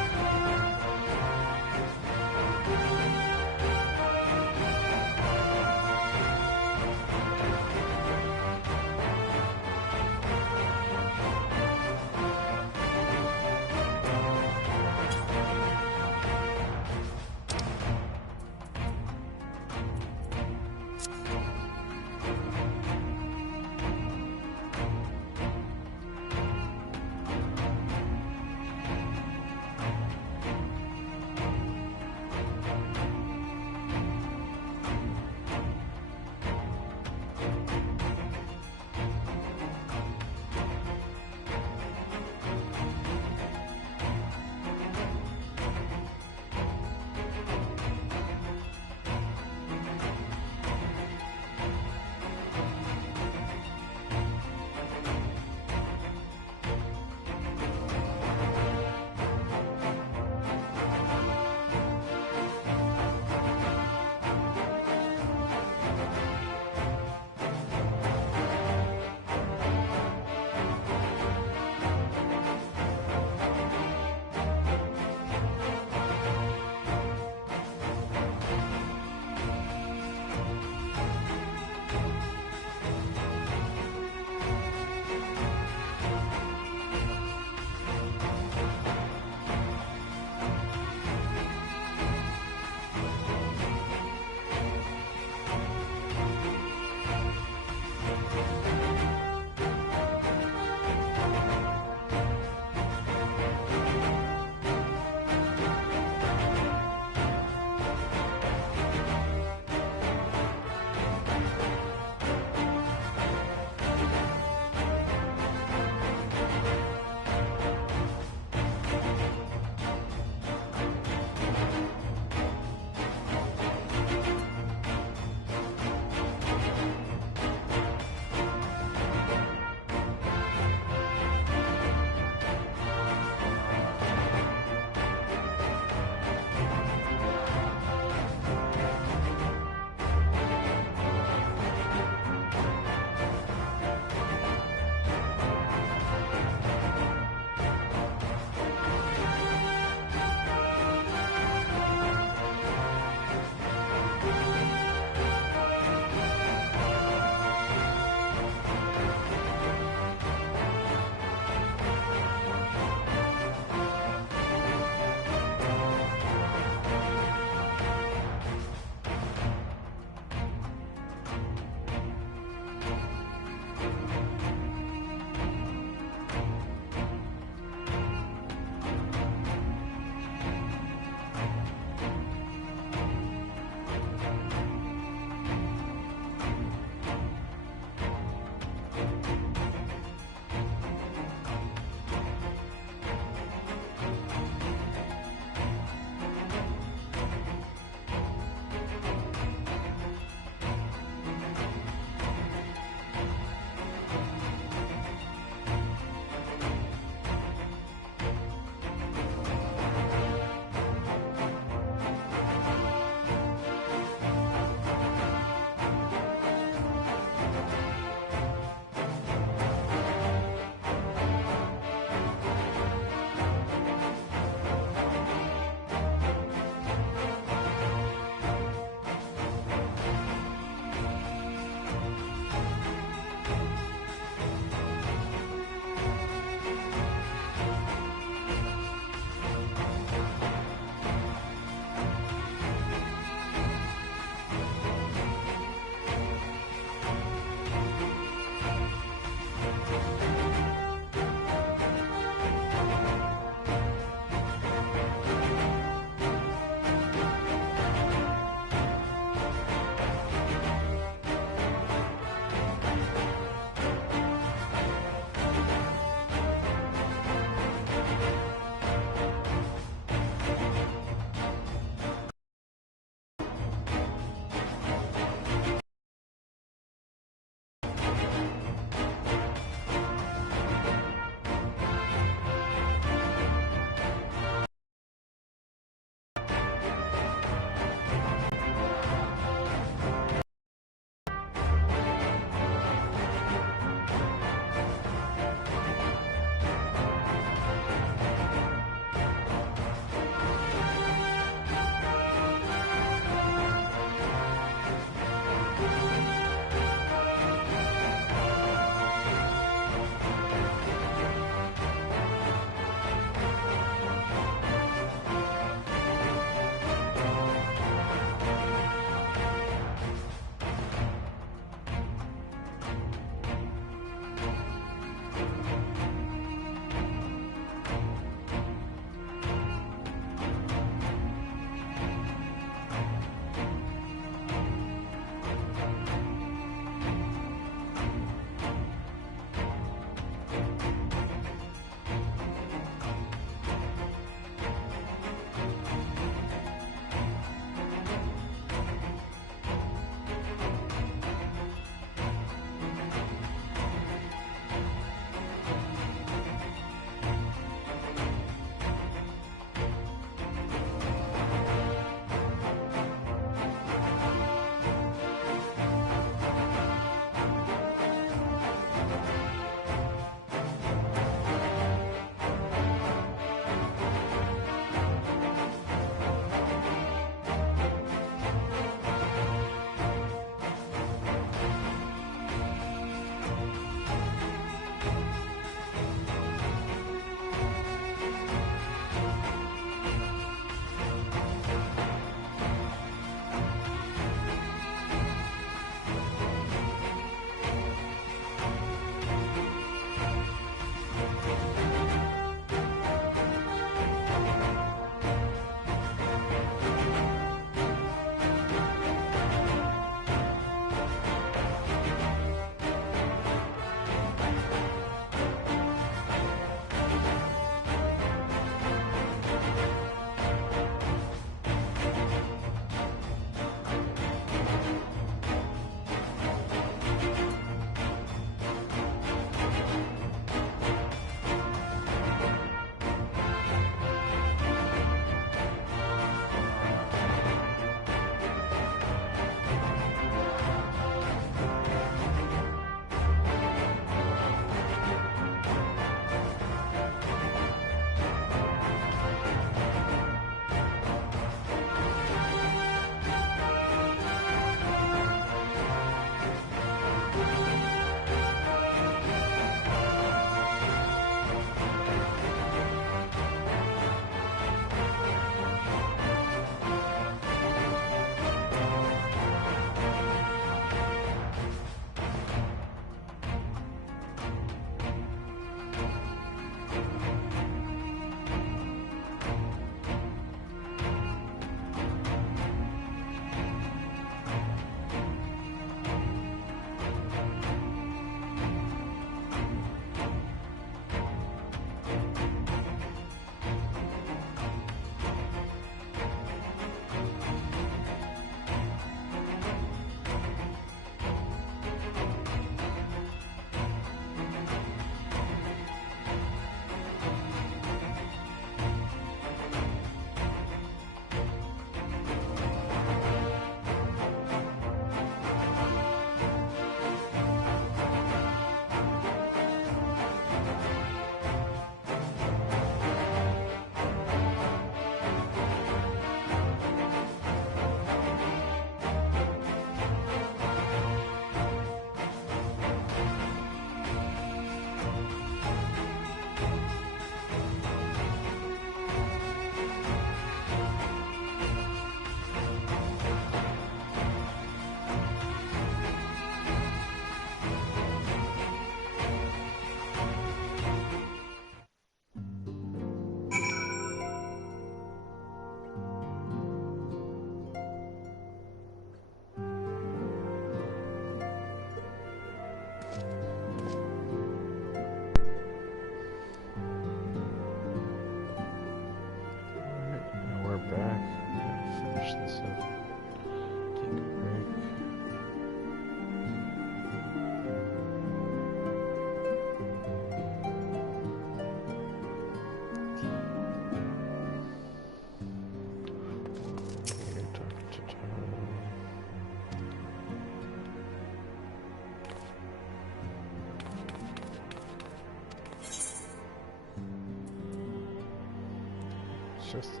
it's just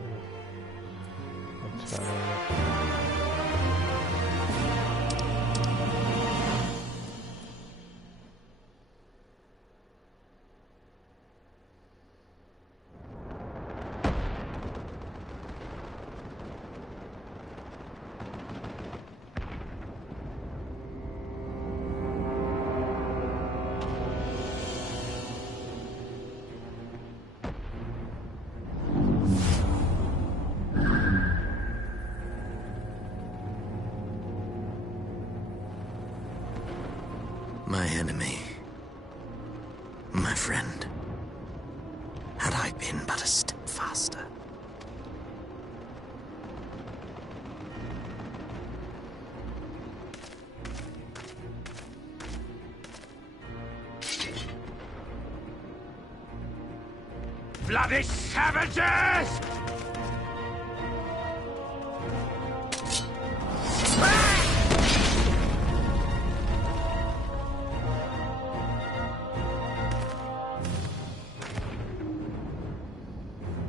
a My enemy. My friend. Had I been but a step faster. Bloody savages!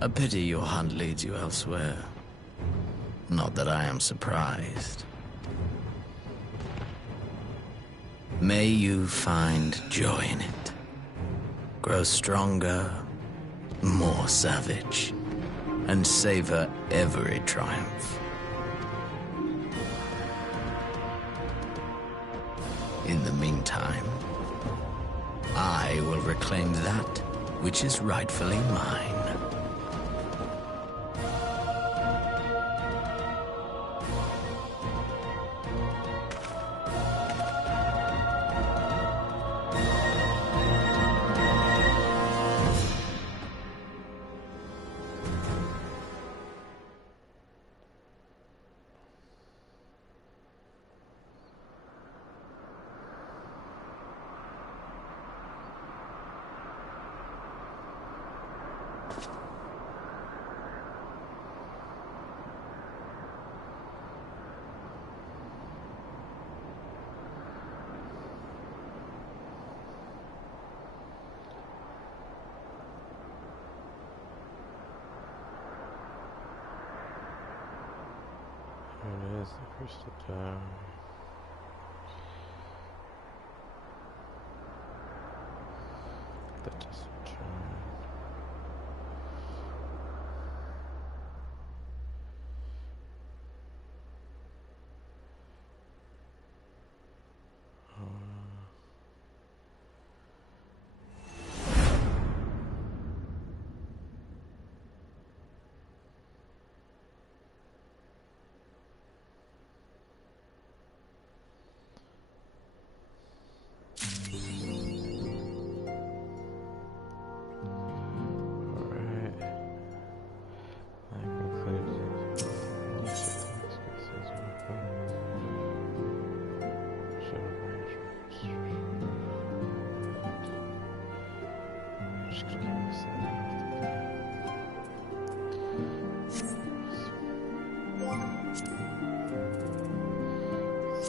A pity your hunt leads you elsewhere. Not that I am surprised. May you find joy in it. Grow stronger, more savage, and savor every triumph. In the meantime, I will reclaim that which is rightfully mine. It is the crystal tower. That doesn't turn.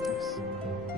This